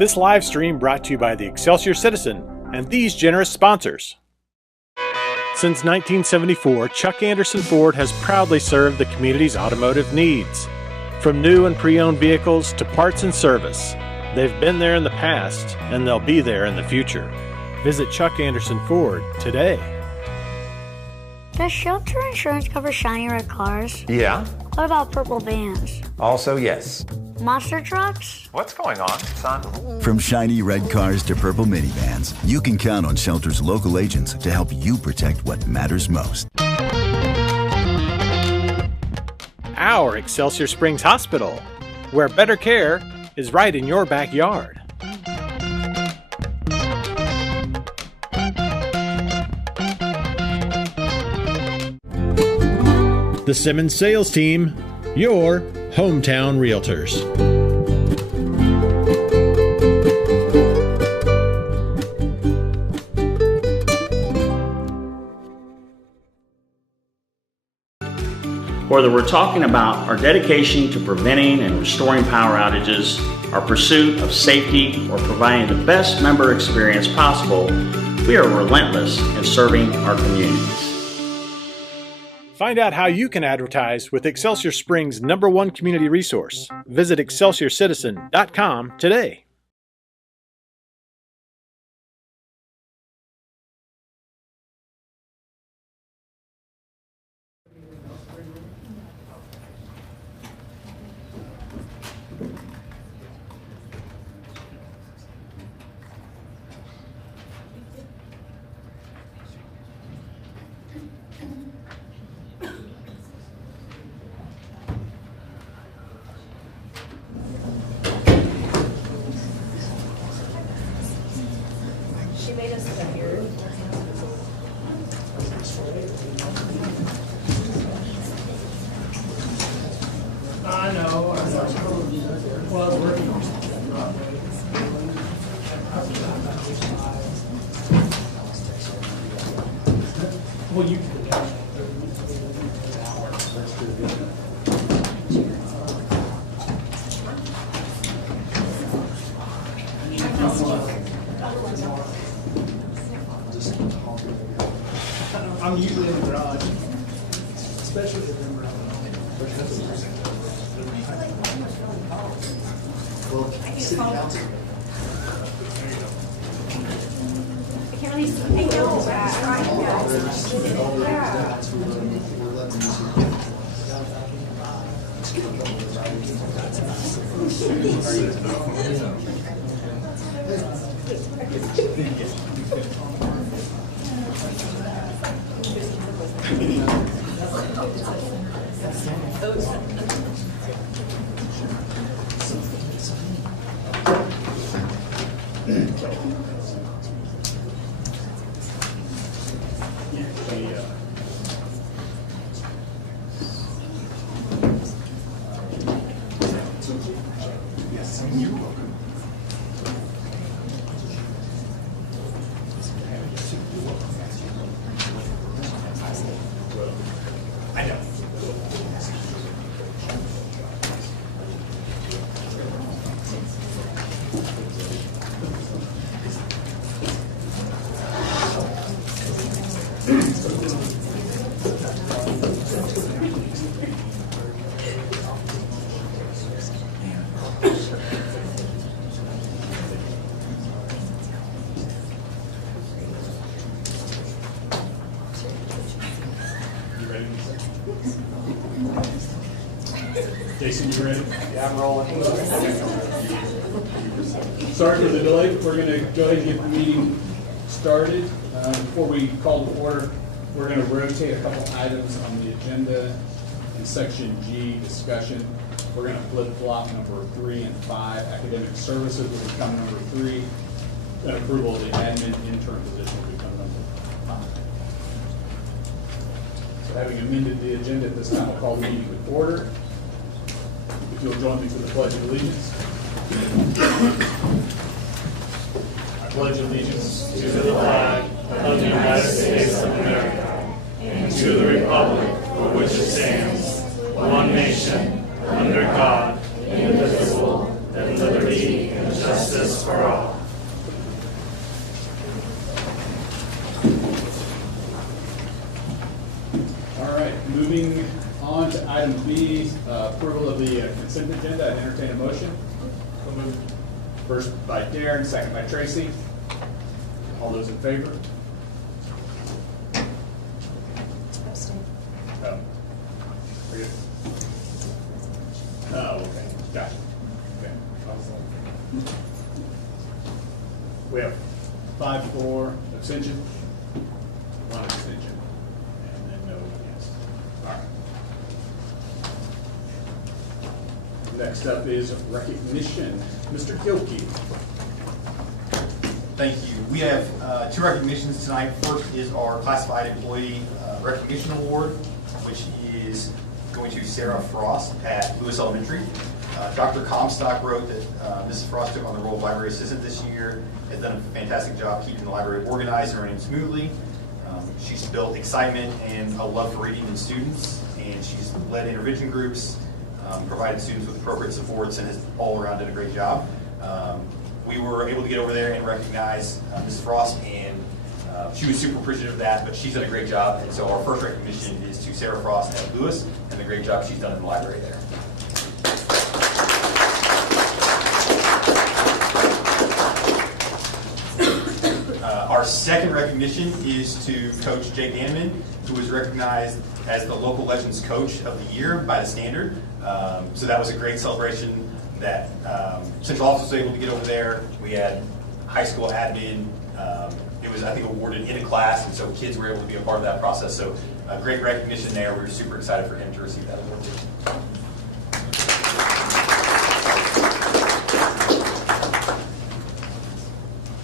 This live stream brought to you by the Excelsior Citizen and these generous sponsors. Since 1974, Chuck Anderson Ford has proudly served the community's automotive needs. From new and pre-owned vehicles to parts and service, they've been there in the past and they'll be there in the future. Visit Chuck Anderson Ford today. Does shelter insurance cover shiny red cars? Yeah. What about purple vans? Also, yes. Monster trucks? What's going on, son? From shiny red cars to purple minivans, you can count on Shelter's local agents to help you protect what matters most. Our Excelsior Springs Hospital, where better care is right in your backyard. The Simmons Sales Team, your hometown realtors. Whether we're talking about our dedication to preventing and restoring power outages, our pursuit of safety, or providing the best member experience possible, we are relentless in serving our communities. Find out how you can advertise with Excelsior Springs' #1 community resource. Visit ExcelsiorCitizen.com today. She made us tired. I know. Well, I was working on something. Well, you can. I'm usually in the garage, especially if I'm around. Well, city council. I can't really see. I know. I know. Jason, you ready? Yeah, I'm rolling. Sorry for the delay. We're going to go ahead and get the meeting started. Before we call to order, we're going to rotate a couple items on the agenda. In section G, discussion, we're going to flip-flop number 3 and 5. Academic services will become number 3. And approval of the admin intern position will become number 5. So having amended the agenda at this time, I'll call the meeting to order. If you'll join me for the Pledge of Allegiance. I pledge allegiance to the flag of the United States of America and to the republic for which it stands, one nation, under God, indivisible, with liberty and justice for Moving on to item B, approval of the consent agenda. I'd entertain a motion. First by Darren, second by Tracy. All those in favor? Abstain. Oh. We're good. Oh, okay. Gotcha. Okay. We have 5 for abstention, 1 abstention, and then no against. All right. Next up is recognition. Mr. Gilkey. Thank you. We have 2 recognitions tonight. First is our Classified Employee Recognition Award, which is going to Sarah Frost at Lewis Elementary. Dr. Comstock wrote that Mrs. Frost took on the role of library assistant this year, has done a fantastic job keeping the library organized and running smoothly. She's built excitement and a love for reading in students, and she's led intervention groups, provided students with appropriate supports, and has all around done a great job. We were able to get over there and recognize Mrs. Frost, and she was super appreciative of that, but she's done a great job, and so our first recognition is to Sarah Frost at Lewis and the great job she's done in the library there. Our second recognition is to Coach Jake Ganman, who was recognized as the Local Legends Coach of the Year by the Standard. So that was a great celebration that Central Office was able to get over there. We had high school admin. It was, I think, awarded in a class, and so kids were able to be a part of that process. So a great recognition there. We were super excited for him to receive that award too.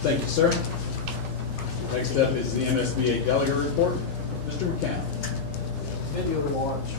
Thank you, sir. Next up is the MSBA delegate report. Mr. McCown. Video to watch.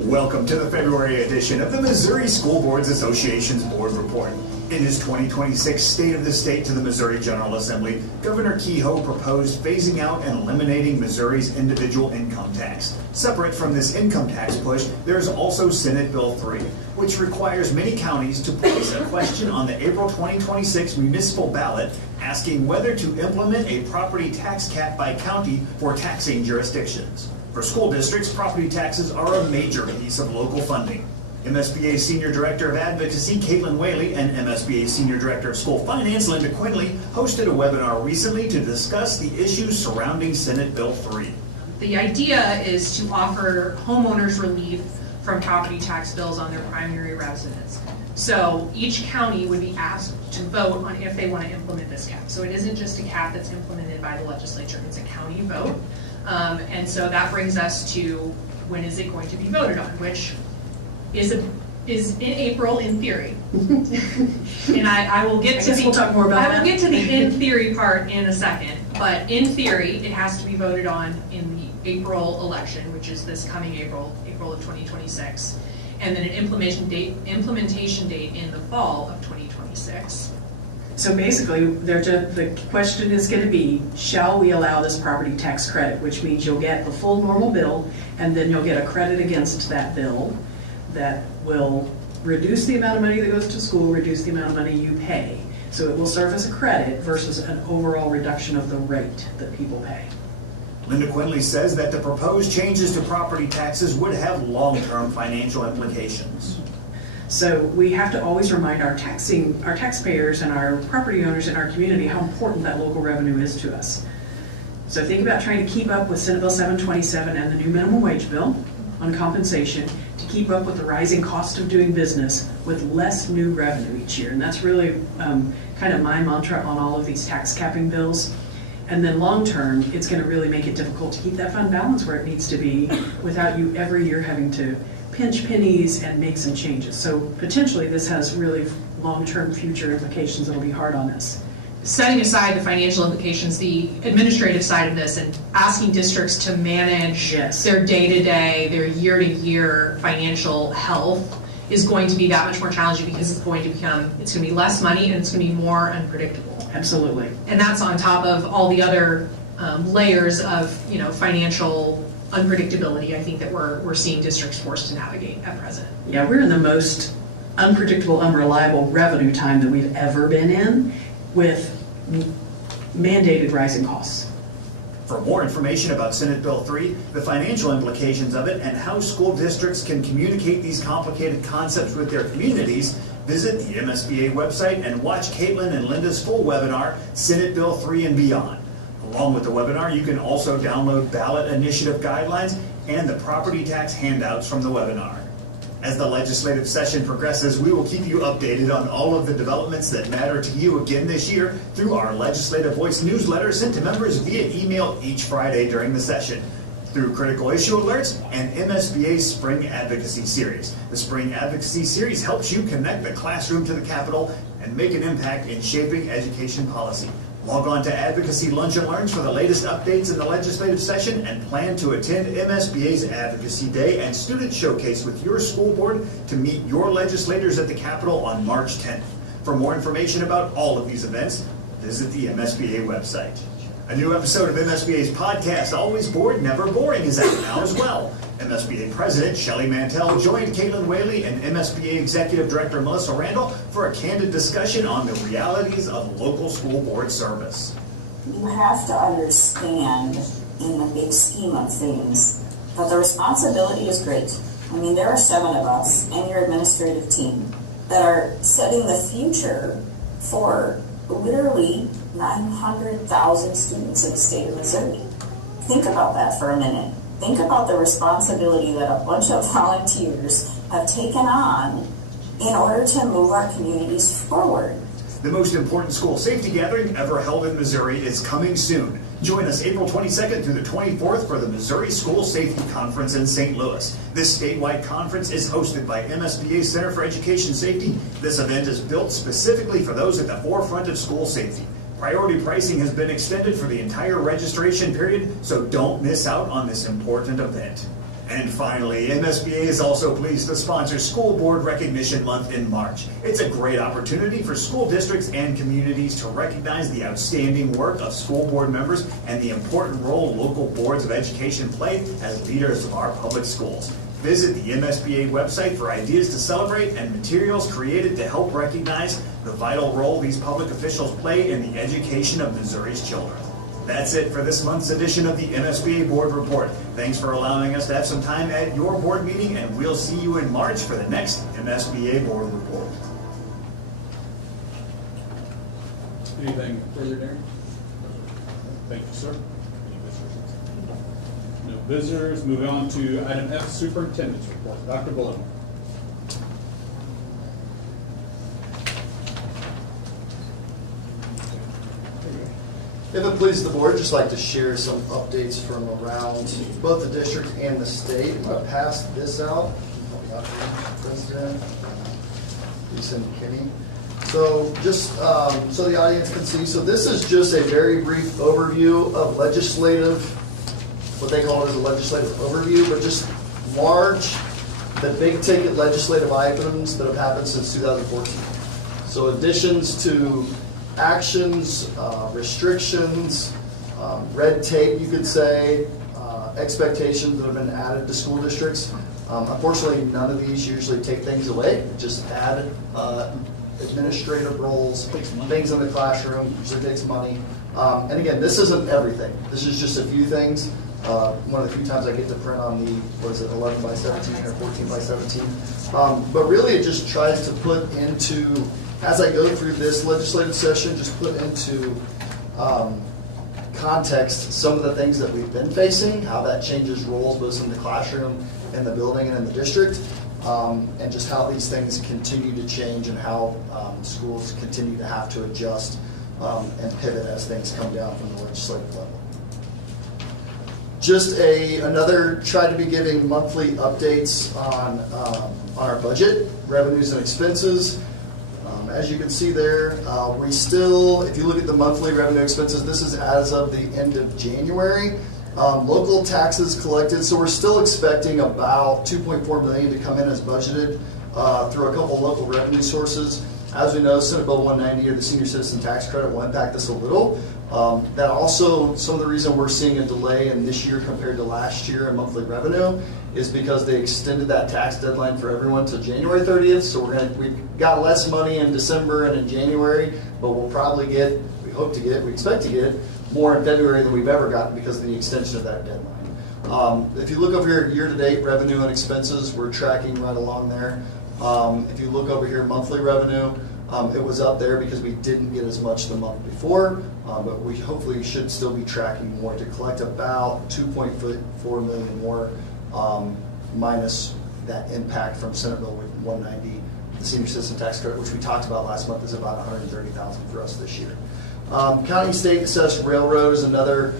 Welcome to the February edition of the Missouri School Boards Association's Board Report. In his 2026 State of the State to the Missouri General Assembly, Governor Kehoe proposed phasing out and eliminating Missouri's individual income tax. Separate from this income tax push, there's also Senate Bill 3, which requires many counties to place a question on the April 2026 municipal ballot asking whether to implement a property tax cap by county for taxing jurisdictions. For school districts, property taxes are a major piece of local funding. MSBA Senior Director of Advocacy, Caitlin Whaley, and MSBA Senior Director of School Finance, Linda Quinley, hosted a webinar recently to discuss the issues surrounding Senate Bill 3. The idea is to offer homeowners relief from property tax bills on their primary residence. So each county would be asked to vote on if they want to implement this cap. So it isn't just a cap that's implemented by the legislature, it's a county vote. And so that brings us to when is it going to be voted on, which is in April in theory. And I will get to we'll talk more about that. I will get to the in theory part in a second, but in theory it has to be voted on in the April election, which is this coming April of 2026, and then an implementation date in the fall of 2026. So basically, the question is going to be, shall we allow this property tax credit, which means you'll get the full normal bill, and then you'll get a credit against that bill that will reduce the amount of money that goes to school, reduce the amount of money you pay. So it will serve as a credit versus an overall reduction of the rate that people pay. Linda Quinley says that the proposed changes to property taxes would have long-term financial implications. So we have to always remind our taxpayers and our property owners in our community how important that local revenue is to us. So think about trying to keep up with Senate Bill 727 and the new minimum wage bill on compensation to keep up with the rising cost of doing business with less new revenue each year. And that's really kind of my mantra on all of these tax capping bills. And then long term, it's going to really make it difficult to keep that fund balance where it needs to be without you every year having to pinch pennies and make some changes. So potentially this has really long-term future implications that'll be hard on us. Setting aside the financial implications, the administrative side of this and asking districts to manage their day-to-day, their year-to-year financial health is going to be that much more challenging because it's going to be less money and it's going to be more unpredictable. Absolutely. And that's on top of all the other layers of financial unpredictability, I think, that we're seeing districts forced to navigate at present. Yeah, we're in the most unpredictable, unreliable revenue time that we've ever been in with mandated rising costs. For more information about Senate Bill 3, the financial implications of it, and how school districts can communicate these complicated concepts with their communities, visit the MSBA website and watch Caitlin and Linda's full webinar, Senate Bill 3 and Beyond. Along with the webinar, you can also download ballot initiative guidelines and the property tax handouts from the webinar. As the legislative session progresses, we will keep you updated on all of the developments that matter to you again this year through our Legislative Voice newsletter sent to members via email each Friday during the session, through critical issue alerts and MSBA's Spring Advocacy Series. The Spring Advocacy Series helps you connect the classroom to the Capitol and make an impact in shaping education policy. Log on to Advocacy Lunch and Learns for the latest updates in the legislative session and plan to attend MSBA's Advocacy Day and Student Showcase with your school board to meet your legislators at the Capitol on March 10th. For more information about all of these events, visit the MSBA website. A new episode of MSBA's podcast, Always Bored, Never Boring, is out now as well. MSBA President Shelley Mantell joined Caitlin Whaley and MSBA Executive Director Melissa Randall for a candid discussion on the realities of local school board service. You have to understand, in the big scheme of things, that the responsibility is great. I mean, there are 7 of us and your administrative team that are setting the future for literally 900,000 students in the state of Missouri. Think about that for a minute. Think about the responsibility that a bunch of volunteers have taken on in order to move our communities forward. The most important school safety gathering ever held in Missouri is coming soon. Join us April 22nd through the 24th for the Missouri School Safety Conference in St. Louis. This statewide conference is hosted by MSBA Center for Education Safety. This event is built specifically for those at the forefront of school safety. Priority pricing has been extended for the entire registration period, so don't miss out on this important event. And finally, MSBA is also pleased to sponsor School Board Recognition Month in March. It's a great opportunity for school districts and communities to recognize the outstanding work of school board members and the important role local boards of education play as leaders of our public schools. Visit the MSBA website for ideas to celebrate and materials created to help recognize the vital role these public officials play in the education of Missouri's children. That's it for this month's edition of the MSBA Board Report. Thanks for allowing us to have some time at your board meeting, and we'll see you in March for the next MSBA Board Report. Anything further, Darren? Thank you, sir. No visitors. Moving on to item F, Superintendent's Report. Dr. Bullock. If it pleases the board, I'd just like to share some updates from around both the district and the state. I'm going to pass this out. President, Lisa and Kenny. So just so the audience can see, so this is just a very brief overview of legislative, what they call it as a legislative overview, but just large, the big ticket legislative items that have happened since 2014. So additions to actions, restrictions, red tape, you could say, expectations that have been added to school districts. Unfortunately, none of these usually take things away, just add administrative roles, things in the classroom, usually takes money. And again, this isn't everything. This is just a few things. One of the few times I get to print on the, what is it, 11 by 17 or 14 by 17. But really it just tries to put into, as I go through this legislative session, just put into context some of the things that we've been facing, how that changes roles both in the classroom, in the building, and in the district, and just how these things continue to change and how schools continue to have to adjust and pivot as things come down from the legislative level. Just another, try to be giving monthly updates on our budget, revenues and expenses. As you can see there, we still, if you look at the monthly revenue expenses, this is as of the end of January. Local taxes collected, so we're still expecting about $2.4 million to come in as budgeted through a couple local revenue sources. As we know, Senate Bill 190, or the Senior Citizen Tax Credit, will impact this a little. That also, some of the reason we're seeing a delay in this year compared to last year in monthly revenue is because they extended that tax deadline for everyone to January 30th. So we've got less money in December and in January, but we'll probably get, we expect to get more in February than we've ever gotten because of the extension of that deadline. If you look over here, year-to-date revenue and expenses, we're tracking right along there. If you look over here, monthly revenue, it was up there because we didn't get as much the month before, but we hopefully should still be tracking more to collect about 2.4 million more, minus that impact from Senate Bill 190, the senior citizen tax credit, which we talked about last month, is about $130,000 for us this year. County state assessed railroad is another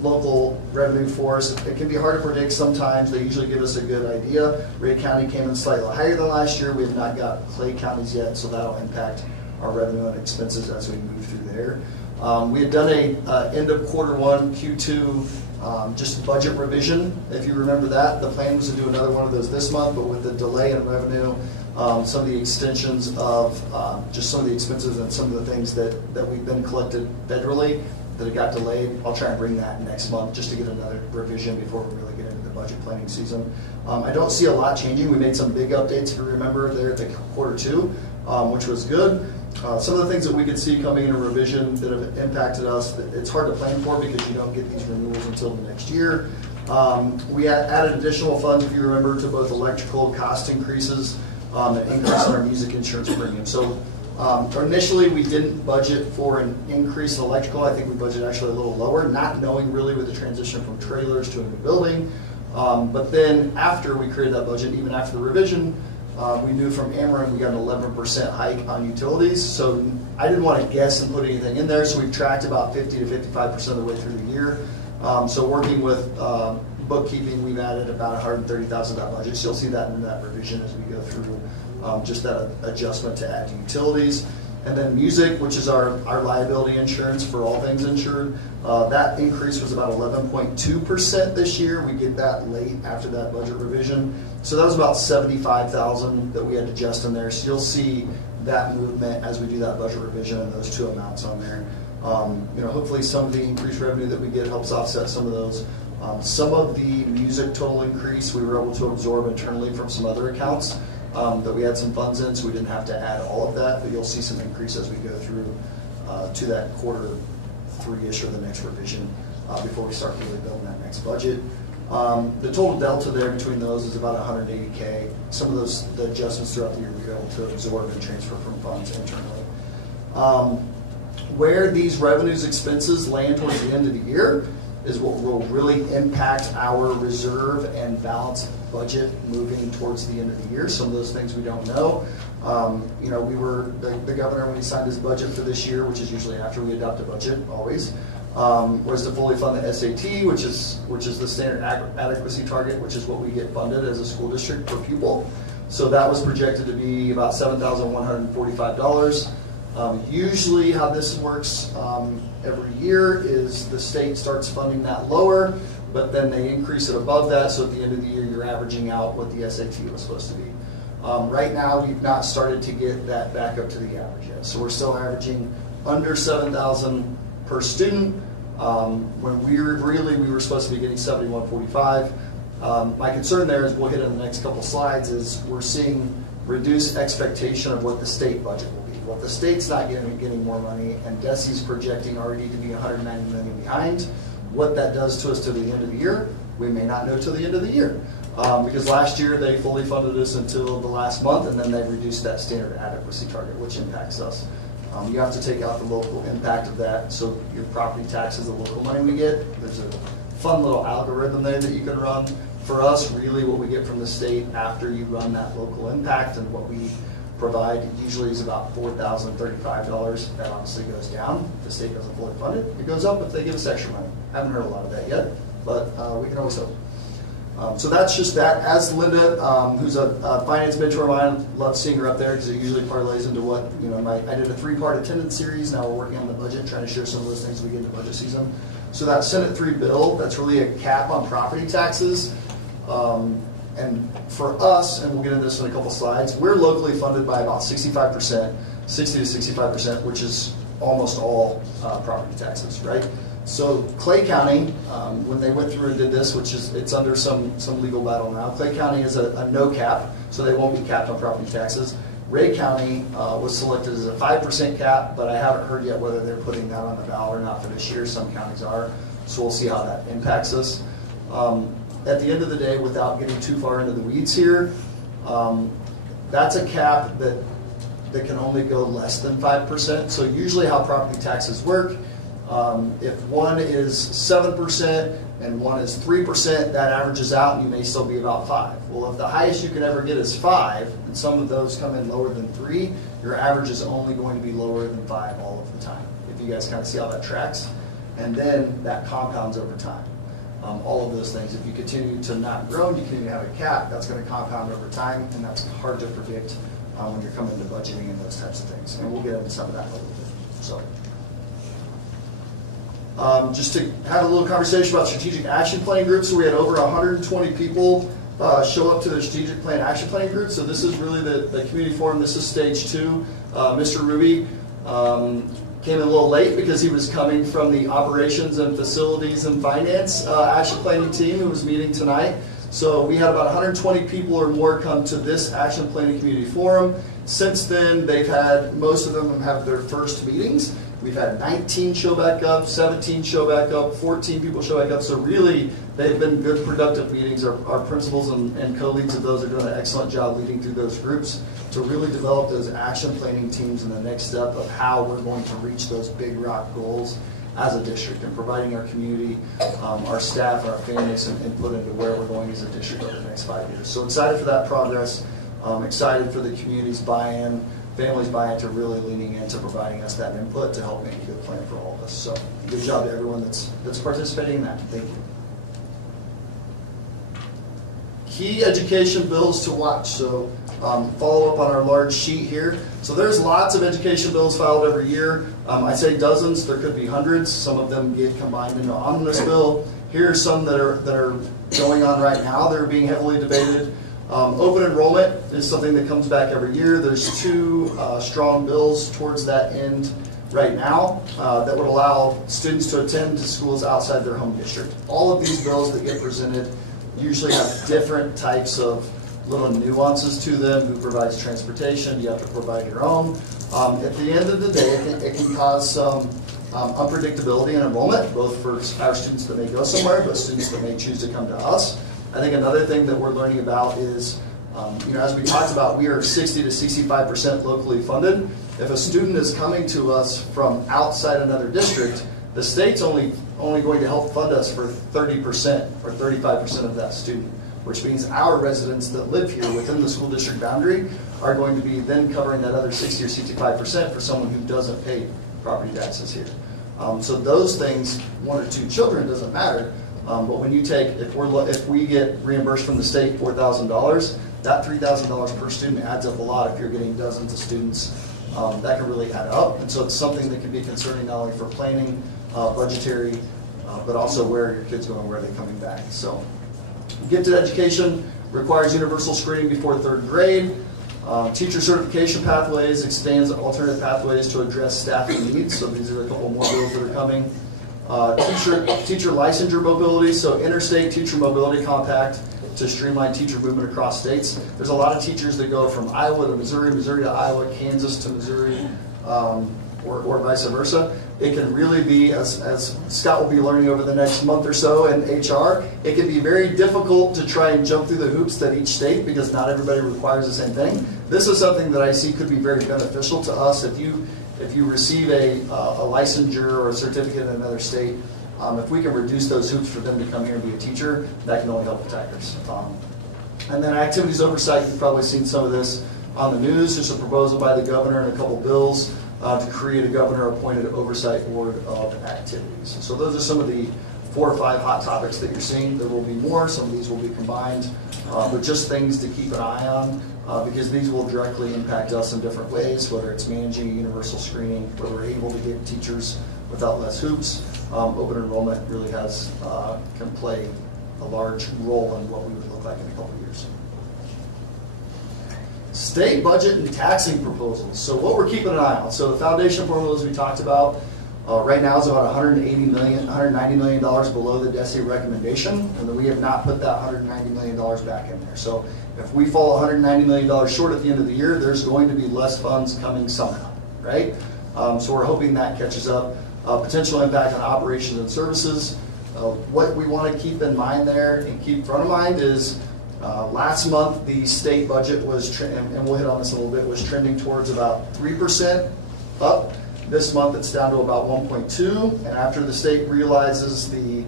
local revenue for us. It can be hard to predict sometimes. They usually give us a good idea. Ray County came in slightly higher than last year. We have not got Clay counties yet, so that'll impact our revenue and expenses as we move through there. We had done a end of quarter one, Q2, just budget revision. If you remember that, the plan was to do another one of those this month, but with the delay in revenue, some of the extensions of just some of the expenses and some of the things that we've been collected federally that it got delayed. I'll try and bring that next month just to get another revision before we really get into the budget planning season. I don't see a lot changing. We made some big updates, if you remember, there at the quarter two, which was good. Some of the things that we could see coming in a revision that have impacted us, it's hard to plan for because you don't get these renewals until the next year. We added additional funds, if you remember, to both electrical cost increases and increase in our music insurance premium. So initially, we didn't budget for an increase in electrical. I think we budgeted actually a little lower, not knowing really with the transition from trailers to a new building. But then after we created that budget, even after the revision, we knew from Ameren we got an 11% hike on utilities. So I didn't want to guess and put anything in there, so we've tracked about 50 to 55% of the way through the year. So working with bookkeeping, we've added about $130,000 to that budget. So you'll see that in that revision as we go through. Just that adjustment to add to utilities. And then music, which is our liability insurance for all things insured, that increase was about 11.2% this year. We get that late after that budget revision. So that was about $75,000 that we had to adjust in there. So you'll see that movement as we do that budget revision and those two amounts on there. Hopefully some of the increased revenue that we get helps offset some of those. Some of the music total increase we were able to absorb internally from some other accounts. That we had some funds in, so we didn't have to add all of that, but you'll see some increase as we go through to that quarter three-ish or the next revision before we start really building that next budget. The total delta there between those is about $180K. Some of the adjustments throughout the year we were able to absorb and transfer from funds internally. Where these revenues expenses land towards the end of the year is what will really impact our reserve and balance budget moving towards the end of the year. Some of those things we don't know. We were, the governor, when he signed his budget for this year, which is usually after we adopt a budget, always, was to fully fund the SAT, which is the standard adequacy target, which is what we get funded as a school district per pupil. So that was projected to be about $7,145. Usually how this works every year is the state starts funding that lower, but then they increase it above that, so at the end of the year you're averaging out what the SAT was supposed to be. Right now we've not started to get that back up to the average yet, so we're still averaging under $7,000 per student, when we were supposed to be getting $7,145. My concern there, is we'll hit in the next couple slides, is we're seeing reduced expectation of what the state budget will be. Well, the state's not getting more money, and DESI's projecting already to be $190 million behind. What that does to us to the end of the year, we may not know till the end of the year. Because last year they fully funded us until the last month, and then they reduced that standard adequacy target, which impacts us. You have to take out the local impact of that, so your property tax is the local money we get. There's a fun little algorithm there that you can run. For us, really what we get from the state after you run that local impact and what we provide usually is about $4,035. That obviously goes down. If the state doesn't fully fund it, it goes up if they give us extra money. I haven't heard a lot of that yet, but we can always hope. So that's just that. As Linda, who's a finance mentor of mine, love seeing her up there because it usually parlays into what, I did a 3-part attendance series. Now we're working on the budget, trying to share some of those things we get in the budget season. So that Senate 3 bill, that's really a cap on property taxes. And for us, and we'll get into this in a couple slides, we're locally funded by about 65%, 60 to 65%, which is almost all property taxes, right? So Clay County, when they went through and did this, which is, it's under some legal battle now, Clay County is a no cap, so they won't be capped on property taxes. Ray County was selected as a 5% cap, but I haven't heard yet whether they're putting that on the ballot or not for this year. Some counties are, so we'll see how that impacts us. At the end of the day, without getting too far into the weeds here, that's a cap that can only go less than 5%. So usually how property taxes work, if one is 7% and one is 3%, that averages out and you may still be about 5. Well, if the highest you can ever get is 5, and some of those come in lower than 3, your average is only going to be lower than 5 all of the time. If you guys kind of see how that tracks. And then that compounds over time. All of those things. If you continue to not grow and you continue to have a cap, that's going to compound over time, and that's hard to predict when you're coming to budgeting and those types of things. And we'll get into some of that a little bit. So, just to have a little conversation about strategic action planning groups. So we had over 120 people show up to the strategic plan action planning group. So this is really the community forum. This is stage 2. Mr. Ruby came in a little late because he was coming from the operations and facilities and finance action planning team who was meeting tonight. So we had about 120 people or more come to this action planning community forum. Since then, most of them have their first meetings. We've had 19 show back up, 17 show back up, 14 people show back up. So really, they've been good, productive meetings. Our principals and co-leads of those are doing an excellent job leading through those groups to really develop those action planning teams in the next step of how we're going to reach those big rock goals as a district and providing our community, our staff, our families, and input into where we're going as a district over the next 5 years. So excited for that progress. Excited for the community's buy-in, families buy-in to really leaning into providing us that input to help make a good plan for all of us. So good job to everyone that's participating in that. Thank you. Key education bills to watch. So follow up on our large sheet here. So there's lots of education bills filed every year. I say dozens, there could be hundreds. Some of them get combined into an omnibus bill. Here are some that are going on right now. They're being heavily debated. Open enrollment is something that comes back every year. There's 2 strong bills towards that end right now that would allow students to attend to schools outside their home district. All of these bills that get presented usually have different types of little nuances to them. Who provides transportation? Do you have to provide your own? At the end of the day, it can cause some unpredictability in enrollment, both for our students that may go somewhere, but students that may choose to come to us. I think another thing that we're learning about is, as we talked about, we are 60 to 65% locally funded. If a student is coming to us from outside another district, the state's only going to help fund us for 30% or 35% of that student, which means our residents that live here within the school district boundary are going to be then covering that other 60 or 65% for someone who doesn't pay property taxes here. So those things, 1 or 2 children, doesn't matter. But when you take, if we get reimbursed from the state $4,000, that $3,000 per student adds up a lot. If you're getting dozens of students, that can really add up. And so it's something that can be concerning not only for planning, budgetary, but also where are your kids going, where are they coming back. So gifted education requires universal screening before 3rd grade. Teacher certification pathways expands alternative pathways to address staffing needs. So these are a couple more bills that are coming. Teacher licensure mobility, so interstate teacher mobility compact to streamline teacher movement across states. There's a lot of teachers that go from Iowa to Missouri, Missouri to Iowa, Kansas to Missouri, or vice versa. It can really be, as Scott will be learning over the next month or so in HR, it can be very difficult to try and jump through the hoops that each state, because not everybody requires the same thing. This is something that I see could be very beneficial to us. If you receive a licensure or a certificate in another state, if we can reduce those hoops for them to come here and be a teacher, that can only help the Tigers. And then activities oversight, you've probably seen some of this on the news. There's a proposal by the governor and a couple bills to create a governor-appointed oversight board of activities. So those are some of the 4 or 5 hot topics that you're seeing. There will be more. Some of these will be combined, but just things to keep an eye on, because these will directly impact us in different ways, whether it's managing universal screening, whether we're able to get teachers without less hoops. Open enrollment really can play a large role in what we would look like in a couple of years. State budget and taxing proposals. So what we're keeping an eye on. So the foundation formulas we talked about, Right now it's about $190 million below the DESI recommendation, and then we have not put that $190 million back in there. So if we fall $190 million short at the end of the year, there's going to be less funds coming somehow, right? So we're hoping that catches up. Potential impact on operations and services. What we want to keep in mind there and keep front of mind is last month the state budget was, and we'll hit on this a little bit, was trending towards about 3% up. This month it's down to about 1.2, and after the state realizes the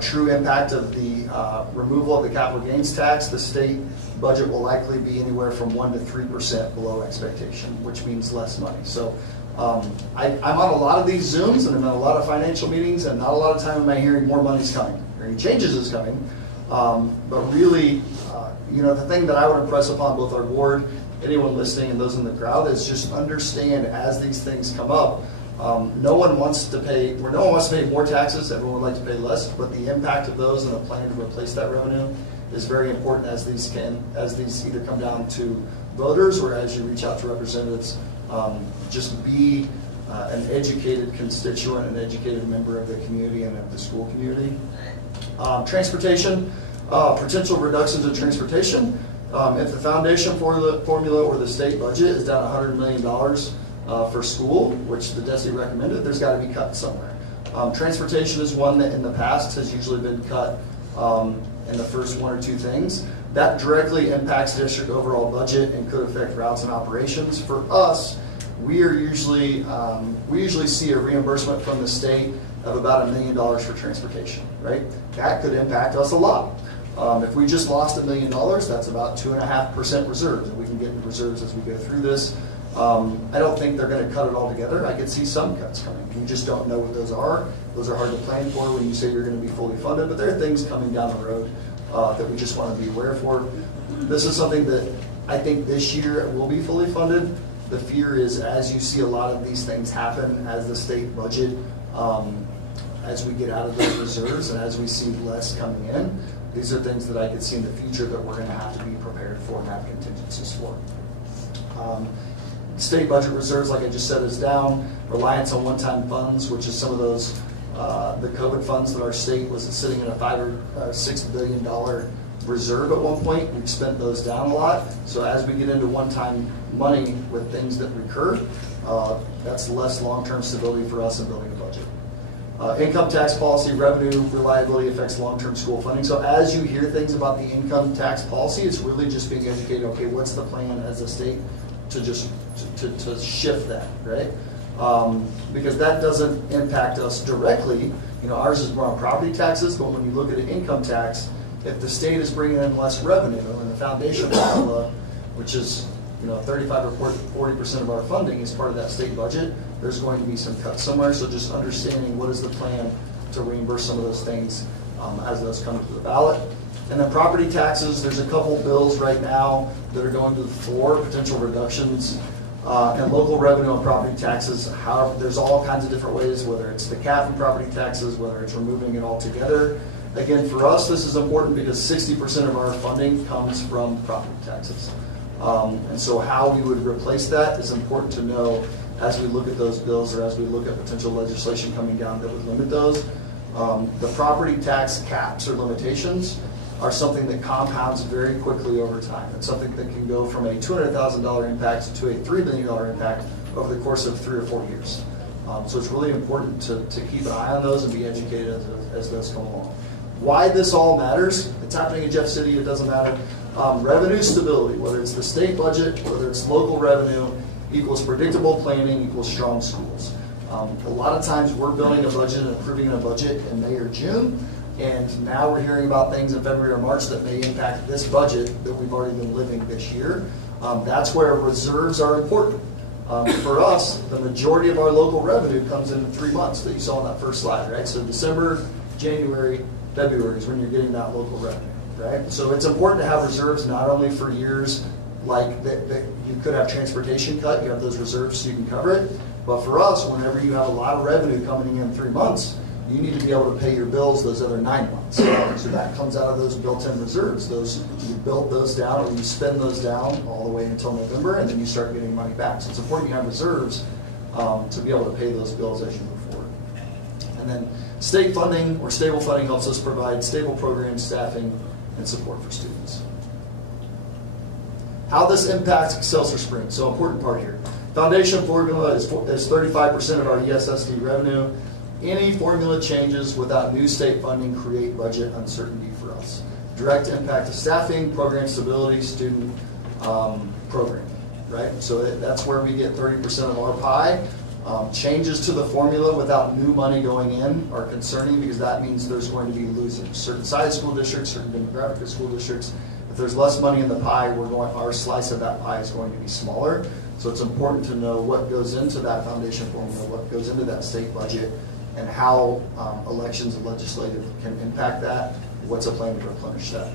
true impact of the removal of the capital gains tax, the state budget will likely be anywhere from 1 to 3% below expectation, which means less money. So I'm on a lot of these Zooms and I'm at a lot of financial meetings, and not a lot of time am I hearing more money's coming or any changes is coming. But really, the thing that I would impress upon both our board, anyone listening, and those in the crowd is just understand as these things come up. No one wants to pay more taxes. Everyone would like to pay less, but the impact of those and a plan to replace that revenue is very important as these either come down to voters or as you reach out to representatives. Just be an educated constituent, an educated member of the community and of the school community. Transportation, potential reductions in transportation. If the foundation for the formula or the state budget is down $100 million for school, which the DESI recommended, there's got to be cut somewhere. Transportation is one that in the past has usually been cut in the first one or two things. That directly impacts district overall budget and could affect routes and operations. For us, we usually see a reimbursement from the state of about $1 million for transportation, right? That could impact us a lot. If we just lost $1 million, that's about 2.5% reserves, and we can get into reserves as we go through this. I don't think they're going to cut it all together. I could see some cuts coming. We just don't know what those are. Those are hard to plan for when you say you're going to be fully funded, but there are things coming down the road that we just want to be aware for. This is something that I think this year will be fully funded. The fear is as you see a lot of these things happen as the state budget, as we get out of those reserves and as we see less coming in, these are things that I could see in the future that we're going to have to be prepared for and have contingencies for. State budget reserves, like I just said, is down. Reliance on one-time funds, which is some of those, the COVID funds that our state was sitting in a $5 or $6 billion reserve at one point. We've spent those down a lot. So as we get into one-time money with things that recur, that's less long-term stability for us in building a budget. Income tax policy, revenue reliability affects long-term school funding. So as you hear things about the income tax policy, it's really just being educated, okay, what's the plan as a state to just to shift that, right? Because that doesn't impact us directly. Ours is more on property taxes, but when you look at an income tax, if the state is bringing in less revenue and the foundation formula, which is 35 or 40% of our funding is part of that state budget, there's going to be some cuts somewhere. So just understanding what is the plan to reimburse some of those things as those come to the ballot. And then property taxes, there's a couple bills right now that are going to the floor, potential reductions and local revenue on property taxes. However, there's all kinds of different ways, whether it's the cap in property taxes, whether it's removing it altogether. Again, for us, this is important because 60% of our funding comes from property taxes. And so how we would replace that is important to know as we look at those bills or as we look at potential legislation coming down that would limit those. The property tax caps or limitations are something that compounds very quickly over time. It's something that can go from a $200,000 impact to a $3 million impact over the course of 3 or 4 years. So it's really important to keep an eye on those and be educated as those come along. Why this all matters, it's happening in Jeff City, it doesn't matter. Revenue stability, whether it's the state budget, whether it's local revenue, equals predictable planning, equals strong schools. A lot of times we're building a budget and approving a budget in May or June, and now we're hearing about things in February or March that may impact this budget that we've already been living this year. That's where reserves are important. For us, the majority of our local revenue comes in 3 months that you saw on that first slide, right? So December, January, February is when you're getting that local revenue, right? So it's important to have reserves not only for years like that you could have transportation cut, you have those reserves so you can cover it, but for us, whenever you have a lot of revenue coming in 3 months, you need to be able to pay your bills those other 9 months. So that comes out of those built-in reserves. You build those down or you spend those down all the way until November, and then you start getting money back. So it's important you have reserves to be able to pay those bills as you move forward. And then state funding or stable funding helps us provide stable programs, staffing, and support for students. How this impacts Excelsior Springs, so important part here. Foundation formula is 35% of our ESSD revenue. Any formula changes without new state funding create budget uncertainty for us. Direct impact to staffing, program stability, student programming, right? So that's where we get 30% of our pie. Changes to the formula without new money going in are concerning because that means there's going to be losers. Certain size school districts, certain demographic school districts, if there's less money in the pie, our slice of that pie is going to be smaller. So it's important to know what goes into that foundation formula, what goes into that state budget, and how elections and legislative can impact that. What's a plan to replenish that?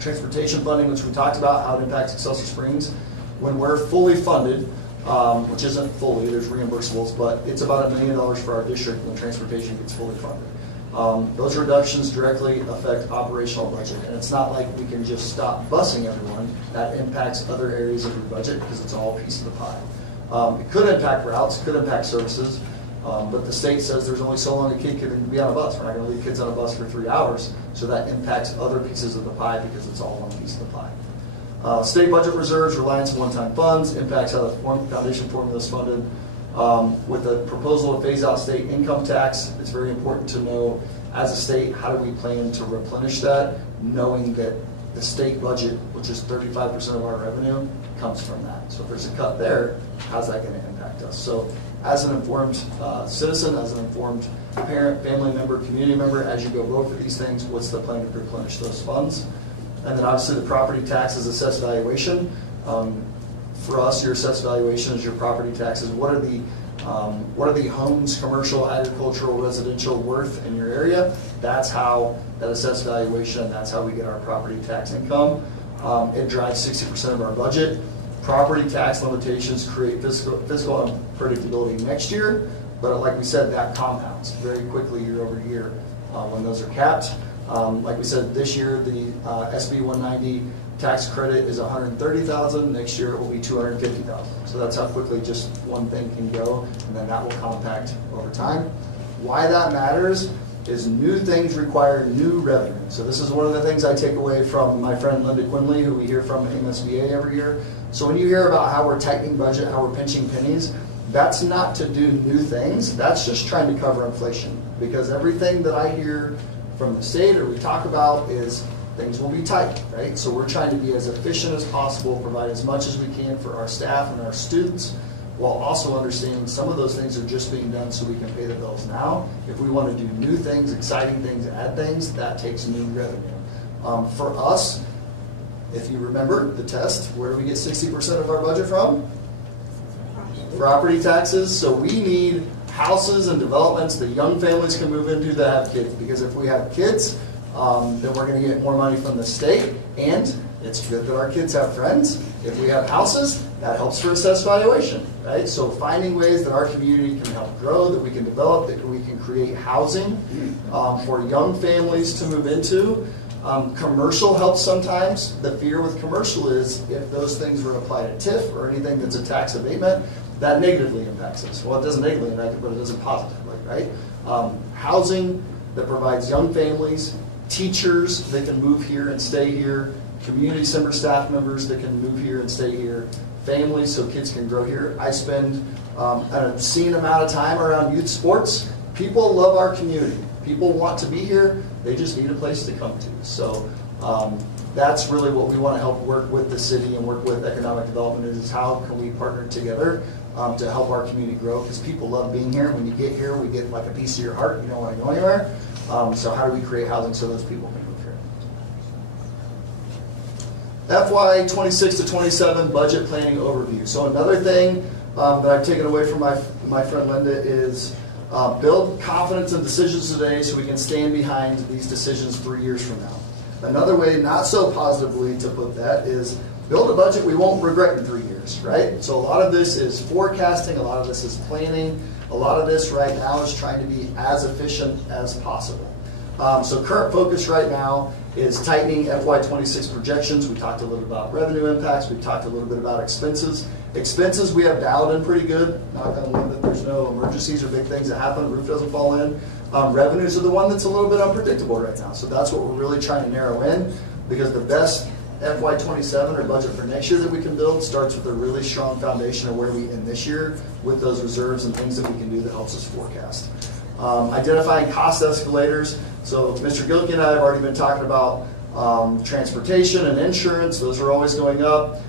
Transportation funding, which we talked about, how it impacts Excelsior Springs. When we're fully funded, which isn't fully, there's reimbursables, but it's about $1 million for our district when transportation gets fully funded. Those reductions directly affect operational budget, and it's not like we can just stop busing everyone. That impacts other areas of your budget because it's all a piece of the pie. It could impact routes, it could impact services, but the state says there's only so long a kid can be on a bus. We're not going to leave kids on a bus for 3 hours, so that impacts other pieces of the pie because it's all one piece of the pie. State budget reserves, reliance on one-time funds, impacts how the foundation formula is funded. With the proposal to phase out state income tax, it's very important to know, as a state, how do we plan to replenish that, knowing that the state budget, which is 35% of our revenue, comes from that. So if there's a cut there, how's that going to impact us? So as an informed citizen, as an informed parent, family member, community member, as you go vote for these things, what's the plan to replenish those funds? And then obviously the property tax is assessed valuation. For us, your assessed valuation is your property taxes. What are the homes, commercial, agricultural, residential worth in your area? That's how that assessed valuation, that's how we get our property tax income. It drives 60% of our budget. Property tax limitations create fiscal unpredictability next year, but like we said, that compounds very quickly year over year when those are capped. Like we said, this year the SB 190 tax credit is $130,000. Next year it will be $250,000. So that's how quickly just one thing can go, and then that will compact over time. Why that matters is new things require new revenue. So this is one of the things I take away from my friend Linda Quinley, who we hear from at MSBA every year. So when you hear about how we're tightening budget, how we're pinching pennies, that's not to do new things. That's just trying to cover inflation. Because everything that I hear from the state or we talk about is things will be tight, right? So we're trying to be as efficient as possible, provide as much as we can for our staff and our students, while also understanding some of those things are just being done so we can pay the bills now. If we want to do new things, exciting things, add things, that takes new revenue. For us, if you remember the test, where do we get 60% of our budget from? Property taxes. So we need houses and developments that young families can move into that have kids, because if we have kids, then we're going to get more money from the state, and it's good that our kids have friends. If we have houses, that helps for assessed valuation, right? So finding ways that our community can help grow, that we can develop, that we can create housing for young families to move into. Commercial helps sometimes. The fear with commercial is if those things were applied to TIF or anything that's a tax abatement, that negatively impacts us. Well, it doesn't negatively impact it, but it doesn't positively, right? Housing that provides young families, teachers that can move here and stay here, community center staff members that can move here and stay here, families so kids can grow here. I spend an obscene amount of time around youth sports. People love our community. People want to be here. They just need a place to come to. So that's really what we want to help work with the city and work with economic development is how can we partner together to help our community grow, because people love being here. When you get here, we get like a piece of your heart. You don't want to go anywhere. So how do we create housing so those people can move here? FY 26 to 27 budget planning overview. So another thing that I've taken away from my friend Linda is build confidence in decisions today so we can stand behind these decisions 3 years from now. Another way, not so positively to put that, is build a budget we won't regret in 3 years, right? So a lot of this is forecasting, a lot of this is planning, a lot of this right now is trying to be as efficient as possible. So current focus right now is tightening FY26 projections. We talked a little about revenue impacts. We talked a little bit about expenses. Expenses we have dialed in pretty good. Knock on wood that there's no emergencies or big things that happen. Roof doesn't fall in. Revenues are the one that's a little bit unpredictable right now. So that's what we're really trying to narrow in, because the best FY27 or budget for next year that we can build starts with a really strong foundation of where we end this year with those reserves and things that we can do that helps us forecast. Identifying cost escalators. So Mr. Gilligan and I have already been talking about transportation and insurance. Those are always going up.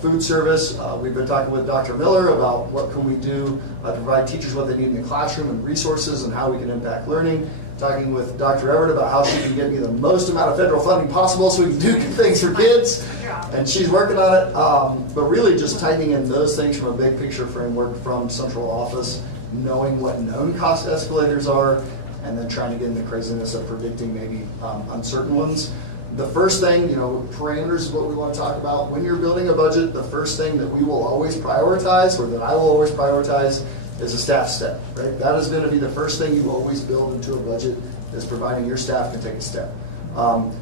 Food service. We've been talking with Dr. Miller about what can we do to provide teachers what they need in the classroom and resources and how we can impact learning. Talking with Dr. Everett about how she can get me the most amount of federal funding possible so we can do good things for kids. And she's working on it. But really just tightening in those things from a big picture framework from central office, knowing what known cost escalators are, and then trying to get in the craziness of predicting maybe uncertain ones. The first thing, parameters is what we want to talk about. When you're building a budget, the first thing that we will always prioritize, or that I will always prioritize, is a staff step, right? That is going to be the first thing you always build into a budget, is providing your staff can take a step.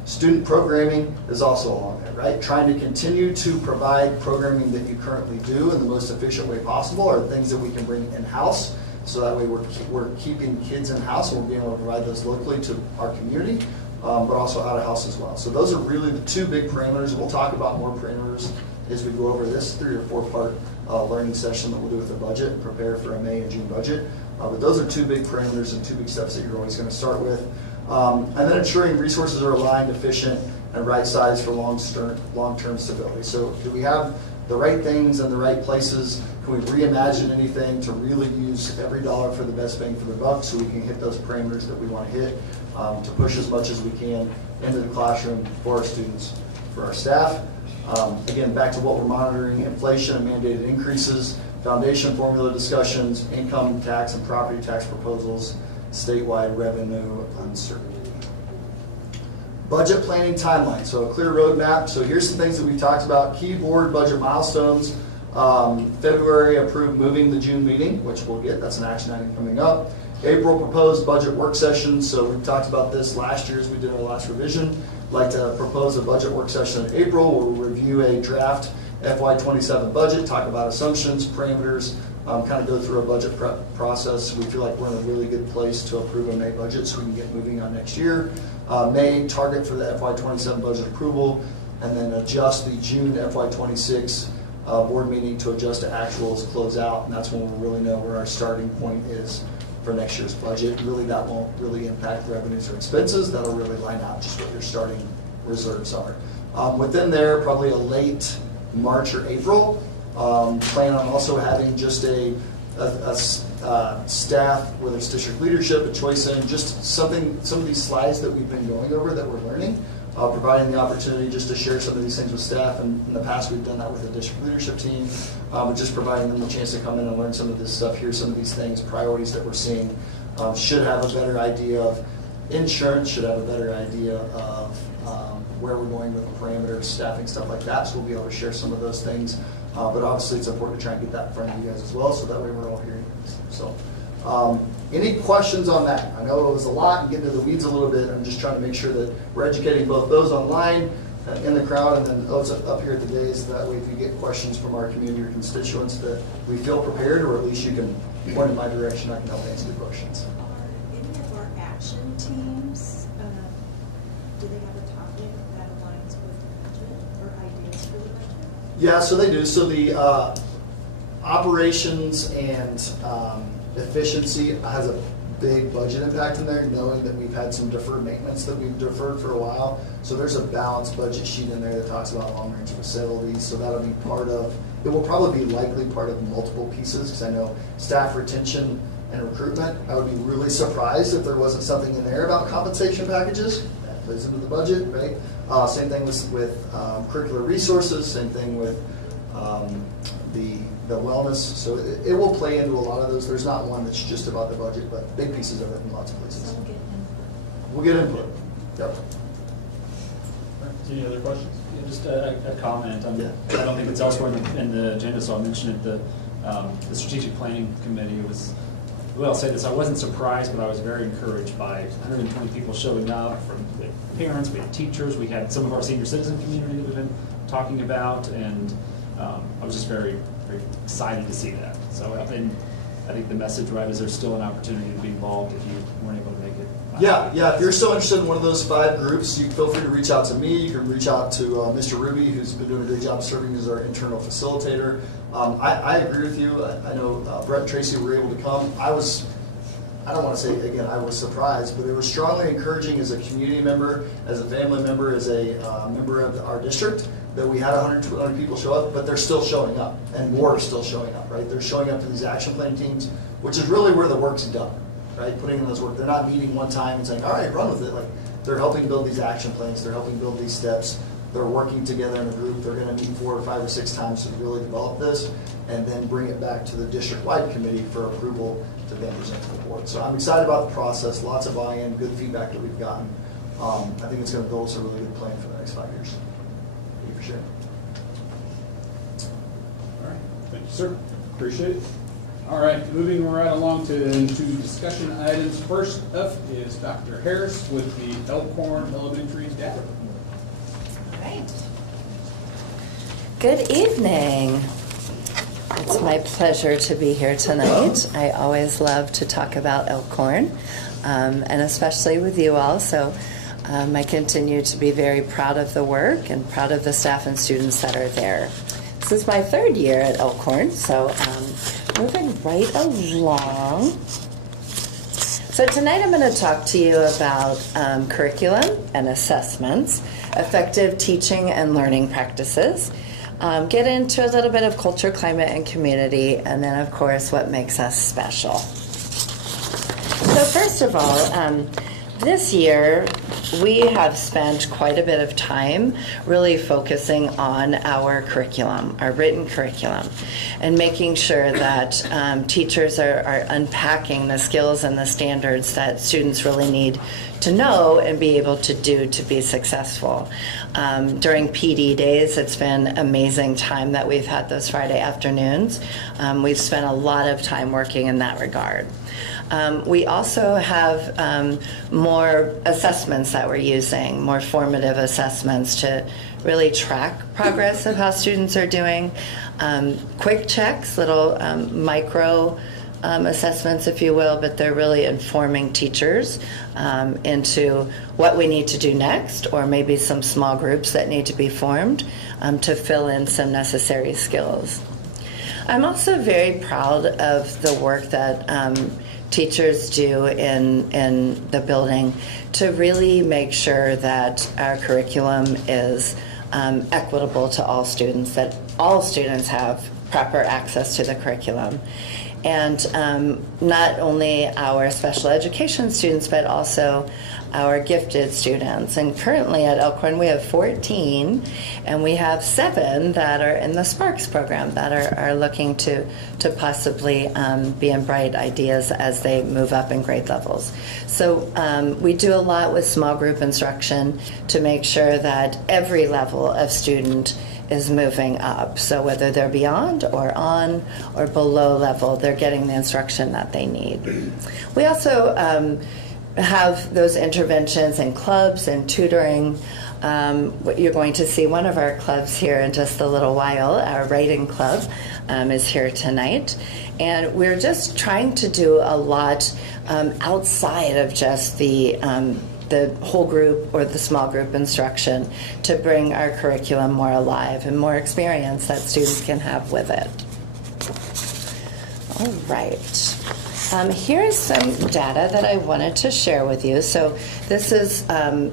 Student programming is also along there, right? Trying to continue to provide programming that you currently do in the most efficient way possible, or things that we can bring in-house. So that way we're keeping kids in-house and we're being able to provide those locally to our community. But also out of house as well. So those are really the two big parameters. We'll talk about more parameters as we go over this 3 or 4 part learning session that we'll do with the budget and prepare for a May and June budget. But those are 2 big parameters and 2 big steps that you're always going to start with. And then ensuring resources are aligned, efficient, and right sized for long-term stability. So do we have the right things in the right places? Can we reimagine anything to really use every dollar for the best bang for the buck so we can hit those parameters that we want to hit, to push as much as we can into the classroom for our students, for our staff. Again, back to what we're monitoring: inflation and mandated increases, foundation formula discussions, income tax and property tax proposals, statewide revenue uncertainty. Budget planning timeline, so a clear roadmap. So here's some things that we talked about. Key board budget milestones. February approved moving the June meeting, which we'll get. That's an action item coming up. April proposed budget work session. So we talked about this last year as we did our last revision. I'd like to propose a budget work session in April. We'll review a draft FY27 budget, talk about assumptions, parameters, kind of go through a budget prep process. We feel like we're in a really good place to approve a May budget so we can get moving on next year. May, target for the FY27 budget approval, and then adjust the June FY26 board meeting to adjust to actuals, close out, and that's when we'll really know where our starting point is for next year's budget. Really, that won't really impact revenues or expenses. That'll really line out just what your starting reserves are. Within there, probably a late March or April. Plan on also having just a staff, whether it's district leadership, a choice in, just some of these slides that we've been going over that we're learning, providing the opportunity just to share some of these things with staff. And in the past, we've done that with the district leadership team, but just providing them the chance to come in and learn some of this stuff. Here's some of these things, priorities that we're seeing. Should have a better idea of insurance, should have a better idea of where we're going with the parameters, staffing, stuff like that. So we'll be able to share some of those things. But obviously it's important to try and get that in front of you guys as well, so that way we're all hearing things. So any questions on that? I know it was a lot and getting into the weeds a little bit. I'm just trying to make sure that we're educating both those online in the crowd and then those up here at the days. That way if you get questions from our community or constituents that we feel prepared, or at least you can point in my direction, I can help answer the questions. Are any of our action teams, do they have a topic that aligns with the budget or ideas for the budget? Yeah, so they do. So the operations and efficiency has a big budget impact in there, knowing that we've had some deferred maintenance that we've deferred for a while. So there's a balanced budget sheet in there that talks about long-range facilities. So that'll be part of, it will probably be likely part of multiple pieces, because I know staff retention and recruitment, I would be really surprised if there wasn't something in there about compensation packages. That plays into the budget, right? Same thing with curricular resources, same thing with the wellness. So it will play into a lot of those. There's not one that's just about the budget, but big pieces of it in lots of places. So we'll get input. Yep. Any other questions? Yeah, just a comment. I don't think it's elsewhere in the agenda, so I'll mention it. The strategic planning committee was, well, I'll say this, I wasn't surprised, but I was very encouraged by 120 people showing up, from parents, we had teachers, we had some of our senior citizen community that we've been talking about, and I was just very, very excited to see that. So I think the message, right, is there's still an opportunity to be involved if you weren't able to make it Yeah. If you're still interested in one of those 5 groups, you feel free to reach out to me. You can reach out to Mr. Ruby, who's been doing a great job serving as our internal facilitator. I agree with you. I know Brett and Tracy were able to come. I don't want to say, again, I was surprised, but it was strongly encouraging as a community member, as a family member, as a member of our district, that we had 100, 200 people show up, but they're still showing up, and more are still showing up, right? They're showing up to these action plan teams, which is really where the work's done, right? Putting in those work. They're not meeting one time and saying, all right, run with it. Like, they're helping build these action plans. They're helping build these steps. They're working together in a group. They're going to meet 4 or 5 or 6 times to really develop this, and then bring it back to the district-wide committee for approval to then present to the board. So I'm excited about the process. Lots of buy-in, good feedback that we've gotten. I think it's going to build us a really good plan for the next 5 years. Thank you for sharing. All right, thank you, sir. Appreciate it. All right, moving right along to discussion items. First up is Dr. Harris with the Elkhorn Elementary data. Right. Good evening. It's my pleasure to be here tonight. I always love to talk about Elkhorn, and especially with you all. So I continue to be very proud of the work and proud of the staff and students that are there. This is my 3rd year at Elkhorn, so moving right along. So tonight I'm going to talk to you about curriculum and assessments, effective teaching and learning practices, get into a little bit of culture, climate, and community, and then, of course, what makes us special. So first of all, this year we have spent quite a bit of time really focusing on our curriculum, our written curriculum, and making sure that teachers are unpacking the skills and the standards that students really need to know and be able to do to be successful. During PD days, it's been amazing time that we've had those Friday afternoons. We've spent a lot of time working in that regard. We also have more assessments that we're using, more formative assessments to really track progress of how students are doing. Quick checks, little micro assessments, if you will, but they're really informing teachers into what we need to do next, or maybe some small groups that need to be formed to fill in some necessary skills. I'm also very proud of the work that teachers do in the building to really make sure that our curriculum is equitable to all students, that all students have proper access to the curriculum. And not only our special education students, but also our gifted students. And currently at Elkhorn, we have 14, and we have 7 that are in the Sparks program that are looking to possibly be in Bright Ideas as they move up in grade levels. So we do a lot with small group instruction to make sure that every level of student is moving up. So whether they're beyond or on or below level, they're getting the instruction that they need. We also have those interventions in clubs and tutoring. You're going to see one of our clubs here in just a little while. Our writing club is here tonight. And we're just trying to do a lot outside of just the whole group or the small group instruction to bring our curriculum more alive and more experience that students can have with it. All right. Here's some data that I wanted to share with you. So this is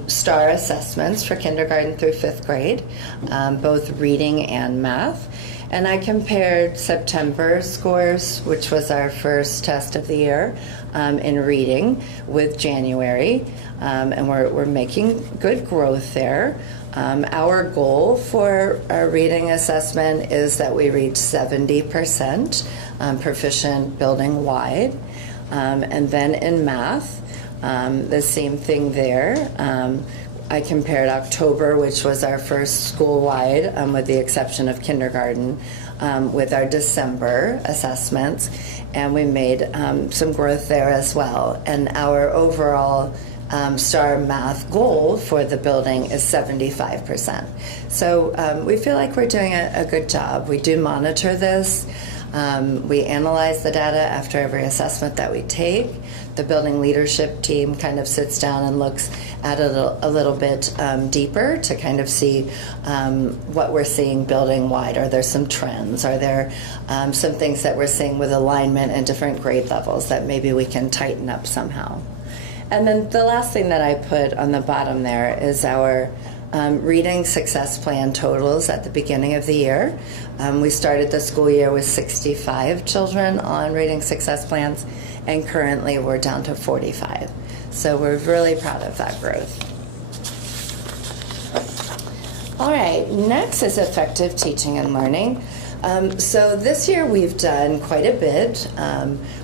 STAR assessments for kindergarten through 5th grade, both reading and math. And I compared September scores, which was our first test of the year, in reading with January. And we're making good growth there. Our goal for our reading assessment is that we reach 70% proficient building-wide. And then in math, the same thing there. I compared October, which was our first school-wide, with the exception of kindergarten, with our December assessments, and we made some growth there as well. And our overall STAR math goal for the building is 75%. So we feel like we're doing a good job. We do monitor this. We analyze the data after every assessment that we take. The building leadership team kind of sits down and looks at it a little bit deeper to kind of see what we're seeing building wide. Are there some trends? Are there some things that we're seeing with alignment and different grade levels that maybe we can tighten up somehow? And then the last thing that I put on the bottom there is our reading success plan totals at the beginning of the year. We started the school year with 65 children on reading success plans, and currently we're down to 45. So we're really proud of that growth. All right, next is effective teaching and learning. So this year we've done quite a bit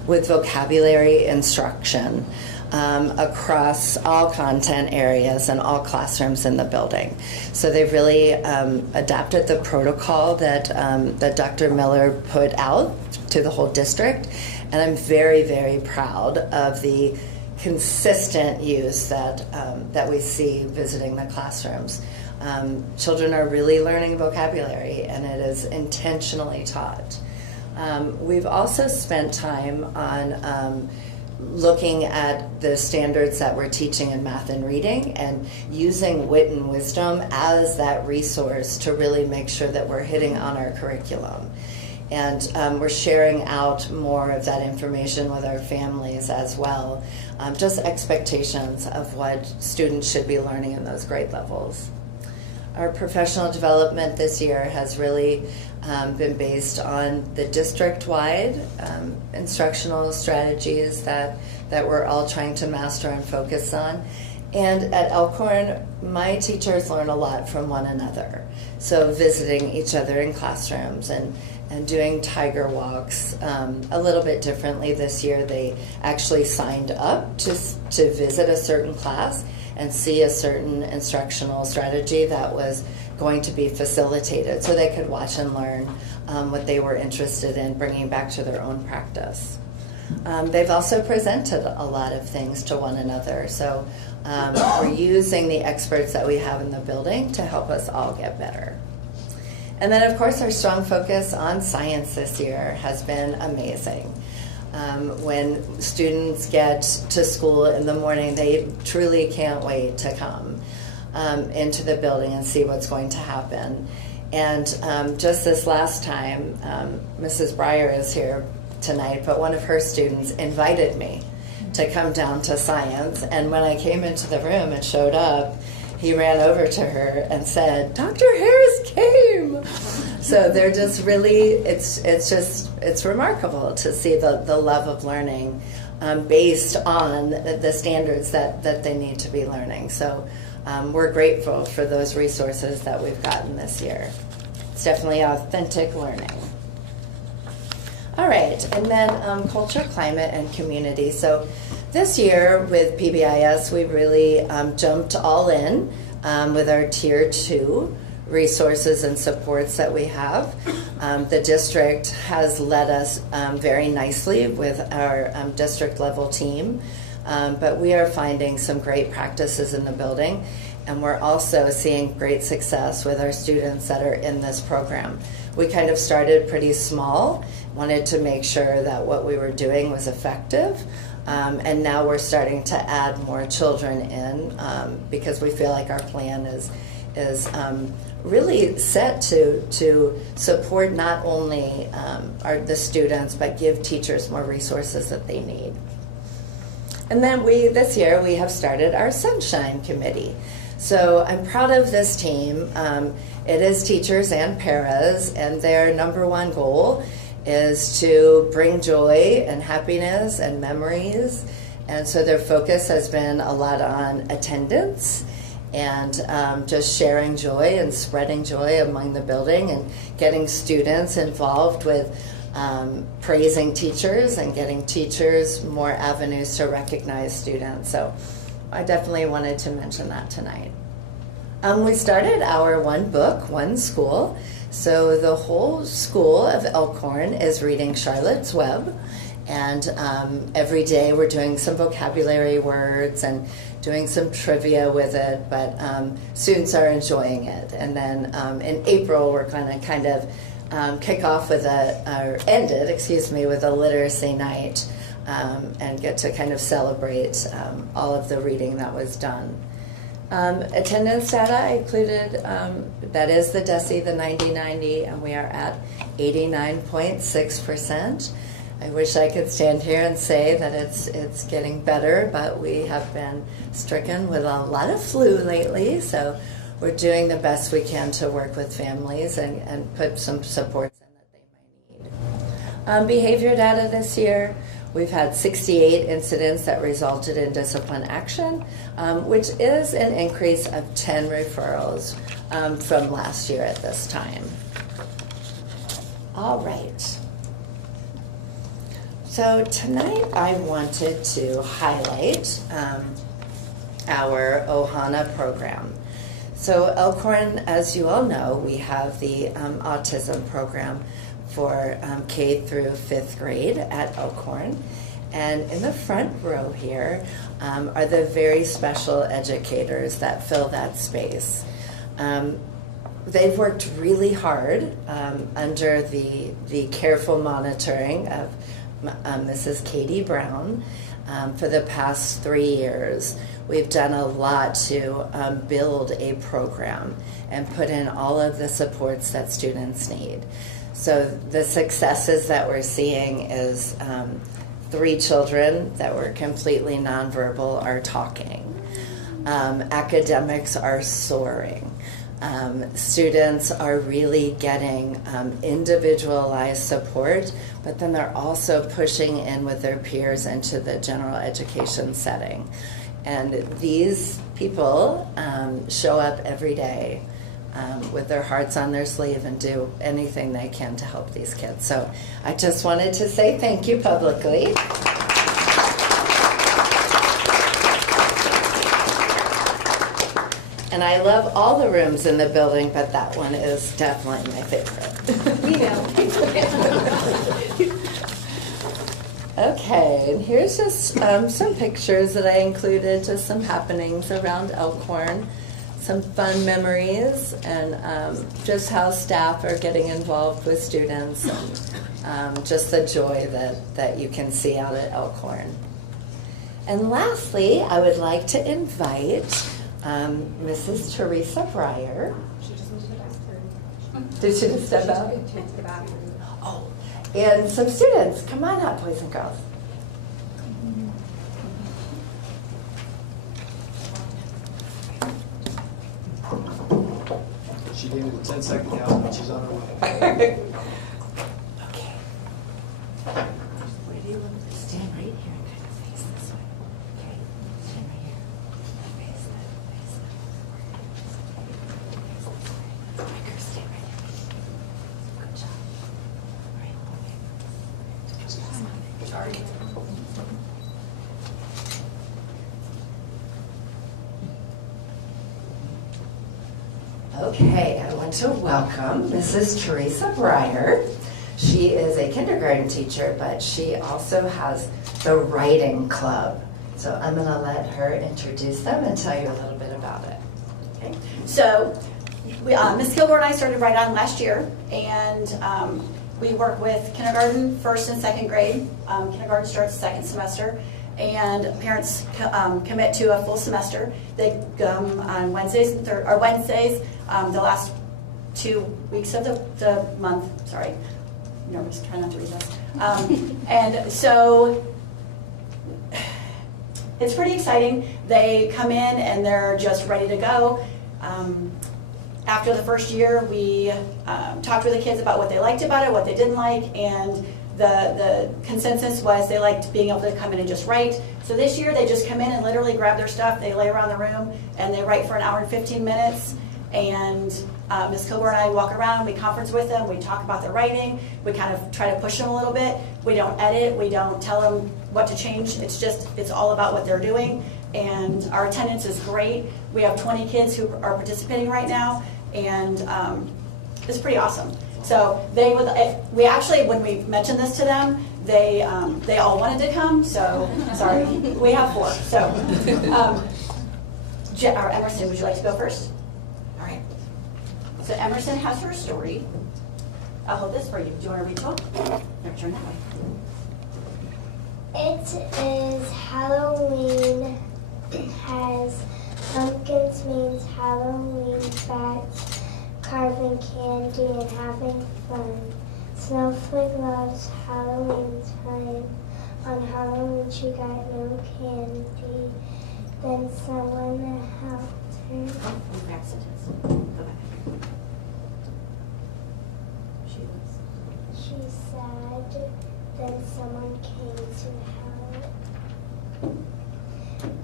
with vocabulary instruction across all content areas and all classrooms in the building. So they've really adapted the protocol that Dr. Miller put out to the whole district, and I'm very, very proud of the consistent use that we see visiting the classrooms. Children are really learning vocabulary, and it is intentionally taught. We've also spent time on looking at the standards that we're teaching in math and reading and using wit and wisdom as that resource to really make sure that we're hitting on our curriculum. And we're sharing out more of that information with our families as well, just expectations of what students should be learning in those grade levels. Our professional development this year has really been based on the district-wide instructional strategies that we're all trying to master and focus on. And at Elkhorn, my teachers learn a lot from one another. So visiting each other in classrooms and doing tiger walks a little bit differently this year. They actually signed up to visit a certain class and see a certain instructional strategy that was going to be facilitated so they could watch and learn what they were interested in bringing back to their own practice. They've also presented a lot of things to one another, so we're using the experts that we have in the building to help us all get better. And then, of course, our strong focus on science this year has been amazing. When students get to school in the morning, they truly can't wait to come into the building and see what's going to happen. And just this last time, Mrs. Breyer is here tonight, but one of her students invited me to come down to science. And when I came into the room and showed up, he ran over to her and said, "Dr. Harris came." So they're just really, it's remarkable to see the love of learning based on the standards that they need to be learning. So we're grateful for those resources that we've gotten this year. It's definitely authentic learning. All right, and then culture, climate, and community. So this year with PBIS, we really jumped all in with our Tier 2 resources and supports that we have. The district has led us very nicely with our district level team, but we are finding some great practices in the building, and we're also seeing great success with our students that are in this program. We kind of started pretty small, wanted to make sure that what we were doing was effective, and now we're starting to add more children in because we feel like our plan is really set to support not only the students, but give teachers more resources that they need. And then this year we have started our Sunshine Committee. So I'm proud of this team. It is teachers and paras, and their number one goal is to bring joy and happiness and memories. And so their focus has been a lot on attendance and just sharing joy and spreading joy among the building and getting students involved with praising teachers and getting teachers more avenues to recognize students. So I definitely wanted to mention that tonight. We started our One Book, One School. So the whole school of Elkhorn is reading Charlotte's Web, and every day we're doing some vocabulary words and doing some trivia with it, but students are enjoying it. And then in April we're going to kind of kick off with with a literacy night and get to kind of celebrate all of the reading that was done. Attendance data I included, that is the DESE, the 90-90, and we are at 89.6%. I wish I could stand here and say that it's getting better, but we have been stricken with a lot of flu lately, so we're doing the best we can to work with families and put some supports in that they might need. Behavior data this year, we've had 68 incidents that resulted in discipline action, which is an increase of 10 referrals from last year at this time. All right. So tonight I wanted to highlight our Ohana program. So Elkhorn, as you all know, we have the autism program for K through 5th grade at Elkhorn. And in the front row here are the very special educators that fill that space. They've worked really hard under the careful monitoring of Mrs. Katie Brown for the past 3 years. We've done a lot to build a program and put in all of the supports that students need. So the successes that we're seeing is 3 children that were completely nonverbal are talking. Academics are soaring. Students are really getting individualized support, but then they're also pushing in with their peers into the general education setting. And these people show up every day with their hearts on their sleeve and do anything they can to help these kids. So I just wanted to say thank you publicly. And I love all the rooms in the building, but that one is definitely my favorite. We know. Okay, and here's just some pictures that I included, just some happenings around Elkhorn, some fun memories, and just how staff are getting involved with students, and just the joy that you can see out at Elkhorn. And lastly, I would like to invite Mrs. Teresa Breyer. Did she just step out? Oh, and some students. Come on up, boys and girls. She gave me the 10-second count, but she's on her way. Okay. Where do you want to stand? Right here and kind of face this way. Okay. Stand right here. Face that. Face that. Quicker, stand right here. Good job. All right. Okay. Sorry. Okay, I want to welcome Mrs. Teresa Breyer. She is a kindergarten teacher, but she also has the writing club. So I'm going to let her introduce them and tell you a little bit about it. Okay. So Ms. Kilgore and I started Right On last year, and we work with kindergarten, 1st and 2nd grade. Kindergarten starts 2nd semester, and parents commit to a full semester. They come on Wednesdays and Wednesdays, the last 2 weeks of the month. Sorry, nervous, try not to read this. And so it's pretty exciting. They come in and they're just ready to go. After the first year, we talked with the kids about what they liked about it, what they didn't like, and the consensus was they liked being able to come in and just write. So this year they just come in and literally grab their stuff, they lay around the room, and they write for an hour and 15 minutes. And Ms. Kilgore and I walk around, we conference with them, we talk about their writing, we kind of try to push them a little bit. We don't edit, we don't tell them what to change, it's all about what they're doing. And our attendance is great. We have 20 kids who are participating right now, and it's pretty awesome. So we actually, when we mentioned this to them, they all wanted to come, so, sorry, we have 4. So, Emerson, would you like to go first? All right. So Emerson has her story. I'll hold this for you. Do you want to read to them? Your turn that way. It is Halloween. It has pumpkins, means Halloween bats, carving candy and having fun. Snowflake loves Halloween time. On Halloween she got no candy. Then someone helped her. Back sentence. Go back. She said, then someone came to help.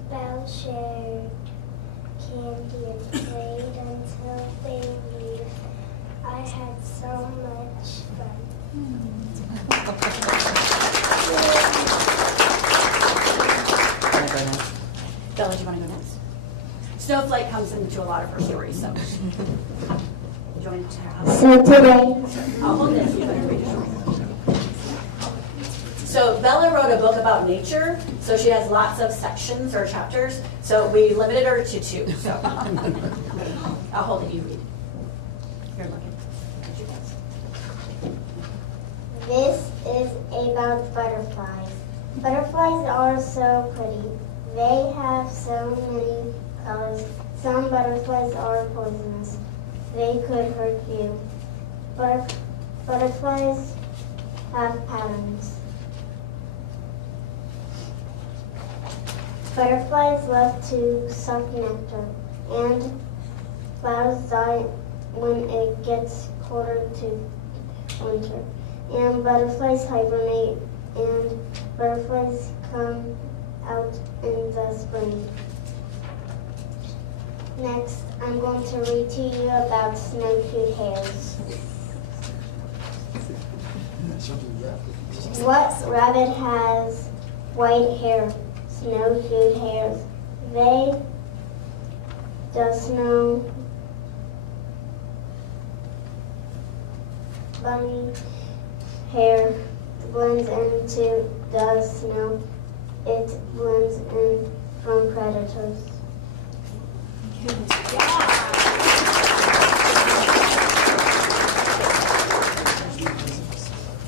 Belle shared candy and played until they leave. I had so much fun. Bella, do you want to go next? Snowflake comes into a lot of her stories, so. Join So today, I'll hold this. You better read your story. So Bella wrote a book about nature, so she has lots of sections or chapters. So we limited her to 2. So I'll hold it. You read. Here, look at. this is about butterflies. Butterflies are so pretty. They have so many colors. Some butterflies are poisonous. They could hurt you. Butterflies have patterns. Butterflies love to suck nectar, and flowers die when it gets colder to winter. And butterflies hibernate, and butterflies come out in the spring. Next, I'm going to read to you about snowshoe hares. What rabbit has white hair? Snowshoe hares. The snow bunny hair blends into the snow. It blends in from predators.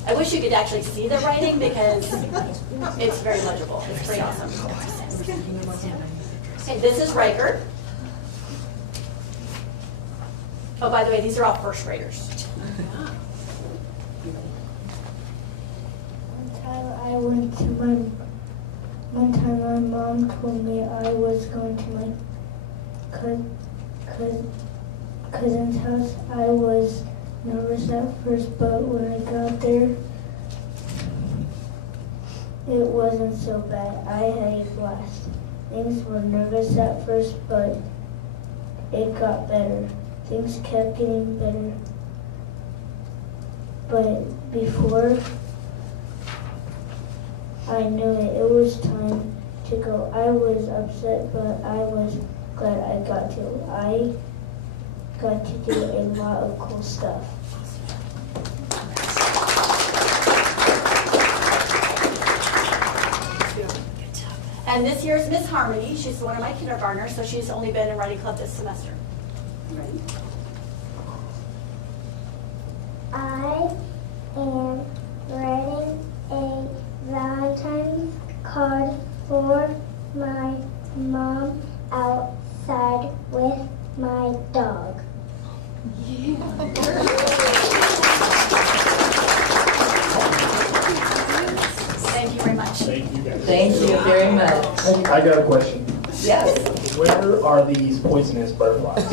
I wish you could actually see the writing because it's very legible. It's pretty awesome. Okay, this is Riker. Oh, by the way, these are all first graders. One time my mom told me I was going to my cousin's house. I was nervous at first, but when I got there, it wasn't so bad. I had a blast. Things were nervous at first, but it got better. Things kept getting better. But before I knew it was time to go. I was upset, but I was glad I got to. I got to do a lot of cool stuff. And this year's Miss Harmony. She's one of my kindergartners, so she's only been in Writing Club this semester. Ready? I am writing a Valentine's card for my mom outside with my dog. Thank you very much. Thank you guys. Thank you very much. I got a question. Yes. Where are these poisonous butterflies?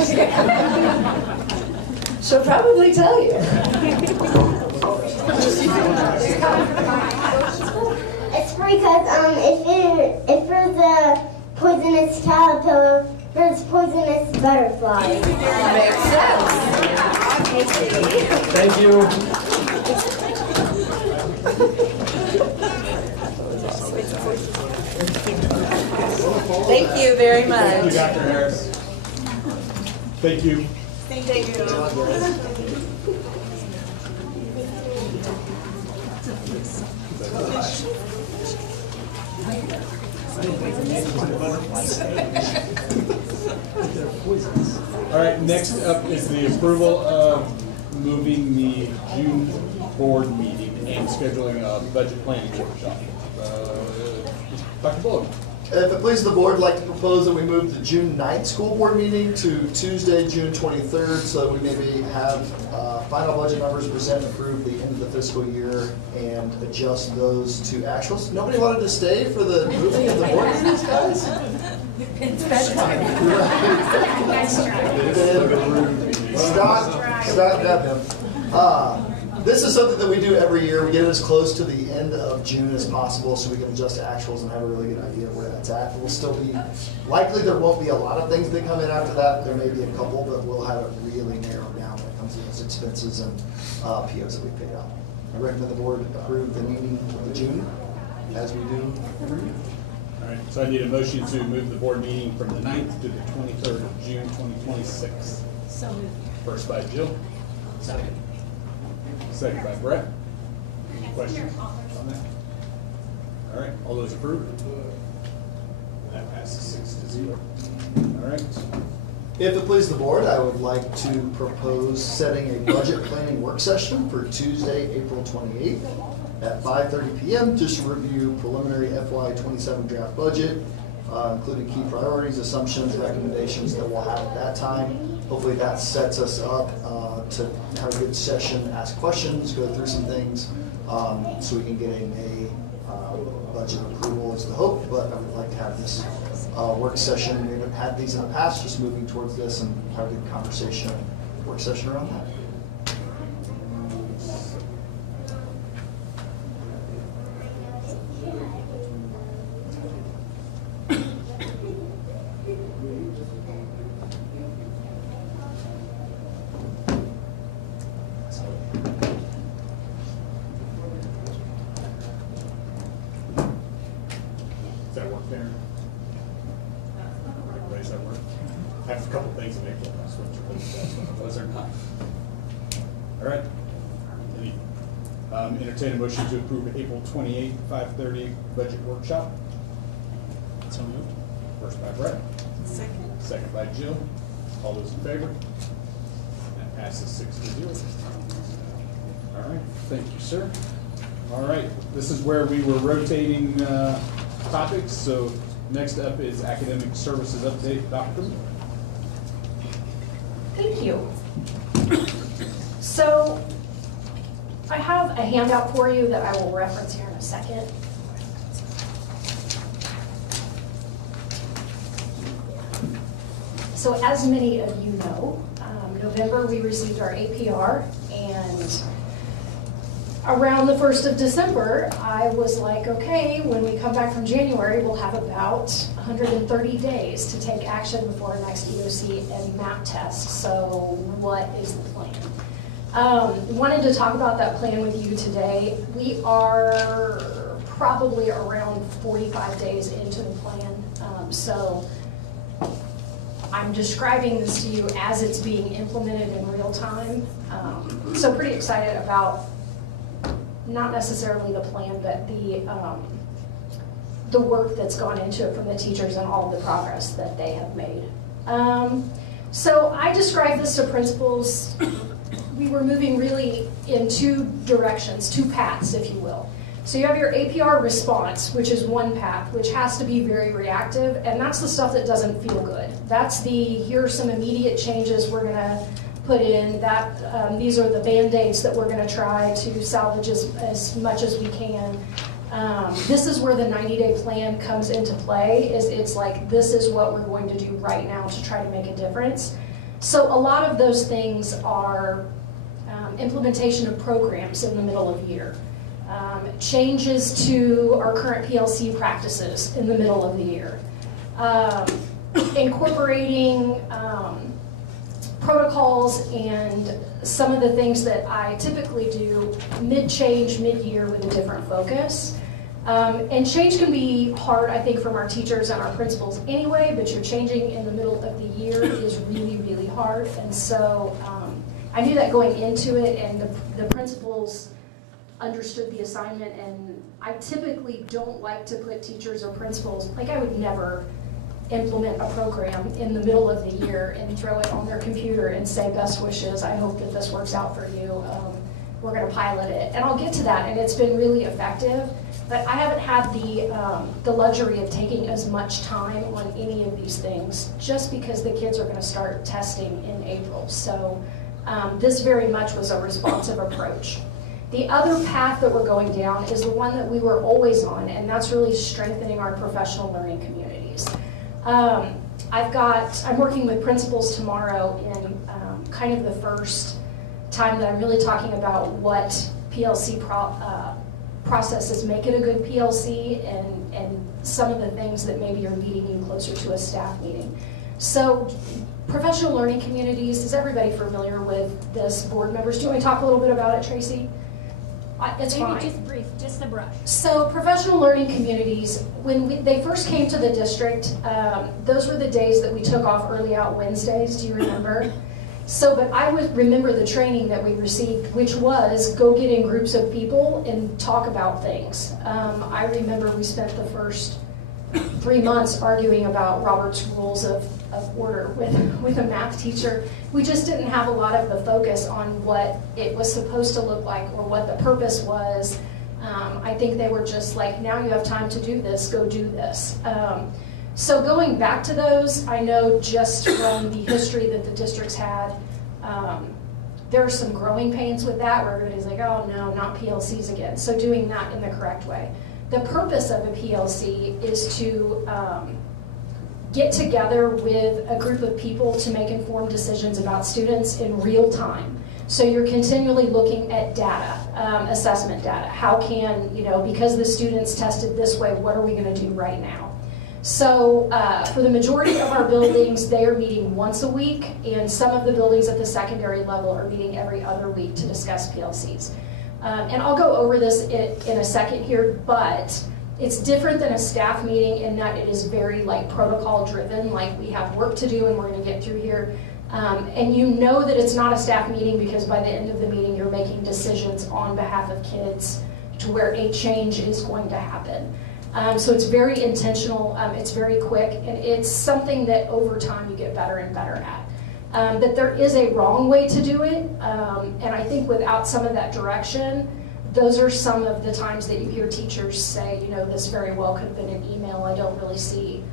She'll probably tell you. It's because if there's a poisonous caterpillar, there's poisonous butterflies. Makes sense. Thank you. Thank you very much. Thank you, Dr. Harris. Thank you. Thank you. All right, next up is the approval of moving the June board meeting and scheduling a budget planning workshop. Dr. Bullock. If it pleases the board, I'd like to propose that we move the June 9th school board meeting to Tuesday, June 23rd, so that we maybe have final budget numbers presented and approved the end of the fiscal year and adjust those to actuals. Nobody wanted to stay for the moving of the board meetings, guys? It's bedtime. Stop that him. This is something that we do every year. We get it as close to the end of June as possible so we can adjust to actuals and have a really good idea of where that's at. We'll still be, likely there won't be a lot of things that come in after that. There may be a couple, but we'll have it really narrowed down when it comes to those expenses and POs that we paid out. I recommend the board approve the meeting of June as we do every year. All right, so I need a motion to move the board meeting from the 9th to the 23rd of June 2026. So moved. First by Jill. Second. Second by Brett. Any questions on that? All right, all those approved? That passes 6-0. All right. If it pleases the board, I would like to propose setting a budget planning work session for Tuesday, April 28th at 5:30 p.m. just to review preliminary FY27 draft budget, including key priorities, assumptions, recommendations that we'll have at that time. Hopefully that sets us up to have a good session, ask questions, go through some things, so we can get a May budget approval is the hope, but I would like to have this work session. We haven't had these in the past, just moving towards this and have a good conversation, work session around that. Does that work there? Everybody's that work? I have a couple things in April. I switched to that's what it was or not. All right. Any, entertain a motion to approve April 28th, 5:30 budget workshop. So moved. First by Brett. Second. Second by Jill. All those in favor? That passes 6-0. All right, thank you, sir. All right, this is where we were rotating topics. So next up is academic services update. Dr. Thank you. So I have a handout for you that I will reference here in a second. So as many of you know, November we received our APR, and around the 1st of December, I was like, okay, when we come back from January, we'll have about 130 days to take action before our next EOC and MAP test. So what is the plan? Wanted to talk about that plan with you today. We are probably around 45 days into the plan. So I'm describing this to you as it's being implemented in real time. So pretty excited about not necessarily the plan, but the work that's gone into it from the teachers and all of the progress that they have made. So I described this to principals. We were moving really in two directions, two paths, if you will. So you have your APR response, which is one path, which has to be very reactive, and that's the stuff that doesn't feel good. That's here are some immediate changes we're gonna put in, that these are the Band-Aids that we're gonna try to salvage as much as we can. This is where the 90-day plan comes into play, it's like, this is what we're going to do right now to try to make a difference. So a lot of those things are implementation of programs in the middle of the year. Changes to our current PLC practices in the middle of the year. Incorporating protocols and some of the things that I typically do mid-change, mid-year with a different focus. And change can be hard, I think, from our teachers and our principals anyway, but you're changing in the middle of the year is really, really hard. And so I knew that going into it, and the principals understood the assignment, and I typically don't like to put teachers or principals, like I would never implement a program in the middle of the year and throw it on their computer and say, best wishes, I hope that this works out for you. We're going to pilot it. And I'll get to that, and it's been really effective. But I haven't had the luxury of taking as much time on any of these things just because the kids are going to start testing in April. So this very much was a responsive approach. The other path that we're going down is the one that we were always on, and that's really strengthening our professional learning communities. I'm working with principals tomorrow in kind of the first time that I'm really talking about what PLC processes make it a good PLC and some of the things that maybe are leading you closer to a staff meeting. So professional learning communities, is everybody familiar with this, board members? Do you want me to talk a little bit about it, Tracy? It's Maybe fine. just brief, just a brush. So professional learning communities, when they first came to the district, those were the days that we took off early out Wednesdays, do you remember? So, but I would remember the training that we received, which was go get in groups of people and talk about things. I remember we spent the first 3 months arguing about Robert's Rules of Order with a math teacher. We just didn't have a lot of the focus on what it was supposed to look like or what the purpose was. I think they were just like, now you have time to do this, go do this. So going back to those, I know just from the history that the district's had, there are some growing pains with that where everybody's like, oh no, not PLCs again. So doing that in the correct way. The purpose of a PLC is to get together with a group of people to make informed decisions about students in real time. So you're continually looking at data, assessment data. How can, because the students tested this way, what are we going to do right now? So for the majority of our buildings, they are meeting once a week, and some of the buildings at the secondary level are meeting every other week to discuss PLCs. And I'll go over this in a second here, but it's different than a staff meeting in that it is very protocol driven, like we have work to do and we're going to get through here. And you know that it's not a staff meeting because by the end of the meeting you're making decisions on behalf of kids to where a change is going to happen. So it's very intentional, it's very quick, and it's something that over time you get better and better at. But there is a wrong way to do it, and I think without some of that direction, those are some of the times that you hear teachers say, this very well could have been an email, I don't really see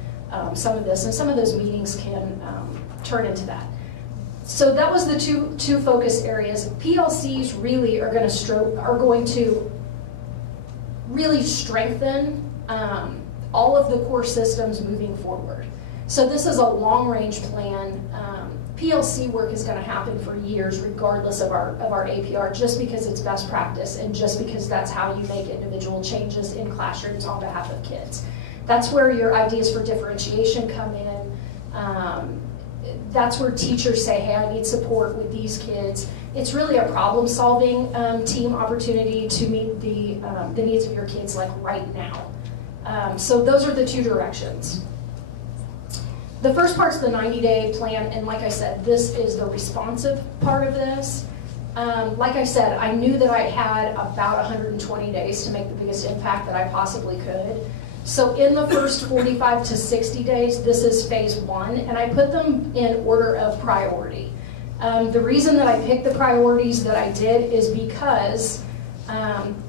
some of this, and some of those meetings can turn into that. So that was the two focus areas. PLCs really are going to really strengthen all of the core systems moving forward. So this is a long-range plan. PLC work is going to happen for years regardless of our APR, just because it's best practice and just because that's how you make individual changes in classrooms on behalf of kids. That's where your ideas for differentiation come in. That's where teachers say, hey, I need support with these kids. It's really a problem-solving team opportunity to meet the needs of your kids right now. So those are the two directions. The first part's the 90-day plan, and like I said, this is the responsive part of this. Like I said, I knew that I had about 120 days to make the biggest impact that I possibly could. So in the first 45 to 60 days, this is phase 1, and I put them in order of priority. The reason that I picked the priorities that I did is because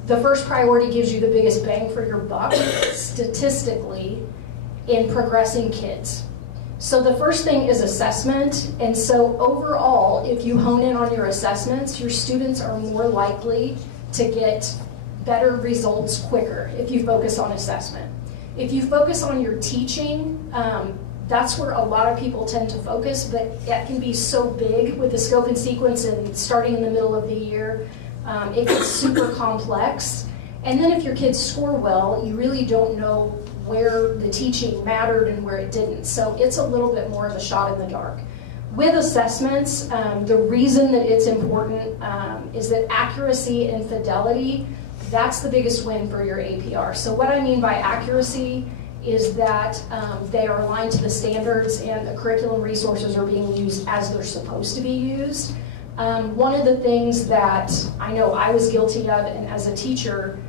the first priority gives you the biggest bang for your buck statistically in progressing kids. So the first thing is assessment, and so overall, if you hone in on your assessments, your students are more likely to get better results quicker if you focus on assessment. If you focus on your teaching, that's where a lot of people tend to focus, but that can be so big with the scope and sequence and starting in the middle of the year. It gets super complex. And then if your kids score well, you really don't know where the teaching mattered and where it didn't. So it's a little bit more of a shot in the dark. With assessments, the reason that it's important is that accuracy and fidelity, that's the biggest win for your APR. So what I mean by accuracy is that they are aligned to the standards and the curriculum resources are being used as they're supposed to be used. One of the things that I know I was guilty of, and as a teacher,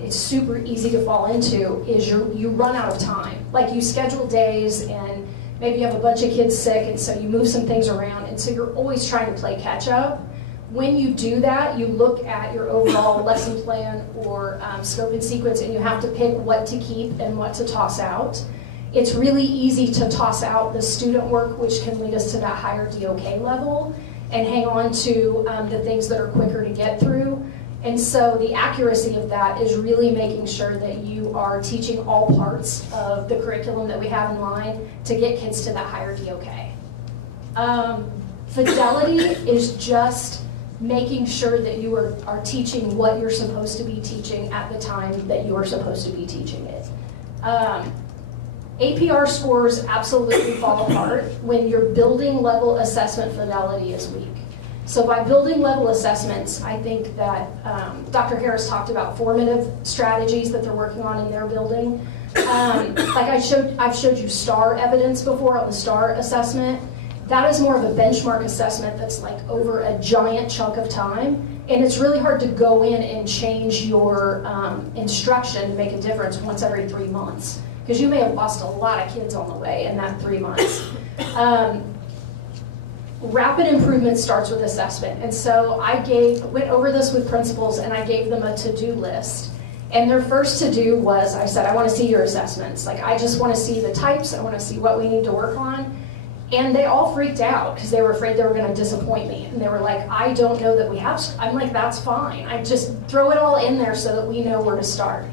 it's super easy to fall into, is you run out of time. Like you schedule days and maybe you have a bunch of kids sick, and so you move some things around, and so you're always trying to play catch up. When you do that, you look at your overall lesson plan or scope and sequence, and you have to pick what to keep and what to toss out. It's really easy to toss out the student work, which can lead us to that higher DOK level, and hang on to the things that are quicker to get through. And so the accuracy of that is really making sure that you are teaching all parts of the curriculum that we have in line to get kids to that higher DOK. Fidelity is just making sure that you are teaching what you're supposed to be teaching at the time that you are supposed to be teaching it. APR scores absolutely fall apart when your building level assessment fidelity is weak. So by building level assessments, I think that Dr. Harris talked about formative strategies that they're working on in their building. Like I've showed you STAR evidence before on the STAR assessment. That is more of a benchmark assessment that's like over a giant chunk of time, and it's really hard to go in and change your instruction to make a difference once every 3 months, because you may have lost a lot of kids on the way in that 3 months. Rapid improvement starts with assessment, and so I went over this with principals, and I gave them a to-do list. And their first to-do was, I said, I want to see your assessments. Like, I just want to see the types, I want to see what we need to work on. And they all freaked out because they were afraid they were going to disappoint me. And they were like, I don't know that we have, I'm like, that's fine. I just throw it all in there so that we know where to start.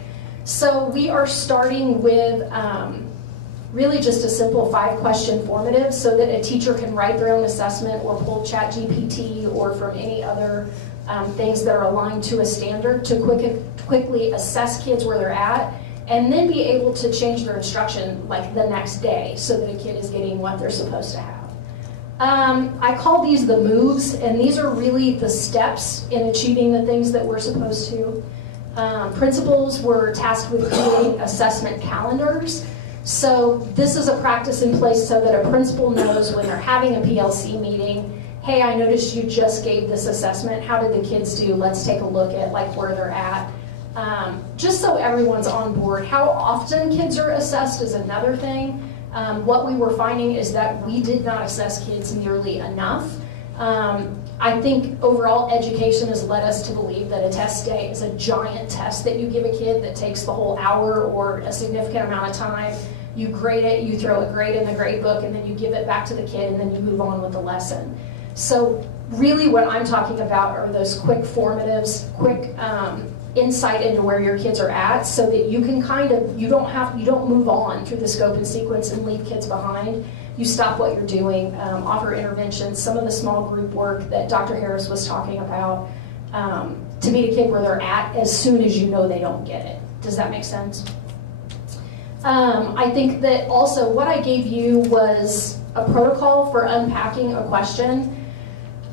So we are starting with really just a simple 5-question formative so that a teacher can write their own assessment or pull ChatGPT or from any other things that are aligned to a standard to quickly assess kids where they're at, and then be able to change their instruction like the next day so that a kid is getting what they're supposed to have. I call these the moves, and these are really the steps in achieving the things that we're supposed to. Principals were tasked with creating assessment calendars. So this is a practice in place so that a principal knows when they're having a PLC meeting, hey, I noticed you just gave this assessment. How did the kids do? Let's take a look at like where they're at. Just so everyone's on board. How often kids are assessed is another thing. What we were finding is that we did not assess kids nearly enough. I think overall education has led us to believe that a test day is a giant test that you give a kid that takes the whole hour or a significant amount of time. You grade it, you throw a grade in the grade book, and then you give it back to the kid, and then you move on with the lesson. So really what I'm talking about are those quick formatives, quick insight into where your kids are at so that you can kind of, you don't move on through the scope and sequence and leave kids behind. You stop what you're doing, offer interventions, some of the small group work that Dr. Harris was talking about, to meet a kid where they're at as soon as you know they don't get it. Does that make sense? I think that also what I gave you was a protocol for unpacking a question.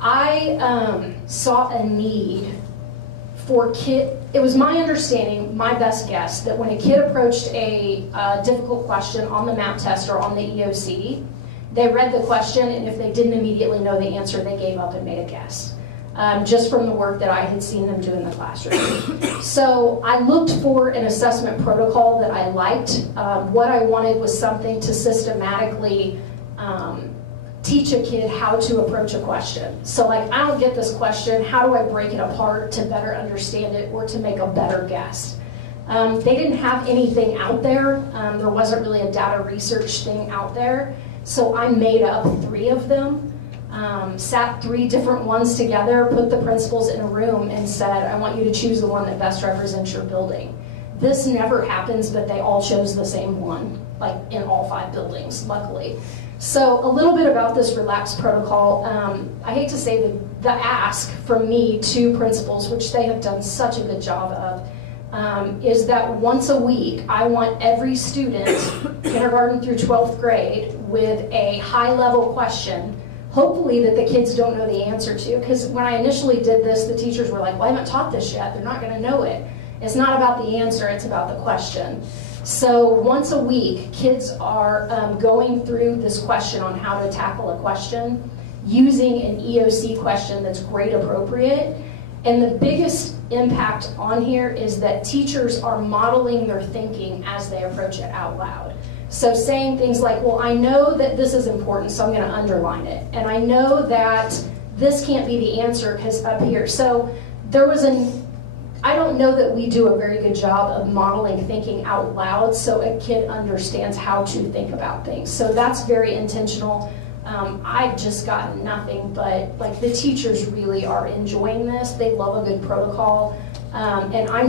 I saw a need for it was my understanding, my best guess, that when a kid approached a difficult question on the MAP test or on the EOC, they read the question, and if they didn't immediately know the answer, they gave up and made a guess, just from the work that I had seen them do in the classroom. So I looked for an assessment protocol that I liked. What I wanted was something to systematically teach a kid how to approach a question. So like, I don't get this question, how do I break it apart to better understand it or to make a better guess? They didn't have anything out there. There wasn't really a data research thing out there. So I made up 3 of them, sat 3 different ones together, put the principals in a room and said, I want you to choose the one that best represents your building. This never happens, but they all chose the same one, like in all 5 buildings, luckily. So a little bit about this relaxed protocol. I hate to say the ask from me to principals, which they have done such a good job of, is that once a week, I want every student, kindergarten through 12th grade, with a high-level question, hopefully that the kids don't know the answer to. Because when I initially did this, the teachers were like, well, I haven't taught this yet. They're not going to know it. It's not about the answer, it's about the question. So once a week, kids are going through this question on how to tackle a question using an EOC question that's grade appropriate. And the biggest impact on here is that teachers are modeling their thinking as they approach it out loud. So saying things like, well, I know that this is important, so I'm going to underline it. And I know that this can't be the answer because up here. So there was I don't know that we do a very good job of modeling thinking out loud so a kid understands how to think about things. So that's very intentional. I've just gotten nothing but, like, the teachers really are enjoying this. They love a good protocol. And I am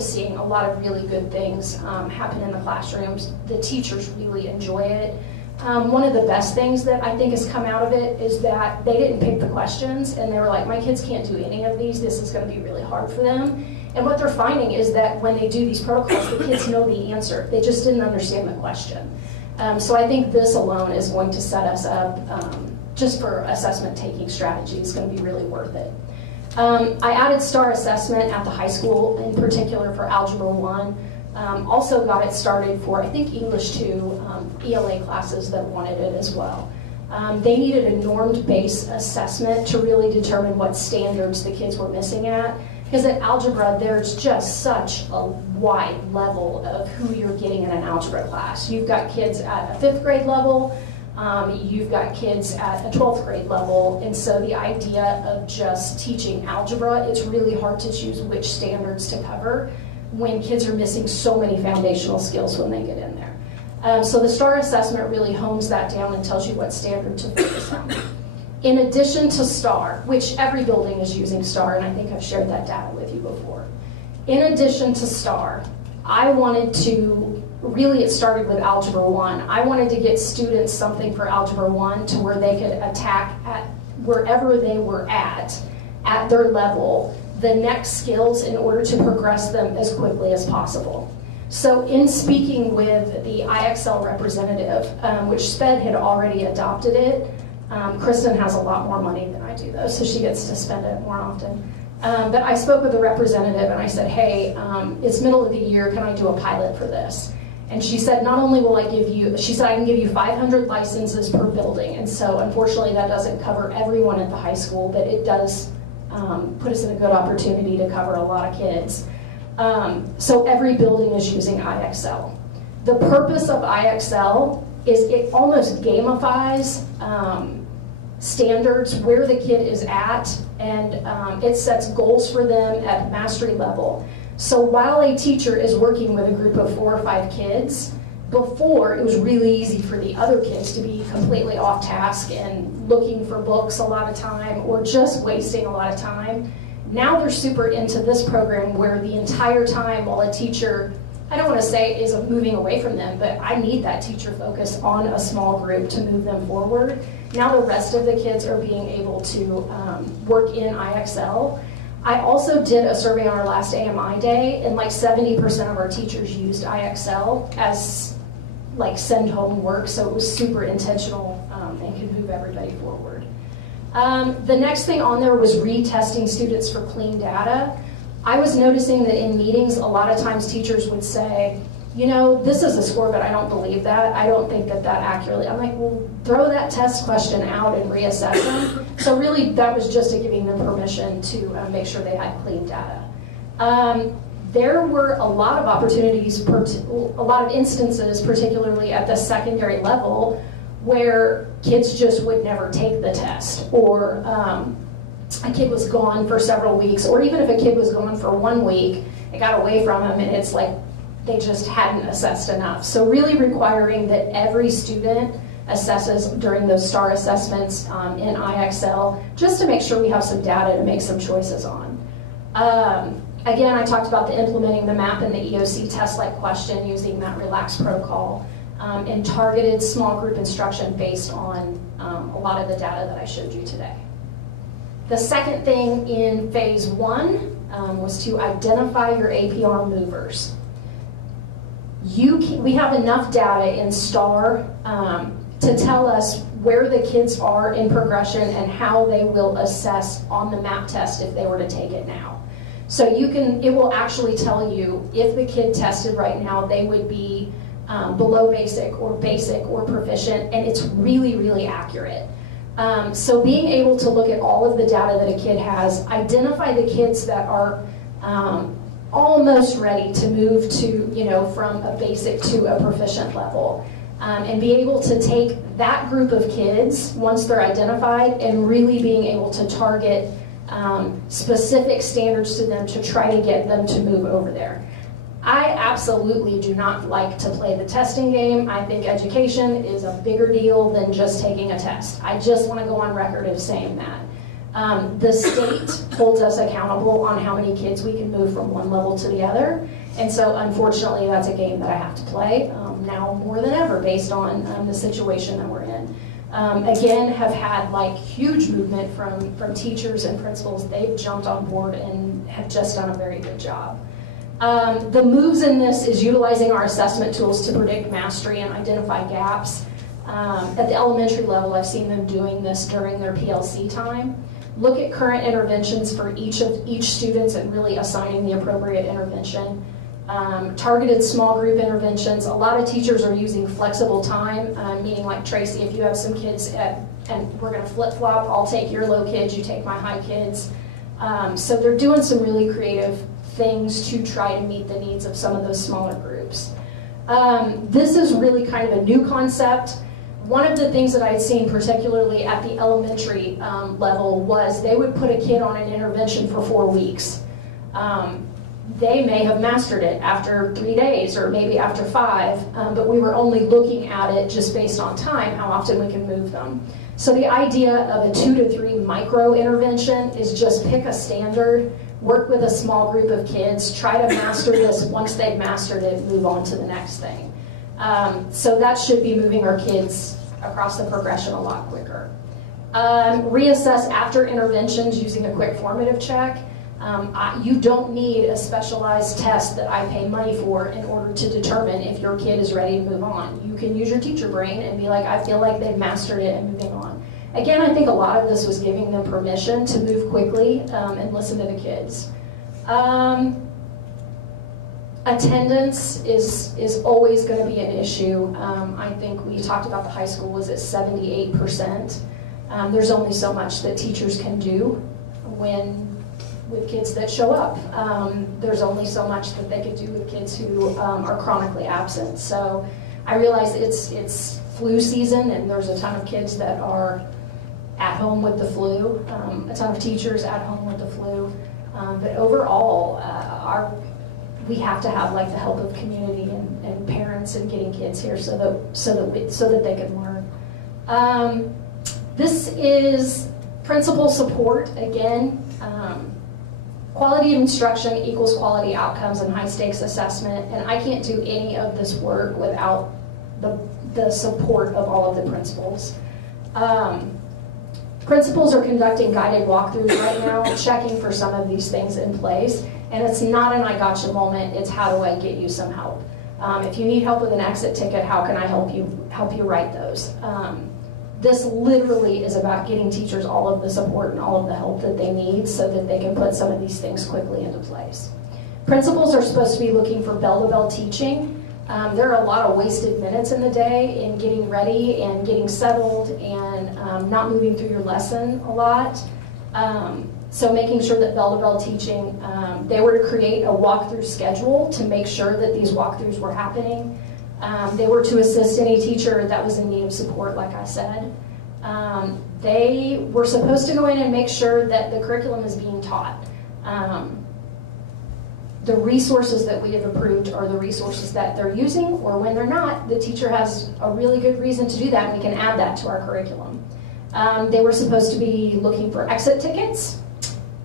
seeing a lot of really good things happen in the classrooms. The teachers really enjoy it. One of the best things that I think has come out of it is that they didn't pick the questions, and they were like, my kids can't do any of these. This is going to be really hard for them. And what they're finding is that when they do these protocols, the kids know the answer. They just didn't understand the question. So I think this alone is going to set us up just for assessment taking strategy. It's going to be really worth it. I added STAR assessment at the high school, in particular for Algebra 1. Also got it started for, I think, English 2 ELA classes that wanted it as well. They needed a normed-based assessment to really determine what standards the kids were missing at. Because at algebra, there's just such a wide level of who you're getting in an algebra class. You've got kids at a 5th grade level, you've got kids at a 12th grade level, and so the idea of just teaching algebra, it's really hard to choose which standards to cover when kids are missing so many foundational skills when they get in there. So the STAR assessment really hones that down and tells you what standard to focus on. In addition to STAR, which every building is using STAR, and I think I've shared that data with you before. In addition to STAR, I wanted to, really it started with Algebra 1. I wanted to get students something for Algebra 1 to where they could attack at wherever they were at their level, the next skills in order to progress them as quickly as possible. So in speaking with the IXL representative, which SPED had already adopted it, Kristen has a lot more money than I do though, so she gets to spend it more often. But I spoke with the representative and I said, hey, it's middle of the year, can I do a pilot for this? And she said, not only will I give you, she said I can give you 500 licenses per building. And so unfortunately that doesn't cover everyone at the high school, but it does put us in a good opportunity to cover a lot of kids. So every building is using IXL. The purpose of IXL is it almost gamifies standards where the kid is at, and it sets goals for them at mastery level. So while a teacher is working with a group of 4 or 5 kids, before it was really easy for the other kids to be completely off task and looking for books a lot of time or just wasting a lot of time. Now they're super into this program where the entire time while a teacher, I don't want to say is moving away from them, but I need that teacher focus on a small group to move them forward. Now the rest of the kids are being able to work in IXL. I also did a survey on our last AMI day, and like 70% of our teachers used IXL as like send home work, so it was super intentional and could move everybody forward. The next thing on there was retesting students for clean data. I was noticing that in meetings, a lot of times teachers would say, you know, this is a score, but I don't believe that. I don't think that accurately. I'm like, well, throw that test question out and reassess them. So really, that was just giving them permission to make sure they had clean data. There were a lot of opportunities, a lot of instances, particularly at the secondary level, where kids just would never take the test, or a kid was gone for several weeks, or even if a kid was gone for 1 week, it got away from them, and it's like they just hadn't assessed enough. So really requiring that every student assesses during those STAR assessments in IXL, just to make sure we have some data to make some choices on. Again, I talked about implementing the MAP and the EOC test-like question using that relaxed protocol and targeted small group instruction based on a lot of the data that I showed you today. The second thing in phase 1 was to identify your APR movers. We have enough data in STAR to tell us where the kids are in progression and how they will assess on the MAP test if they were to take it now. So it will actually tell you if the kid tested right now, they would be below basic or proficient, and it's really, really accurate. So being able to look at all of the data that a kid has, identify the kids that are almost ready to move to, from a basic to a proficient level. And be able to take that group of kids, once they're identified, and really being able to target specific standards to them to try to get them to move over there. I absolutely do not like to play the testing game. I think education is a bigger deal than just taking a test. I just want to go on record of saying that. The state holds us accountable on how many kids we can move from one level to the other. And so unfortunately that's a game that I have to play now more than ever based on the situation that we're in. Again, have had like huge movement from teachers and principals. They've jumped on board and have just done a very good job. The moves in this is utilizing our assessment tools to predict mastery and identify gaps. At the elementary level, I've seen them doing this during their PLC time. Look at current interventions for each students and really assigning the appropriate intervention. Targeted small group interventions. A lot of teachers are using flexible time, meaning like Tracy, if you have some kids and we're going to flip-flop, I'll take your low kids, you take my high kids. So they're doing some really creative things to try to meet the needs of some of those smaller groups. This is really kind of a new concept. One of the things that I had seen particularly at the elementary level was they would put a kid on an intervention for 4 weeks. They may have mastered it after 3 days or maybe after 5, but we were only looking at it just based on time, how often we can move them. So the idea of a 2 to 3 micro intervention is just pick a standard, work with a small group of kids, try to master this. Once they've mastered it, move on to the next thing. So that should be moving our kids across the progression a lot quicker. Reassess after interventions using a quick formative check. You don't need a specialized test that I pay money for in order to determine if your kid is ready to move on. You can use your teacher brain and be like, I feel like they've mastered it and moving on. Again, I think a lot of this was giving them permission to move quickly and listen to the kids. Attendance is always going to be an issue. I think we talked about the high school was at 78%. There's only so much that teachers can do with kids that show up. There's only so much that they could do with kids who are chronically absent. So I realize it's flu season and there's a ton of kids that are at home with the flu, a ton of teachers at home with the flu. But overall, we have to have like the help of community and parents and getting kids here so that they can learn. This is principal support again. Quality of instruction equals quality outcomes and high stakes assessment, and I can't do any of this work without the support of all of the principals. Principals are conducting guided walkthroughs right now, checking for some of these things in place, and it's not an I gotcha moment, it's how do I get you some help. If you need help with an exit ticket, how can I help you write those? This literally is about getting teachers all of the support and all of the help that they need so that they can put some of these things quickly into place. Principals are supposed to be looking for bell-to-bell teaching. There are a lot of wasted minutes in the day in getting ready and getting settled and not moving through your lesson a lot. So making sure that bell-to-bell teaching, they were to create a walkthrough schedule to make sure that these walkthroughs were happening. They were to assist any teacher that was in need of support, like I said. They were supposed to go in and make sure that the curriculum is being taught. The resources that we have approved are the resources that they're using, or when they're not, the teacher has a really good reason to do that, and we can add that to our curriculum. They were supposed to be looking for exit tickets,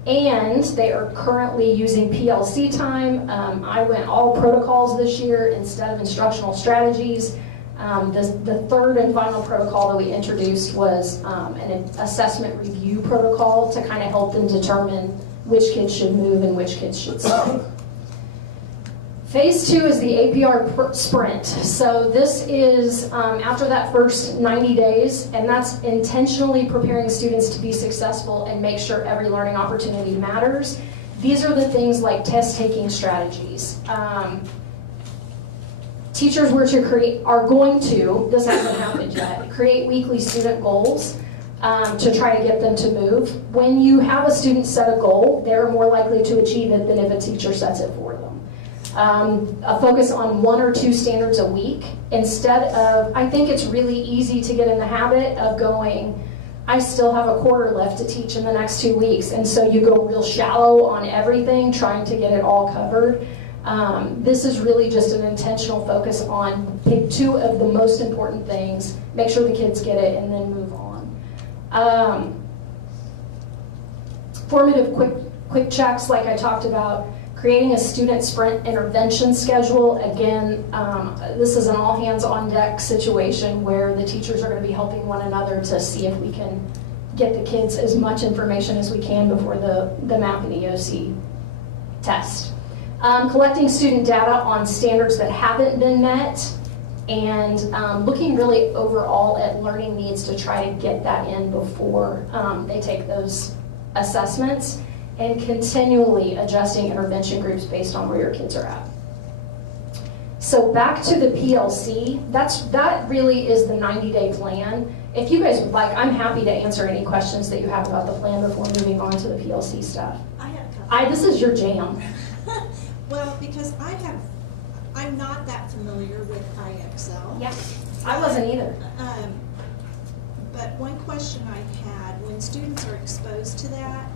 and they are currently using PLC time. I went all protocols this year instead of instructional strategies. The third and final protocol that we introduced was an assessment review protocol to kind of help them determine which kids should move and which kids should stay. Phase 2 is the APR sprint. So this is after that first 90 days, and that's intentionally preparing students to be successful and make sure every learning opportunity matters. These are the things like test-taking strategies. Teachers were to create, are going to, this hasn't happened yet, create weekly student goals. to try to get them to move. When you have a student set a goal, they're more likely to achieve it than if a teacher sets it for them. A focus on 1 or 2 standards a week instead of, I think it's really easy to get in the habit of going, I still have a quarter left to teach in the next 2 weeks, and so you go real shallow on everything, trying to get it all covered. This is really just an intentional focus on pick 2 of the most important things, make sure the kids get it, and then move on. Formative quick checks, like I talked about, creating a student sprint intervention schedule. Again, this is an all hands on deck situation where the teachers are going to be helping one another to see if we can get the kids as much information as we can before the MAP and EOC test. Collecting student data on standards that haven't been met, and looking really overall at learning needs to try to get that in before they take those assessments, and continually adjusting intervention groups based on where your kids are at. So back to the PLC, that really is the 90-day plan. If you guys would like, I'm happy to answer any questions that you have about the plan before moving on to the PLC stuff. I have a couple. This is your jam. Well, because I'm not that familiar with IXL. Yeah, I wasn't either. But one question I had, when students are exposed to that,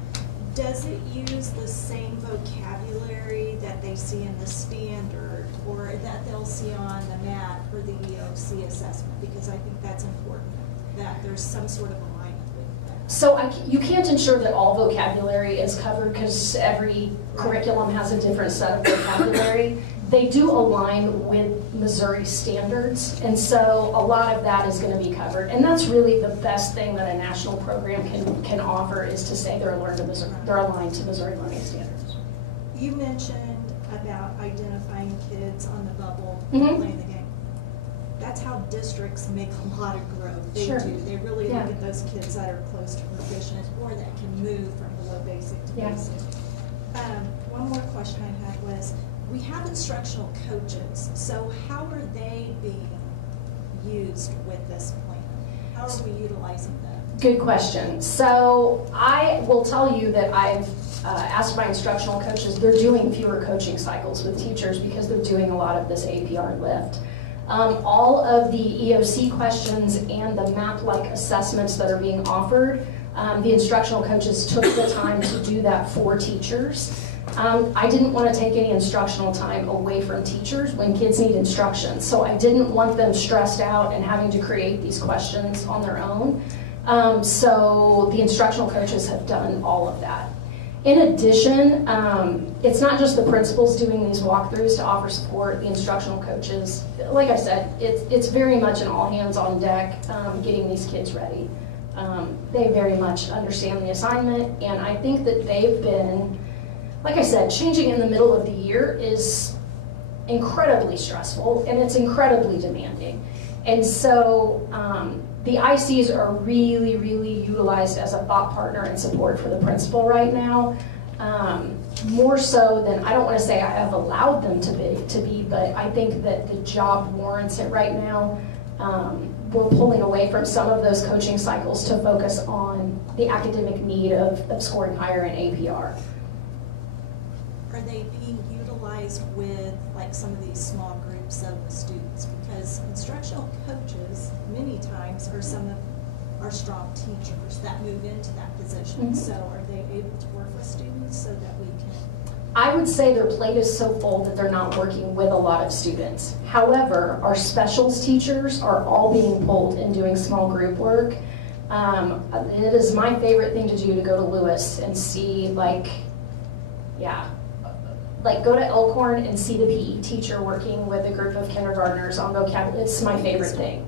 does it use the same vocabulary that they see in the standard or that they'll see on the MAP or the EOC assessment? Because I think that's important, that there's some sort of alignment with that. So you can't ensure that all vocabulary is covered because every curriculum has a different set of vocabulary. They do align with Missouri standards, and so a lot of that is going to be covered. And that's really the best thing that a national program can offer, is to say they're aligned to Missouri learning standards. You mentioned about identifying kids on the bubble Mm-hmm. playing the game. That's how districts make a lot of growth. They Sure. do. They really Yeah. look at those kids that are close to proficient or that can move from below basic to Yeah. basic. One more question I had was, we have instructional coaches, so how are they being used with this plan? How are we utilizing them? Good question. So I will tell you that I've asked my instructional coaches, they're doing fewer coaching cycles with teachers because they're doing a lot of this APR lift. All of the EOC questions and the MAP-like assessments that are being offered, the instructional coaches took the time to do that for teachers. I didn't want to take any instructional time away from teachers when kids need instruction. So I didn't want them stressed out and having to create these questions on their own. So the instructional coaches have done all of that. In addition, it's not just the principals doing these walkthroughs to offer support, the instructional coaches. Like I said, it's very much an all hands on deck getting these kids ready. They very much understand the assignment, and I think that they've been, like I said, changing in the middle of the year is incredibly stressful and it's incredibly demanding. And so the ICs are really, really utilized as a thought partner and support for the principal right now. More so than, I don't want to say I have allowed them to be, but I think that the job warrants it right now. We're pulling away from some of those coaching cycles to focus on the academic need of scoring higher in APR. Are they being utilized with like some of these small groups of students? Because instructional coaches many times are some of our strong teachers that move into that position. Mm-hmm. So are they able to work with students so that we can? I would say their plate is so full that they're not working with a lot of students. However, our specials teachers are all being pulled in doing small group work. It is my favorite thing to do to go to Lewis and see go to Elkhorn and see the PE teacher working with a group of kindergartners on vocabulary. It's my favorite thing.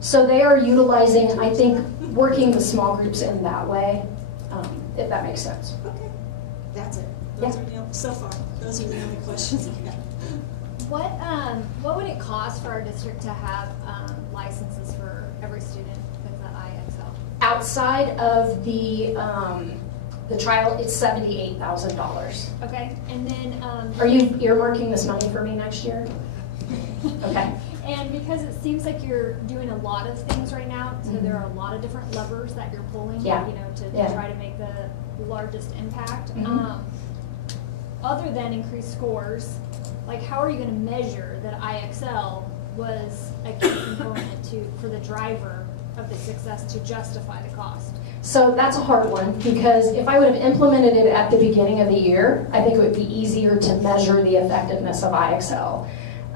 So they are utilizing, I think, working the small groups in that way, if that makes sense. Okay, that's it. Those are so far, those are the only questions I have. What would it cost for our district to have licenses for every student with the IXL? Outside of the trial, it's $78,000. Okay, and then are you earmarking this money for me next year? Okay. And because it seems like you're doing a lot of things right now, so there are a lot of different levers that you're pulling, Yeah. to try to make the largest impact. Other than increased scores, like how are you going to measure that IXL was a key component for the driver of the success to justify the cost? So that's a hard one, because if I would have implemented it at the beginning of the year, I think it would be easier to measure the effectiveness of IXL.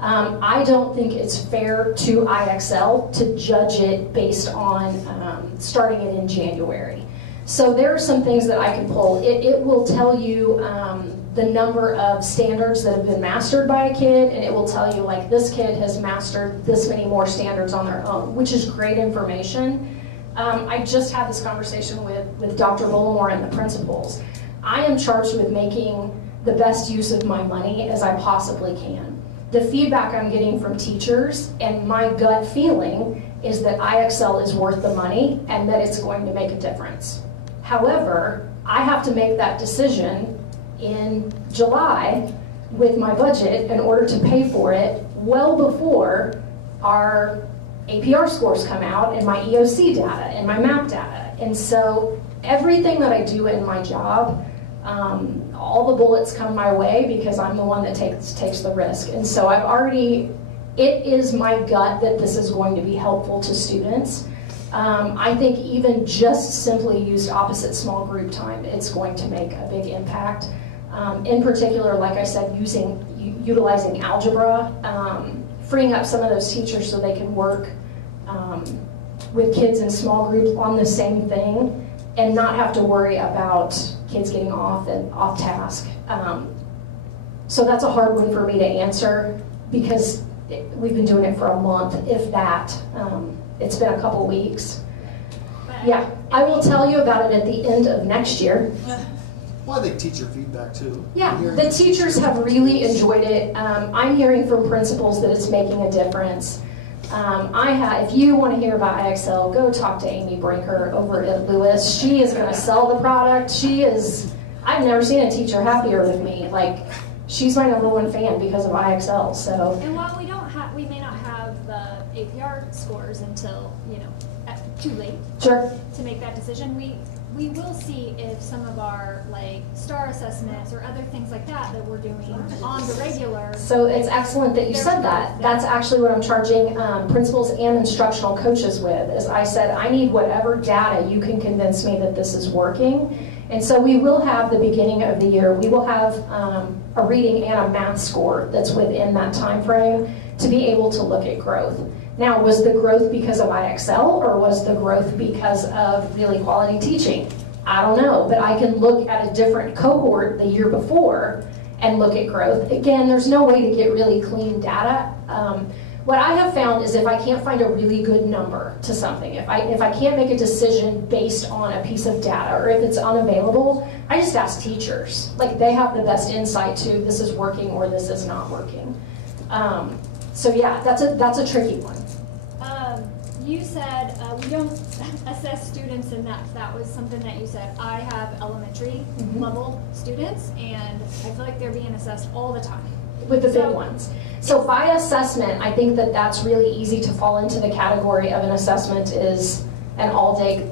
I don't think it's fair to IXL to judge it based on starting it in January. So there are some things that I can pull. It will tell you the number of standards that have been mastered by a kid, and it will tell you like this kid has mastered this many more standards on their own, which is great information. I just had this conversation with Dr. Bullimore and the principals. I am charged with making the best use of my money as I possibly can. The feedback I'm getting from teachers and my gut feeling is that IXL is worth the money and that it's going to make a difference. However, I have to make that decision in July with my budget in order to pay for it well before our APR scores come out and my EOC data and my MAP data. And so everything that I do in my job, all the bullets come my way because I'm the one that takes the risk. And so it is my gut that this is going to be helpful to students. I think even just simply used opposite small group time, it's going to make a big impact. In particular, like I said, utilizing algebra, freeing up some of those teachers so they can work with kids in small groups on the same thing and not have to worry about kids getting off task. So that's a hard one for me to answer because we've been doing it for a month, if that. It's been a couple weeks. Yeah, I will tell you about it at the end of next year. Well, I think teacher feedback too. Yeah, the teachers have really enjoyed it. I'm hearing from principals that it's making a difference. If you want to hear about IXL, go talk to Amy Brinker over at Lewis. She is going to sell the product. I've never seen a teacher happier with me. Like, she's my #1 fan because of IXL. So. And while we may not have the APR scores until too late. Sure. To make that decision, we will see if some of our STAR assessments or other things like that we're doing on the regular. So it's excellent that you said that. That's actually what I'm charging principals and instructional coaches with. Is I said I need whatever data you can convince me that this is working. And so we will have the beginning of the year. We will have a reading and a math score that's within that time frame to be able to look at growth. Now, was the growth because of IXL or was the growth because of really quality teaching? I don't know, but I can look at a different cohort the year before and look at growth. Again, there's no way to get really clean data. What I have found is if I can't find a really good number to something, if I can't make a decision based on a piece of data or if it's unavailable, I just ask teachers. Like, they have the best insight to this is working or this is not working. So yeah, that's a tricky one. You said we don't assess students, and that was something that you said. I have elementary level students, and I feel like they're being assessed all the time. With the big ones. So by assessment, I think that's really easy to fall into the category of an assessment is an all-day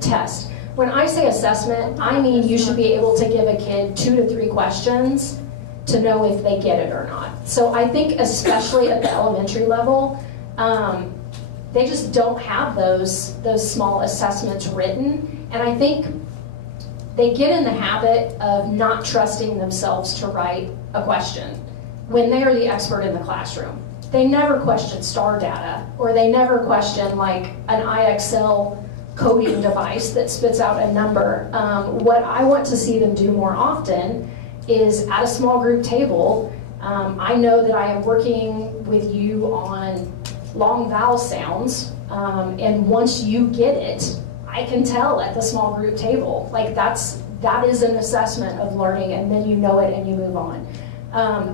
test. When I say assessment, I mean you should be able to give a kid 2 to 3 questions to know if they get it or not. So I think especially at the elementary level, they just don't have those small assessments written. And I think they get in the habit of not trusting themselves to write a question when they are the expert in the classroom. They never question STAR data, or they never question like an IXL coding device that spits out a number. What I want to see them do more often is at a small group table, I know that I am working with you on long vowel sounds, and once you get it, I can tell at the small group table. Like that is an assessment of learning, and then you know it and you move on.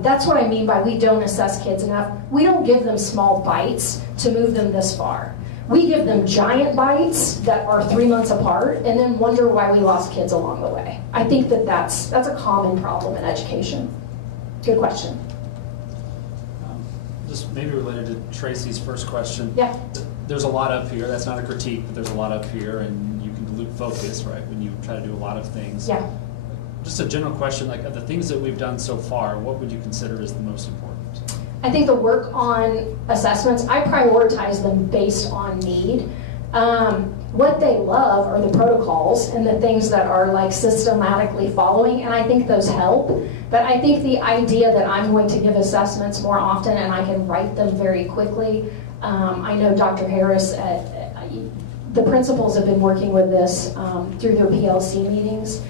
That's what I mean by we don't assess kids enough. We don't give them small bites to move them this far. We give them giant bites that are 3 months apart and then wonder why we lost kids along the way. I think that's a common problem in education. Good question. Just maybe related to Tracy's first question. Yeah. There's a lot up here. That's not a critique, but there's a lot up here, and you can dilute focus, right, when you try to do a lot of things. Yeah. Just a general question, like of the things that we've done so far, what would you consider is the most important? I think the work on assessments, I prioritize them based on need. What they love are the protocols and the things that are like systematically following, and I think those help. But I think the idea that I'm going to give assessments more often and I can write them very quickly. I know Dr. Harris, the principals have been working with this through their PLC meetings.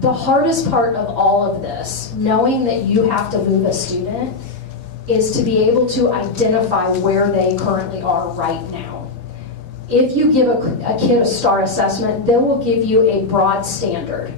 The hardest part of all of this, knowing that you have to move a student, is to be able to identify where they currently are right now. If you give a kid a STAR assessment, they will give you a broad standard.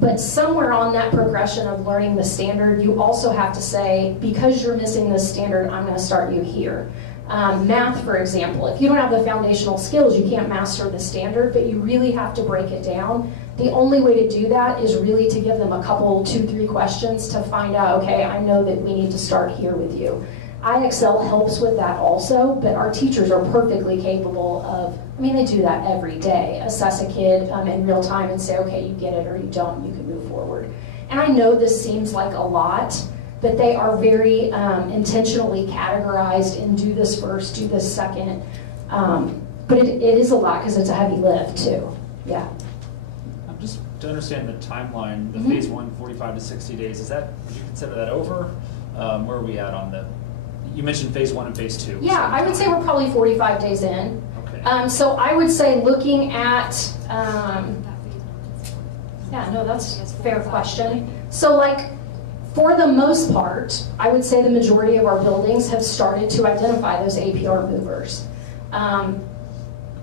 But somewhere on that progression of learning the standard, you also have to say, because you're missing this standard, I'm going to start you here. Math, for example, if you don't have the foundational skills, you can't master the standard, but you really have to break it down. The only way to do that is really to give them a couple, 2-3 questions to find out, okay, I know that we need to start here with you. IXL helps with that also, but our teachers are perfectly capable of, I mean, they do that every day, assess a kid in real time and say, okay, you get it or you don't, you can move forward. And I know this seems like a lot, but they are very intentionally categorized and do this first, do this second. But it is a lot because it's a heavy lift too, yeah. Just to understand the timeline, the phase 1, 45 to 60 days, is that, would you consider that over? Where are we at on the, you mentioned phase 1 and phase 2. Yeah, I would say we're probably 45 days in. Okay. So I would say looking at, yeah, no, that's a fair question. So like, for the most part, I would say the majority of our buildings have started to identify those APR movers.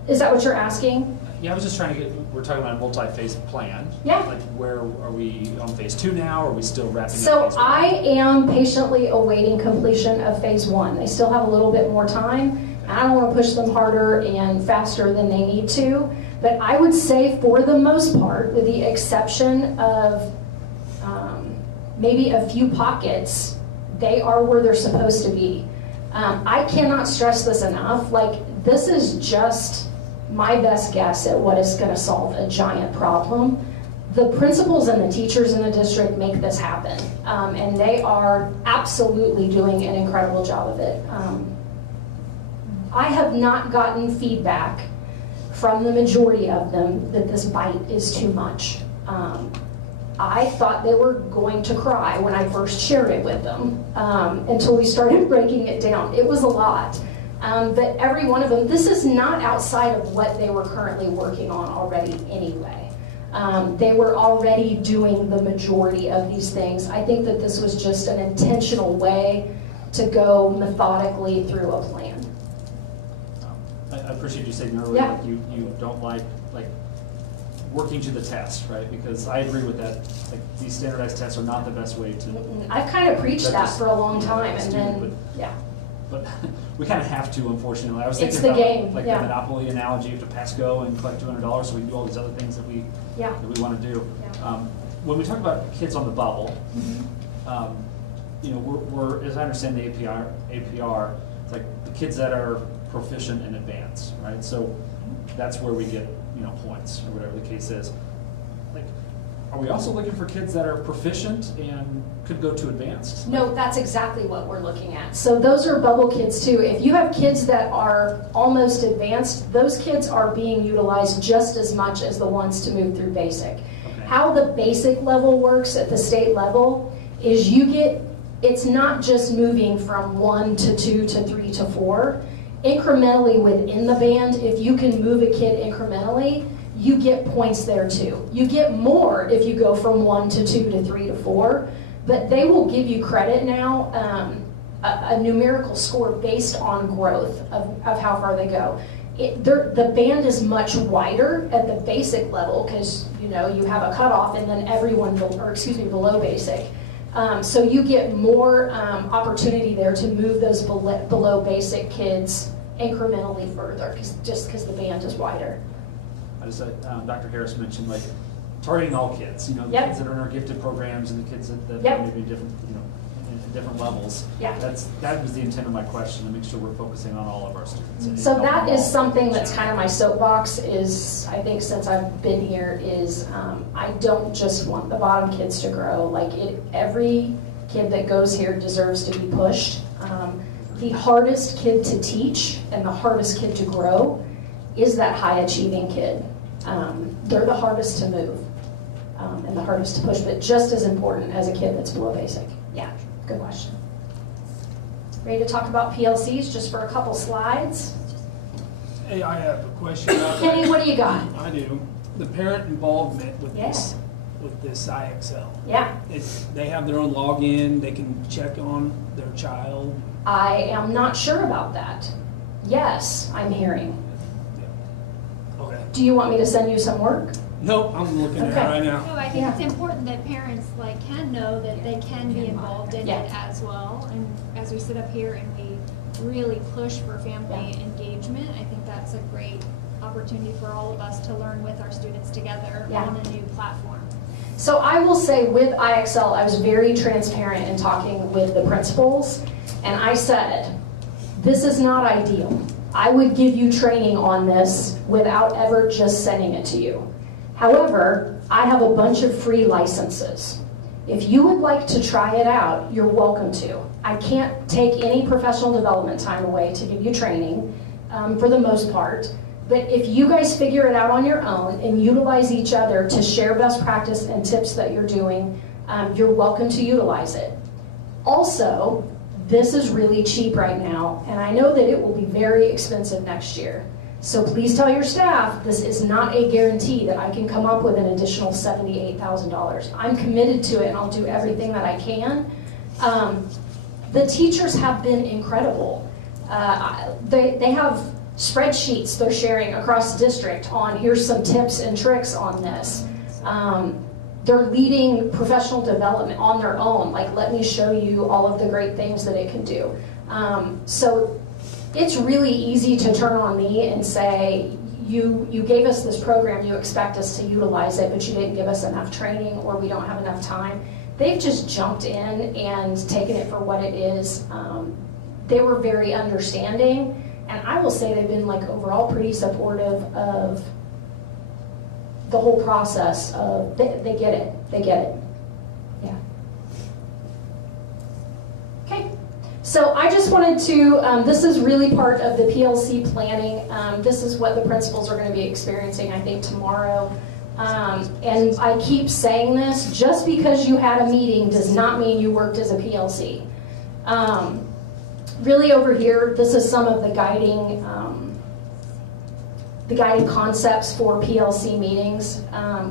Is that what you're asking? Yeah, I was just trying to get, we're talking about a multi-phase plan. Yeah. Like where, are we on phase 2 now, or are we still wrapping up So phase 1? I am patiently awaiting completion of phase 1. They still have a little bit more time. I don't want to push them harder and faster than they need to, but I would say for the most part, with the exception of maybe a few pockets, they are where they're supposed to be. I cannot stress this enough. Like, this is just my best guess at what is going to solve a giant problem. The principals and the teachers in the district make this happen, and they are absolutely doing an incredible job of it. I have not gotten feedback from the majority of them that this bite is too much. I thought they were going to cry when I first shared it with them until we started breaking it down. It was a lot. But every one of them, this is not outside of what they were currently working on already anyway. They were already doing the majority of these things. I think that this was just an intentional way to go methodically through a plan. I appreciate you saying earlier that you don't like working to the test, right? Because I agree with that. Like, these standardized tests are not the best way to. I've kind of preached that for a long time, and then But we kind of have to, unfortunately. I was It's thinking the about game, like yeah. the Monopoly analogy. You have to pass go and collect $200 so we can do all these other things that we want to do. When we talk about kids on the bubble, you know, we're as I understand the APR, it's like the kids that are proficient in advance, right? So that's where we get, you know, points or whatever the case is. Like, are we also looking for kids that are proficient and could go to advanced? No, that's exactly what we're looking at. So those are bubble kids too. If you have kids that are almost advanced, those kids are being utilized just as much as the ones to move through basic. Okay. How the basic level works at the state level is it's not just moving from 1 to 2 to 3 to 4. Incrementally within the band, if you can move a kid incrementally, you get points there too. You get more if you go from 1 to 2 to 3 to 4, but they will give you credit now, a numerical score based on growth of how far they go. The band is much wider at the basic level because, you know, you have a cutoff and then everyone, below basic. So you get more opportunity there to move those below basic kids incrementally further, just because the band is wider. I just Dr. Harris mentioned like targeting all kids, you know, the kids that are in our gifted programs and the kids that are maybe different, you know, at different levels. Yeah. That was the intent of my question, to make sure we're focusing on all of our students. So that is something that's kind of my soapbox is, I think since I've been here, is I don't just want the bottom kids to grow. Like every kid that goes here deserves to be pushed. The hardest kid to teach and the hardest kid to grow is that high achieving kid. They're the hardest to move and the hardest to push, but just as important as a kid that's below basic. Yeah, good question. Ready to talk about PLCs just for a couple slides? Hey, I have a question about Kenny, that. what do you got? I do. The parent involvement with Yeah. this IXL. Yeah. They have their own login, they can check on their child. I am not sure about that. Yes, I'm hearing. Okay. Do you want me to send you some work? Nope, I'm looking at it right now. No, I think it's important that parents can know that they can be involved in it as well. And as we sit up here and we really push for family engagement, I think that's a great opportunity for all of us to learn with our students together on a new platform. So I will say with IXL, I was very transparent in talking with the principals, and I said, this is not ideal. I would give you training on this without ever just sending it to you. However, I have a bunch of free licenses. If you would like to try it out, you're welcome to. I can't take any professional development time away to give you training for the most part. But if you guys figure it out on your own and utilize each other to share best practice and tips that you're doing, you're welcome to utilize it. Also, this is really cheap right now, and I know that it will be very expensive next year. So please tell your staff, this is not a guarantee that I can come up with an additional $78,000. I'm committed to it and I'll do everything that I can. The teachers have been incredible. They have spreadsheets they're sharing across the district on here's some tips and tricks on this. They're leading professional development on their own, like let me show you all of the great things that it can do. So it's really easy to turn on me and say, you gave us this program, you expect us to utilize it, but you didn't give us enough training or we don't have enough time. They've just jumped in and taken it for what it is. They were very understanding, and I will say they've been overall pretty supportive of the whole process. They get it, yeah. Okay. So I just wanted to, this is really part of the PLC planning. This is what the principals are going to be experiencing, I think, tomorrow. And I keep saying this, just because you had a meeting does not mean you worked as a PLC. Really over here, this is some of the guiding concepts for PLC meetings.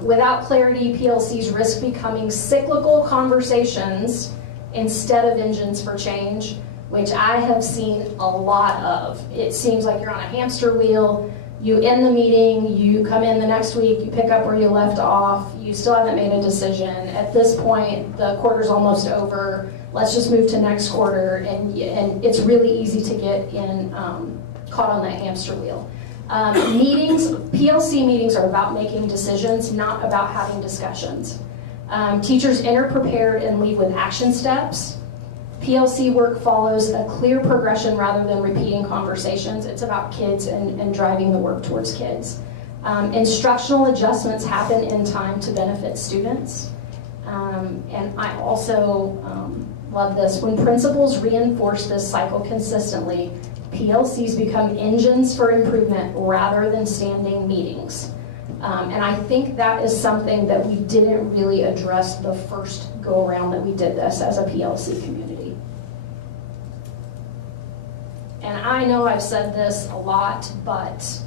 Without clarity, PLCs risk becoming cyclical conversations instead of engines for change, which I have seen a lot of. It seems like you're on a hamster wheel. You end the meeting, you come in the next week, you pick up where you left off, you still haven't made a decision. At this point, the quarter's almost over. Let's just move to next quarter, and it's really easy to get caught on that hamster wheel. PLC meetings are about making decisions, not about having discussions. Teachers enter prepared and leave with action steps. PLC work follows a clear progression rather than repeating conversations. It's about kids and driving the work towards kids. Instructional adjustments happen in time to benefit students. And I also love this. When principals reinforce this cycle consistently, PLCs become engines for improvement rather than standing meetings. And I think that is something that we didn't really address the first go around that we did this as a PLC community. And I know I've said this a lot, but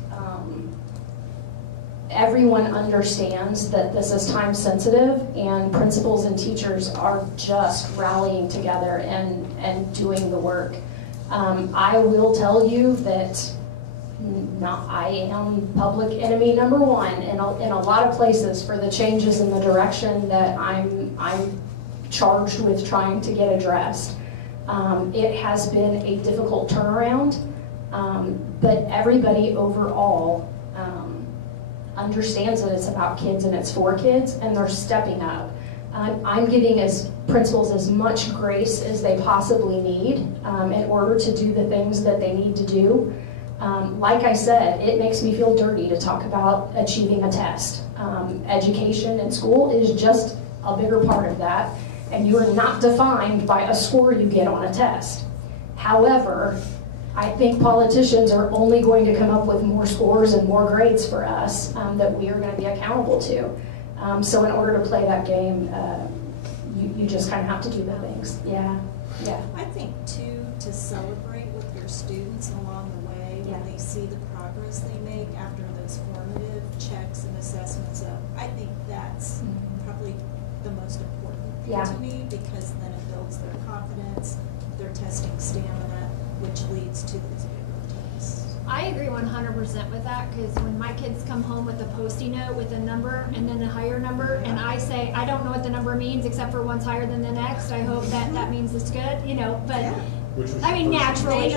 everyone understands that this is time sensitive, and principals and teachers are just rallying together and doing the work. I will tell you that I am public enemy number one in a lot of places for the changes in the direction that I'm charged with trying to get addressed. It has been a difficult turnaround, but everybody overall understands that it's about kids and it's for kids, and they're stepping up. I'm giving as principals as much grace as they possibly need in order to do the things that they need to do. Like I said, it makes me feel dirty to talk about achieving a test. Education in school is just a bigger part of that, and you are not defined by a score you get on a test. However, I think politicians are only going to come up with more scores and more grades for us that we are going to be accountable to. So in order to play that game, you just kind of have to do the things. Yeah. I think too, to celebrate with your students along the way when they see the progress they make after those formative checks and assessments. I think that's probably the most important thing to me, because then it builds their confidence, their testing stamina, which leads to these bigger tests. I agree 100% with that, because when my kids come home with a Post-it note with a number and then a higher number, and I say, I don't know what the number means except for one's higher than the next, I hope that means it's good, you know, but I mean, naturally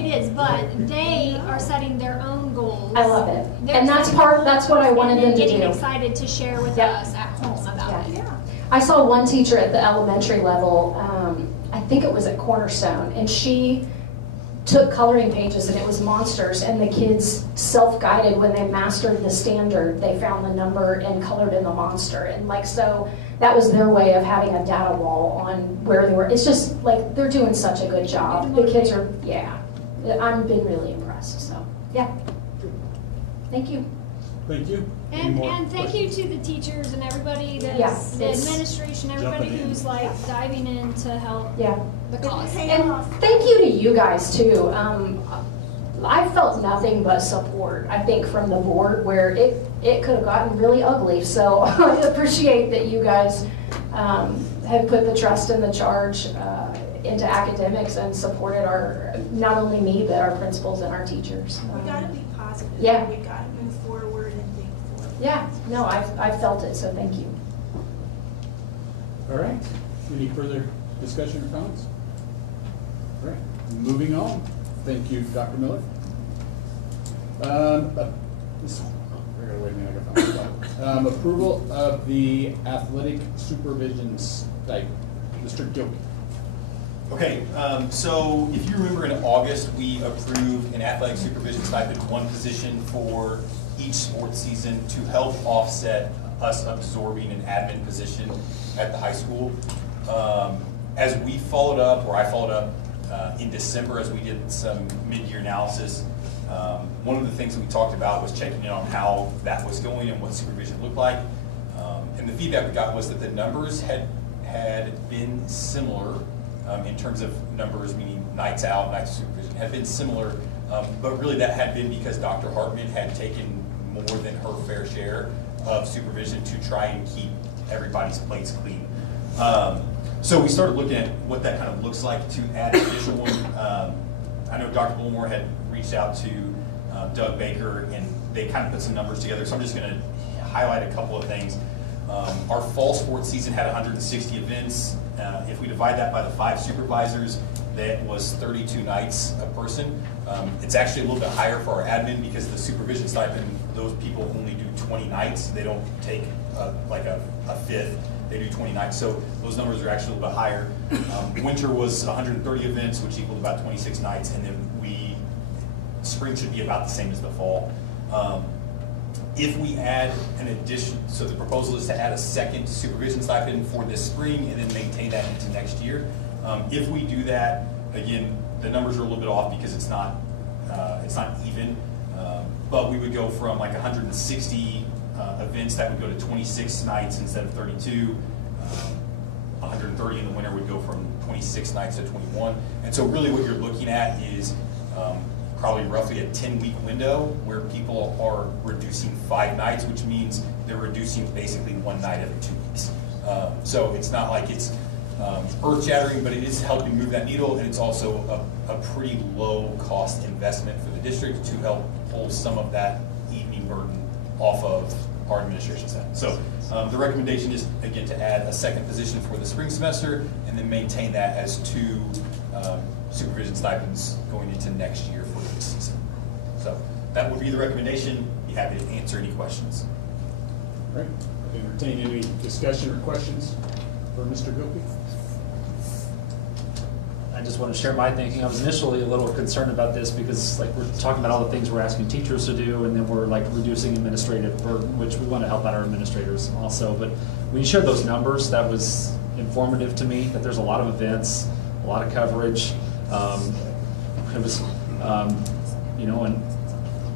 it is, but they are setting their own goals. I love it. And that's what I wanted them to do. Getting excited to share with us at home about it. I saw one teacher at the elementary level, I think it was at Cornerstone, and she took coloring pages, and it was monsters, and the kids self-guided when they mastered the standard. They found the number and colored in the monster, and like, so that was their way of having a data wall on where they were. It's just like, they're doing such a good job. The kids are, I've been really impressed, so thank you. Thank you. And thank you to the teachers and everybody, the administration, everybody who's like diving in to help the cause. And thank you to you guys too. I felt nothing but support, I think, from the board, where it could have gotten really ugly. So I appreciate that you guys have put the trust and the charge into academics and supported not only me, but our principals and our teachers. We got to be positive. We got to move forward and think forward. No, I felt it, so thank you. All right. Any further discussion or comments? All right. Moving on. Thank you, Dr. Miller. Approval of the athletic supervision stipend. Mr. Gilkey. Okay, so if you remember in August, we approved an athletic supervision stipend, one position for each sports season to help offset us absorbing an admin position at the high school. As we followed up, or I followed up in December as we did some mid-year analysis, one of the things that we talked about was checking in on how that was going and what supervision looked like. And the feedback we got was that the numbers had been similar in terms of numbers, meaning nights out, nights of supervision, had been similar, but really that had been because Dr. Hartman had taken more than her fair share of supervision to try and keep everybody's plates clean. So we started looking at what that kind of looks like to add an additional one. I know Dr. Bullmore had reached out to Doug Baker, and they kind of put some numbers together, so I'm just going to highlight a couple of things. Our fall sports season had 160 events. If we divide that by the 5 supervisors, that was 32 nights a person. It's actually a little bit higher for our admin because the supervision stipend, those people only do 20 nights. They don't take like a fifth. They do 20 nights. So those numbers are actually a little bit higher. Winter was 130 events, which equaled about 26 nights. And then spring should be about the same as the fall. If we add an addition, so the proposal is to add a second supervision stipend for this spring and then maintain that into next year. If we do that, again, the numbers are a little bit off because it's not even, but we would go from like 160 events that would go to 26 nights instead of 32. 130 in the winter would go from 26 nights to 21. And so really what you're looking at is probably roughly a 10-week window where people are reducing 5 nights, which means they're reducing basically 1 night every 2 weeks. So it's not like it's earth-shattering, but it is helping move that needle, and it's also a pretty low-cost investment for the district to help pull some of that evening burden off of our administration staff. So the recommendation is, again, to add a second position for the spring semester and then maintain that as 2 supervision stipends going into next year for this season. So that would be the recommendation. Be happy to answer any questions. All right, I'd entertain any discussion or questions for Mr. Gilpey. I just want to share my thinking. I was initially a little concerned about this because like we're talking about all the things we're asking teachers to do, and then we're like reducing administrative burden, which we want to help out our administrators also. But when you shared those numbers, that was informative to me, that there's a lot of events, a lot of coverage. It was, you know, and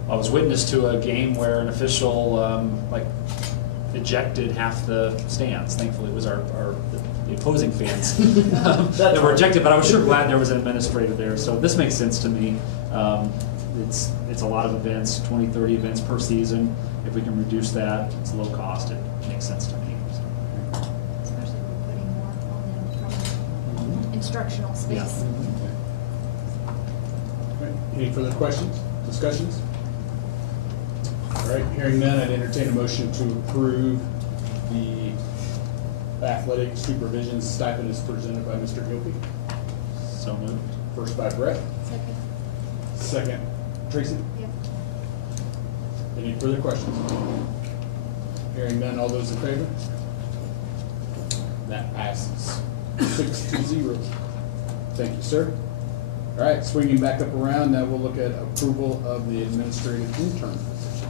I was witness to a game where an official like ejected half the stands. Thankfully, it was the opposing fans that were ejected, but I was sure glad there was an administrator there. So this makes sense to me. It's a lot of events, 20, 30 events per season. If we can reduce that, it's low cost. It makes sense to me. Especially if we're putting more on them from instructional space. Yeah. All right, any further questions, discussions? All right, hearing none, I'd entertain a motion to approve the athletic supervision stipend as presented by Mr. Gilpey. So moved. First by Brett. Second. Second, Tracy. Yep. Any further questions? Hearing none, all those in favor? That passes 6-0. Thank you, sir. All right, swinging back up around, now we'll look at approval of the administrative intern position.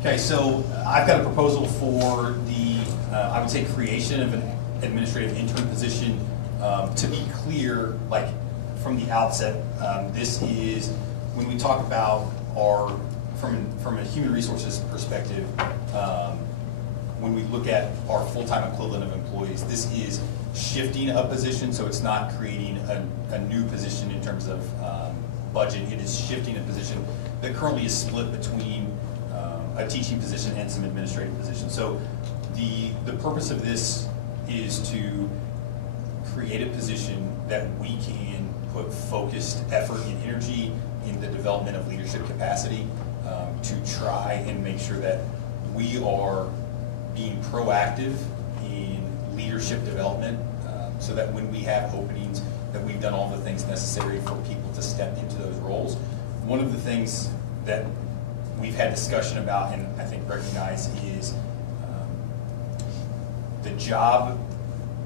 Okay, so I've got a proposal for the, I would say, creation of an administrative intern position. To be clear, like from the outset, this is, when we talk about our, from a human resources perspective, when we look at our full-time equivalent of employees, this is shifting a position, so it's not creating a new position in terms of budget. It is shifting a position that currently is split between a teaching position and some administrative positions. So the purpose of this is to create a position that we can put focused effort and energy in the development of leadership capacity, to try and make sure that we are being proactive in leadership development, so that when we have openings, that we've done all the things necessary for people to step into those roles. One of the things that we've had discussion about and I think recognize is the job,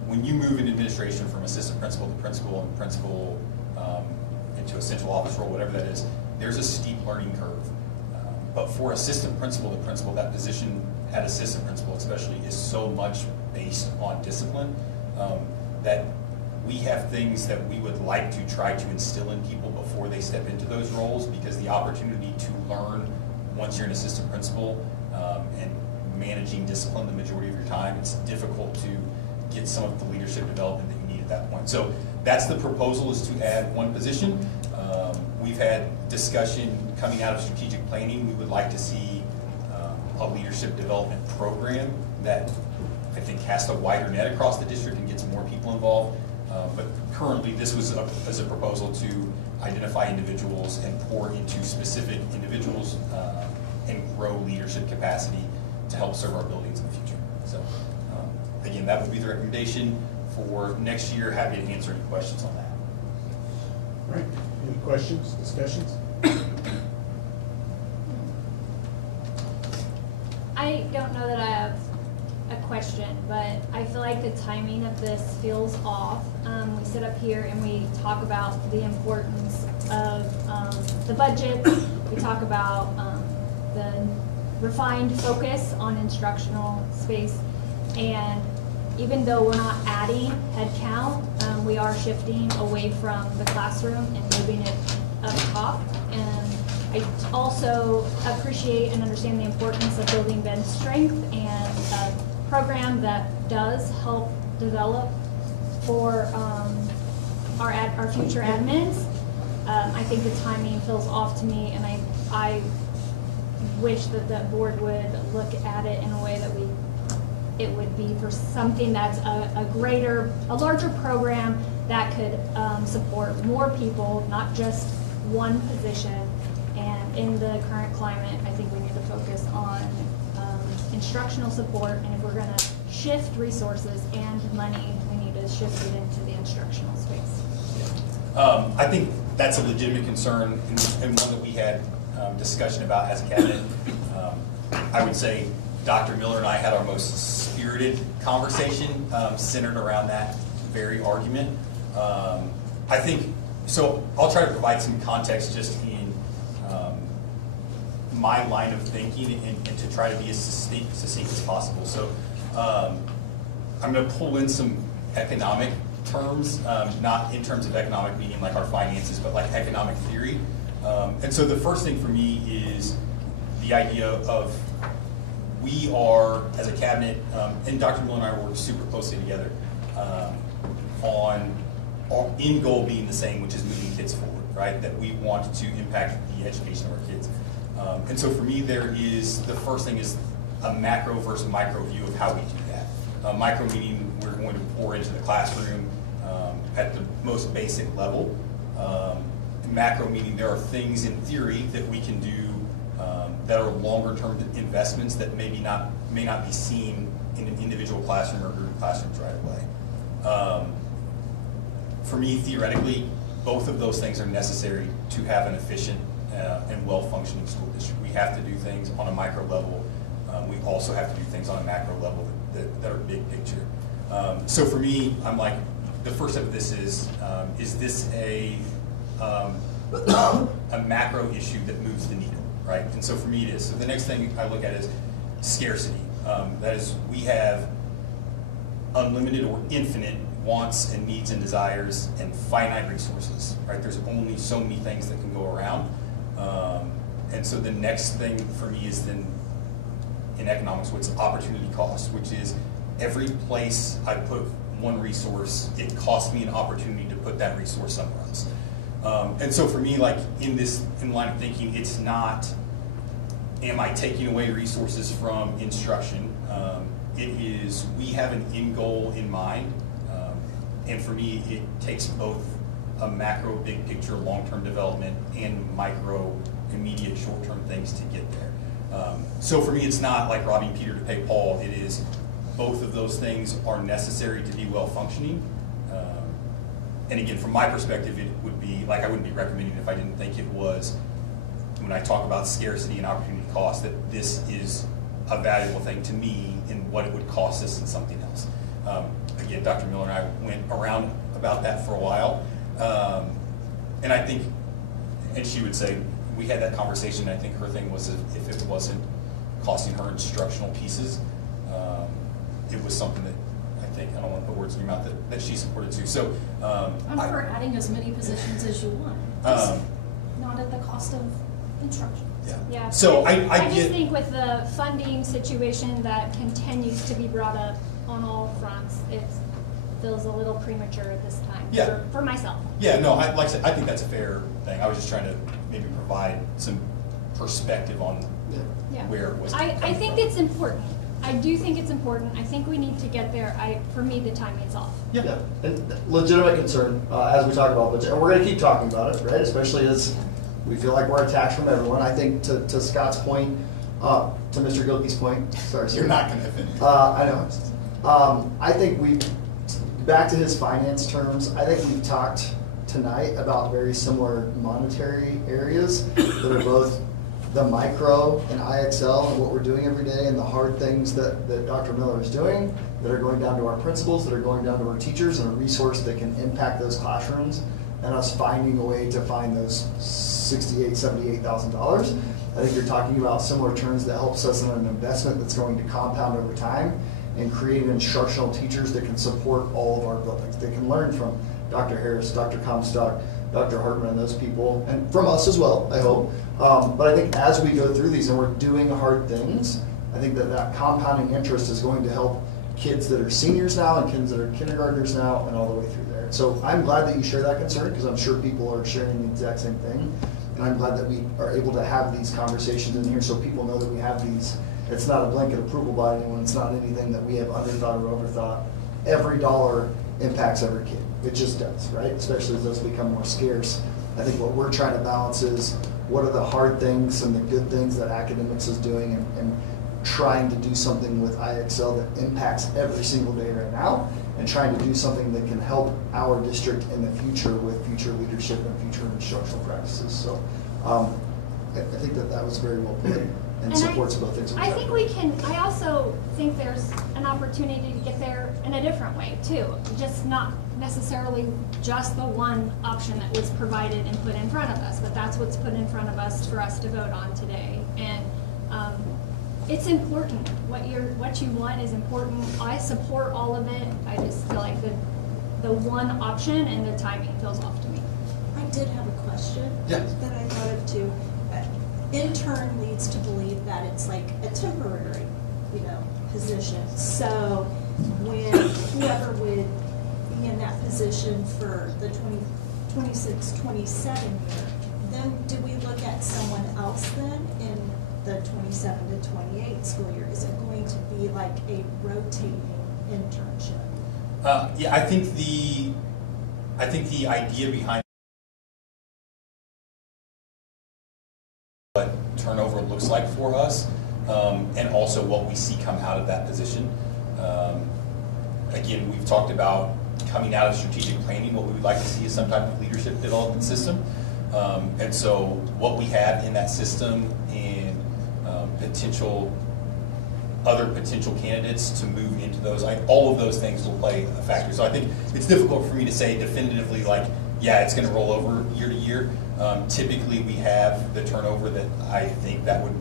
when you move in administration from assistant principal to principal and principal into a central office role, whatever that is, there's a steep learning curve. But for assistant principal to principal, that position at assistant principal especially is so much based on discipline that we have things that we would like to try to instill in people before they step into those roles, because the opportunity to learn once you're an assistant principal and managing discipline the majority of your time, it's difficult to get some of the leadership development that you need at that point. So that's the proposal, is to add one position. We've had discussion coming out of strategic planning. We would like to see a leadership development program that I think casts a wider net across the district and gets more people involved. But currently this was as a proposal to identify individuals and pour into specific individuals and grow leadership capacity to help serve our buildings in the future. So again, that would be the recommendation for next year. Happy to answer any questions on that. All right, any questions, discussions? I don't know that I have a question, but I feel like the timing of this feels off. We sit up here and we talk about the importance of the budget. We talk about the refined focus on instructional space. And even though we're not adding headcount, we are shifting away from the classroom and moving it up top. And I also appreciate and understand the importance of building bench strength and a program that does help develop for our future admins. I think the timing feels off to me, and I wish that the board would look at it in a way that it would be for something that's a larger program that could support more people, not just one position. And in the current climate, I think we need to focus on instructional support, and if we're going to shift resources and money, we need to shift it into the instructional space. I think that's a legitimate concern and one that we had discussion about as a cabinet. I would say Dr. Miller and I had our most spirited conversation centered around that very argument. I think, so I'll try to provide some context just in my line of thinking and to try to be as succinct as possible. So I'm going to pull in some economic terms, not in terms of economic meaning like our finances, but like economic theory. And so the first thing for me is the idea of we are, as a cabinet, and Dr. Miller and I work super closely together on our end goal being the same, which is moving kids forward, right? That we want to impact the education of our kids. And so for me, there is, the first thing is a macro versus micro view of how we do that. Micro meaning we're going to pour into the classroom at the most basic level. Macro meaning there are things in theory that we can do that are longer term investments that may not be seen in an individual classroom or group of classrooms right away. For me, theoretically, both of those things are necessary to have an efficient and well-functioning school district. We have to do things on a micro level. We also have to do things on a macro level that are big picture. So for me, I'm like, the first step of this is this a macro issue that moves the needle, right? And so for me it is. So the next thing I look at is scarcity. That is, we have unlimited or infinite wants and needs and desires and finite resources, right? There's only so many things that can go around. And so the next thing for me is then in economics what's opportunity cost, which is every place I put one resource, it costs me an opportunity to put that resource somewhere else. And so for me, like in line of thinking, it's not, am I taking away resources from instruction? It is, we have an end goal in mind. And for me, it takes both a macro, big picture, long-term development and micro, immediate, short-term things to get there. So for me, it's not like robbing Peter to pay Paul. It is both of those things are necessary to be well-functioning. And again, from my perspective, it would be, like I wouldn't be recommending if I didn't think it was, when I talk about scarcity and opportunity cost, that this is a valuable thing to me in what it would cost us in something else. Again, Dr. Miller and I went around about that for a while. And I think, and she would say, we had that conversation, I think her thing was if it wasn't costing her instructional pieces, it was something that I think, I don't want to put words in your mouth, that she supported too. So I'm for adding as many positions as you want, just not at the cost of instruction. Yeah. So I get, just think with the funding situation that continues to be brought up on all fronts, it feels a little premature at this time for myself. Yeah, no, like I said, I think that's a fair thing. I was just trying to maybe provide some perspective on where it was. I think it's important. I do think it's important. I think we need to get there. For me, the timing's off. Yeah, and legitimate concern as we talk about budget, and we're going to keep talking about it, right? Especially as we feel like we're attacked from everyone. I think to Scott's point, to Mr. Gilkey's point, sorry, you're not going to offend me. I know. I think back to his finance terms, I think we've talked tonight about very similar monetary areas that are both the micro and IXL and what we're doing every day and the hard things that Dr. Miller is doing that are going down to our principals, that are going down to our teachers, and a resource that can impact those classrooms, and us finding a way to find those $68,000, $78,000. I think you're talking about similar terms that helps us in an investment that's going to compound over time and create instructional teachers that can support all of our buildings. They can learn from Dr. Harris, Dr. Comstock, Dr. Hartman, and those people, and from us as well, I hope. But I think as we go through these and we're doing hard things, I think that compounding interest is going to help kids that are seniors now and kids that are kindergartners now and all the way through there. So I'm glad that you share that concern because I'm sure people are sharing the exact same thing. And I'm glad that we are able to have these conversations in here so people know that we have these. It's not a blanket approval by anyone. It's not anything that we have underthought or overthought. Every dollar impacts every kid. It just does, right? Especially as those become more scarce. I think what we're trying to balance is what are the hard things and the good things that academics is doing and trying to do something with IXL that impacts every single day right now and trying to do something that can help our district in the future with future leadership and future instructional practices. So I think that was very well put. And And support some of the things. I think we can, I also think there's an opportunity to get there in a different way too. Just not necessarily just the one option that was provided and put in front of us, but that's what's put in front of us for us to vote on today. And it's important. What you want is important. I support all of it. I just feel like the one option and the timing feels off to me. I did have a question Yeah. that I thought of too. Intern leads to believe that it's like a temporary, position. So when whoever would be in that position for the 26-27 year, then do we look at someone else then in the 27 to 28 school year? Is it going to be like a rotating internship? Yeah, I think the idea behind what turnover looks like for us, and also what we see come out of that position. Again, we've talked about coming out of strategic planning, what we would like to see is some type of leadership development system. And so what we have in that system and other potential candidates to move into those, all of those things will play a factor. So I think it's difficult for me to say definitively yeah, it's going to roll over year to year. Typically we have the turnover that I think that would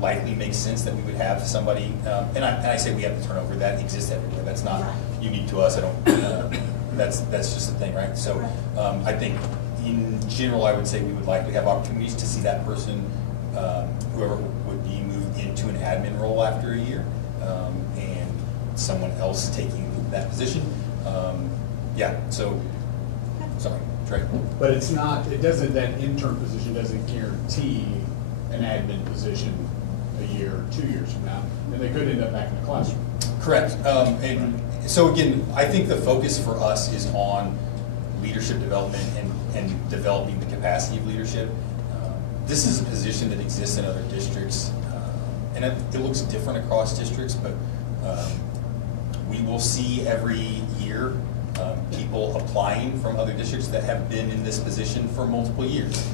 likely make sense that we would have somebody, and I say we have the turnover that exists everywhere. That's not unique to us. I don't. That's just a thing, right? So I think in general, I would say we would likely have opportunities to see that person, whoever would be, moved into an admin role after a year, and someone else taking that position. Yeah. So sorry, Trey. But it's not. That intern position doesn't guarantee an admin position a year or 2 years from now, and they could end up back in the classroom. Correct. And so again, I think the focus for us is on leadership development and developing the capacity of leadership. This is a position that exists in other districts, and it looks different across districts, but we will see every year people applying from other districts that have been in this position for multiple years,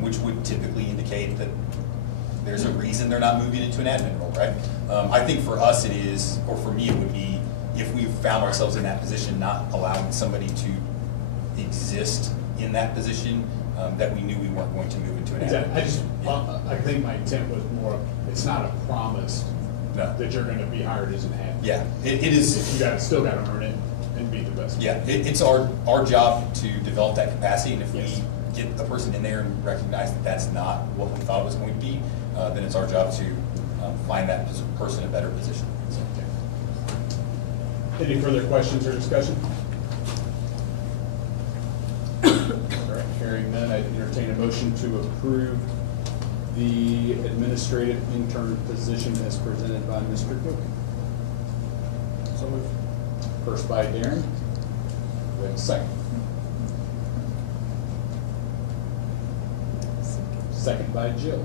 which would typically indicate that there's a reason they're not moving into an admin role, right? I think for us it is, or for me it would be, if we found ourselves in that position, not allowing somebody to exist in that position, that we knew we weren't going to move into an admin. I think my intent was more, it's not a promise that you're going to be hired as an admin. Yeah, it is. You still got to earn it and be the best. Yeah, it's our job to develop that capacity, and if we get a person in there and recognize that that's not what we thought it was going to be, then it's our job to find that person a better position. Any further questions or discussion? All right, hearing none, I'd entertain a motion to approve the administrative intern position as presented by Mr. Cook. So moved. First by Darren. We have a second. Second by Jill.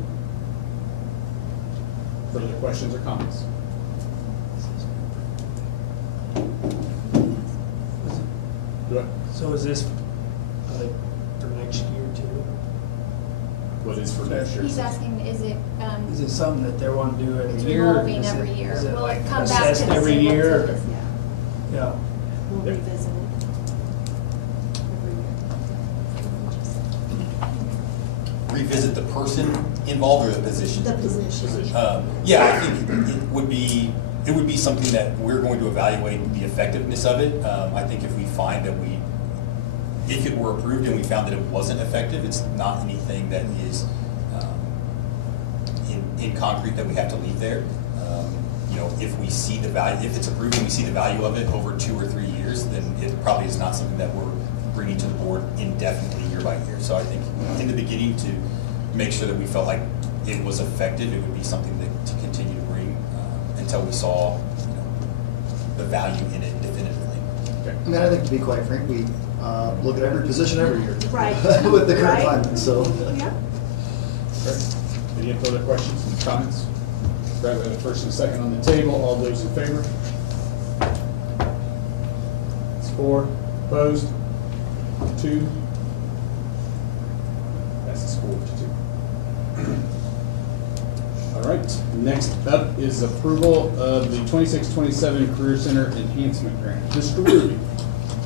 Further questions or comments? Go ahead. So is this for next year too? What is for next year? He's asking, is it something that they want to do every it's year? revolving every year? Is it Will like it come back to assessed the every same year? ones? Yeah. We'll revisit it every year. Revisit the person involved or the position? The position. Yeah, I think it would be something that we're going to evaluate the effectiveness of it. I think if we find that if it were approved and we found that it wasn't effective, it's not anything that is in concrete that we have to leave there. If we see the value, if it's approved and we see the value of it over 2 or 3 years, then it probably is not something that we're bringing to the board indefinitely year by year. So I think in the beginning, to make sure that we felt like it was effective, it would be something to continue to bring until we saw the value in it definitively. Okay. I mean, I think to be quite frank, we look at every position every year. Right. With the current Right. climate, so. Yeah. Okay. Any further questions, comments? Grab a first and second on the table. All those in favor? It's 4. Opposed? 2. Passes 4-2. All right, next up is approval of the 26-27 Career Center Enhancement Grant. Mr. Ruby,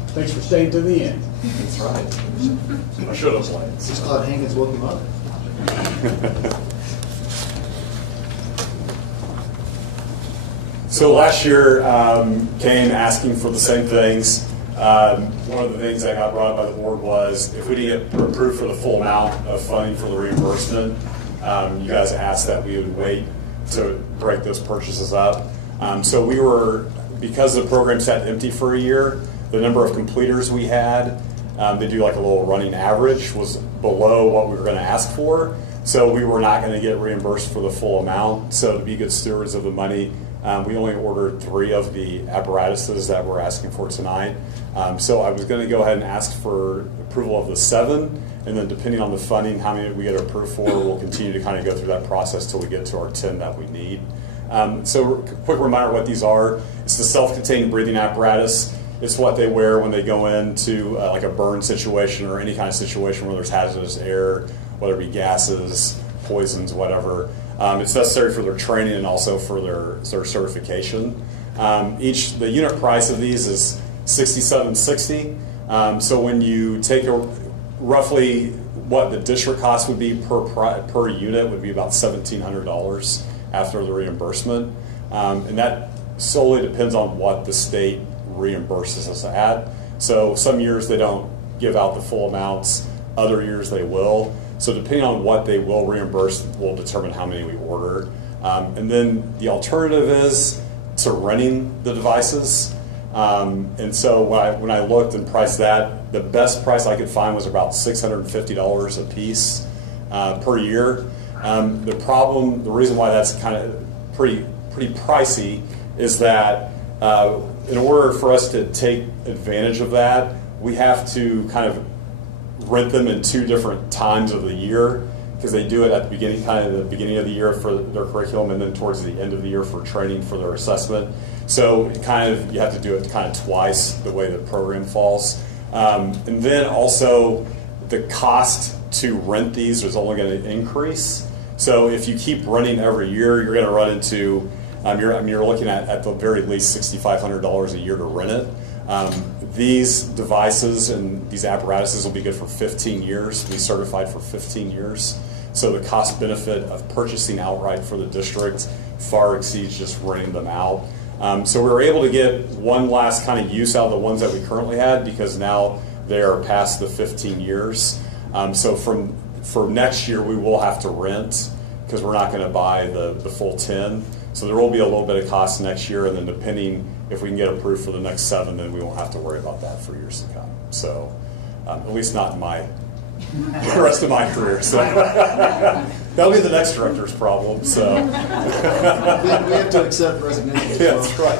thanks for staying to the end. That's right. I should have played. 6 O'clock Hankins woke him up. So last year came asking for the same things. One of the things that got brought up by the board was if we didn't get approved for the full amount of funding for the reimbursement, you guys asked that we would wait to break those purchases up. So we were, because the program sat empty for a year, the number of completers we had, they do like a little running average, was below what we were going to ask for. So we were not going to get reimbursed for the full amount. So to be good stewards of the money, we only ordered 3 of the apparatuses that we're asking for tonight. So I was going to go ahead and ask for approval of the 7, and then depending on the funding, how many we get approved for, we'll continue to kind of go through that process till we get to our 10 that we need. So quick reminder what these are. It's the self-contained breathing apparatus. It's what they wear when they go into like a burn situation or any kind of situation where there's hazardous air, whether it be gases, poisons, whatever. It's necessary for their training and also for their certification. The unit price of these is $67.60. So when you take roughly what the district cost would be per unit would be about $1,700 after the reimbursement. And that solely depends on what the state reimburses us at. So some years they don't give out the full amounts, other years they will. So depending on what they will reimburse will determine how many we order. And then the alternative is to renting the devices. And so when I looked and priced that, the best price I could find was about $650 a piece per year. The reason why that's kind of pretty pricey is that in order for us to take advantage of that, we have to kind of rent them in 2 different times of the year, because they do it at the beginning, of the year for their curriculum, and then towards the end of the year for training for their assessment. So you have to do it kind of twice the way the program falls. And then also the cost to rent these is only going to increase. So if you keep renting every year, you're going to run into you're looking at the very least $6,500 a year to rent it. These devices and these apparatuses will be good for 15 years, be certified for 15 years. So the cost benefit of purchasing outright for the district far exceeds just renting them out. So we were able to get one last kind of use out of the ones that we currently had, because now they are past the 15 years. So for next year, we will have to rent, because we're not going to buy the full 10. So there will be a little bit of cost next year, and then depending if we can get approved for the next 7, then we won't have to worry about that for years to come. So at least not in the rest of my career. So that'll be the next director's problem. So we have to accept resignation. Yeah, that's right.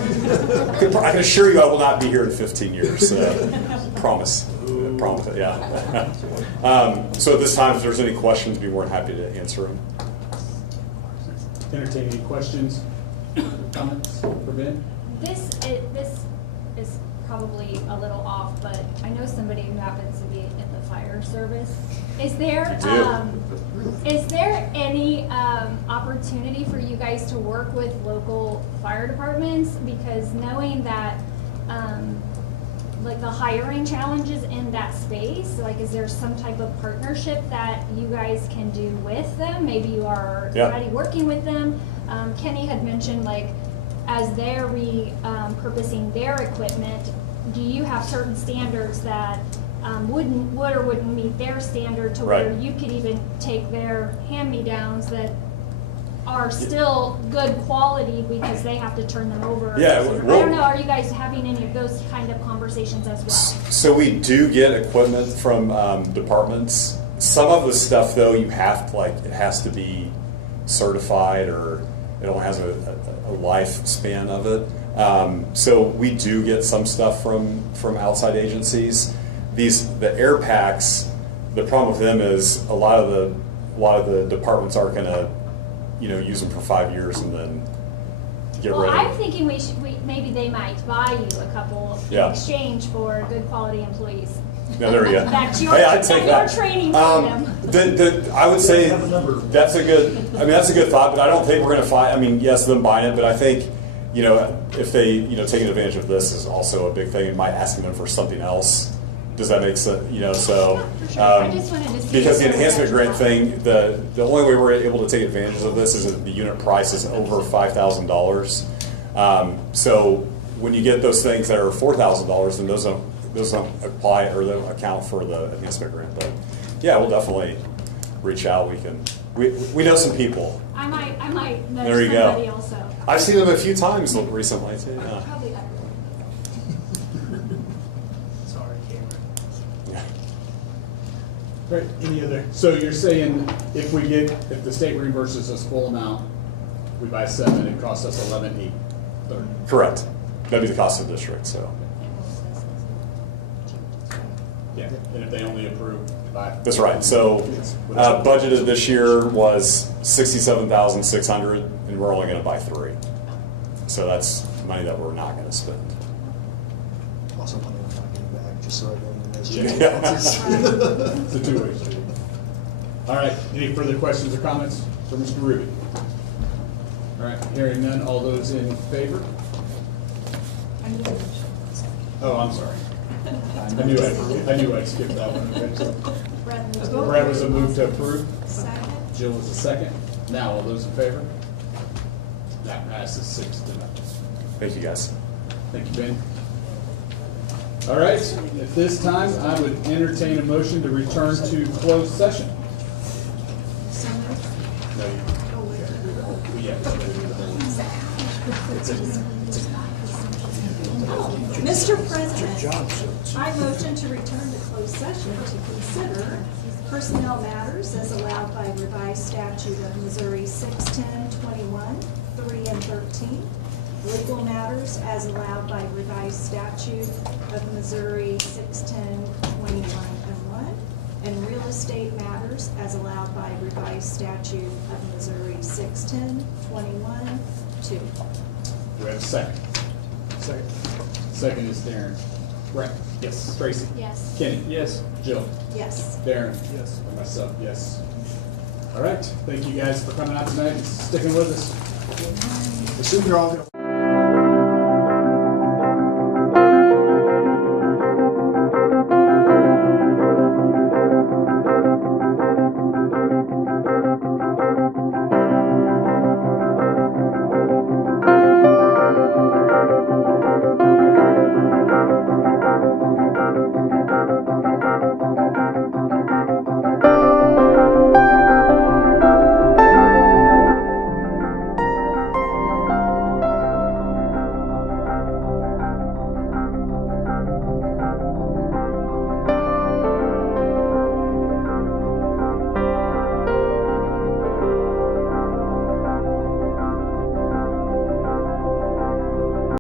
I can assure you I will not be here in 15 years. Promise. Promise. Yeah. So at this time, if there's any questions, I'd be more than happy to answer them. Entertain any questions, comments for Ben? This is probably a little off, but I know somebody who happens to be in the fire service. Is there any opportunity for you guys to work with local fire departments? Because knowing that like the hiring challenges in that space, like is there some type of partnership that you guys can do with them? Maybe you are already working with them. Kenny had mentioned, like, as they're repurposing their equipment, do you have certain standards that would or wouldn't meet their standard to where you could even take their hand-me-downs that are still good quality because they have to turn them over? Yeah, I don't know, are you guys having any of those kind of conversations as well? So we do get equipment from departments. Some of the stuff, though, you have to, it has to be certified, or it only has a lifespan of it. So we do get some stuff from outside agencies. The air packs, the problem with them is a lot of the departments aren't going to use them for 5 years and then get rid of them. I'm thinking maybe they might buy you a couple in exchange for good quality employees. No, there we go. That's your, Hey, I'd take that. your training for them. I would say that's a good. I mean, that's a good thought, but I don't think we're going to find. I mean, yes, them buying it, but I think, you know, if they, you know, taking advantage of this is also a big thing. It might asking them for something else. Does that make sense? You know, so I just wanted to see because the if there was enhancement grant thing, the only way we're able to take advantage of this is if the unit price is over $5,000. So when you get those things that are $4,000, then those don't apply or don't account for the enhancement grant. But yeah, we'll definitely reach out. We know some people. I might nudge There you somebody go. also. I've seen them a few times recently too. Yeah. Probably that. Sorry, Cameron. Right, any other? So you're saying if the state reimburses us full amount, we buy 7, it costs us 11,830. Correct. That'd be the cost of the district. So. Yeah, and if they only approve to buy. That's right. So budgeted this year was $67,600, and we're only going to buy 3. So that's money that we're not going to spend. Also, money we're not getting back, just so everyone knows. Yeah. It's a two-way street. All right, any further questions or comments for Mr. Ruby? All right, hearing none, all those in favor? Oh, I'm sorry. I knew I'd skip that one. Brad was a move to approve. Second. Jill was a second. Now, all those in favor? That passes 6-0. Thank you, guys. Thank you, Ben. All right, at this time, I would entertain a motion to return to closed session. No, yeah. Mr. President, I motion to return to closed session to consider personnel matters as allowed by revised statute of Missouri 610-21, 3 and 13, legal matters as allowed by revised statute of Missouri 610-21 and 1, and real estate matters as allowed by revised statute of Missouri 610-21, 2. Do we have a second? Second. Second is Darren. Brett? Yes. Tracy? Yes. Kenny? Yes. Jill? Yes. Darren? Yes. And myself, yes. All right, thank you guys for coming out tonight and sticking with us. Assume you're all going to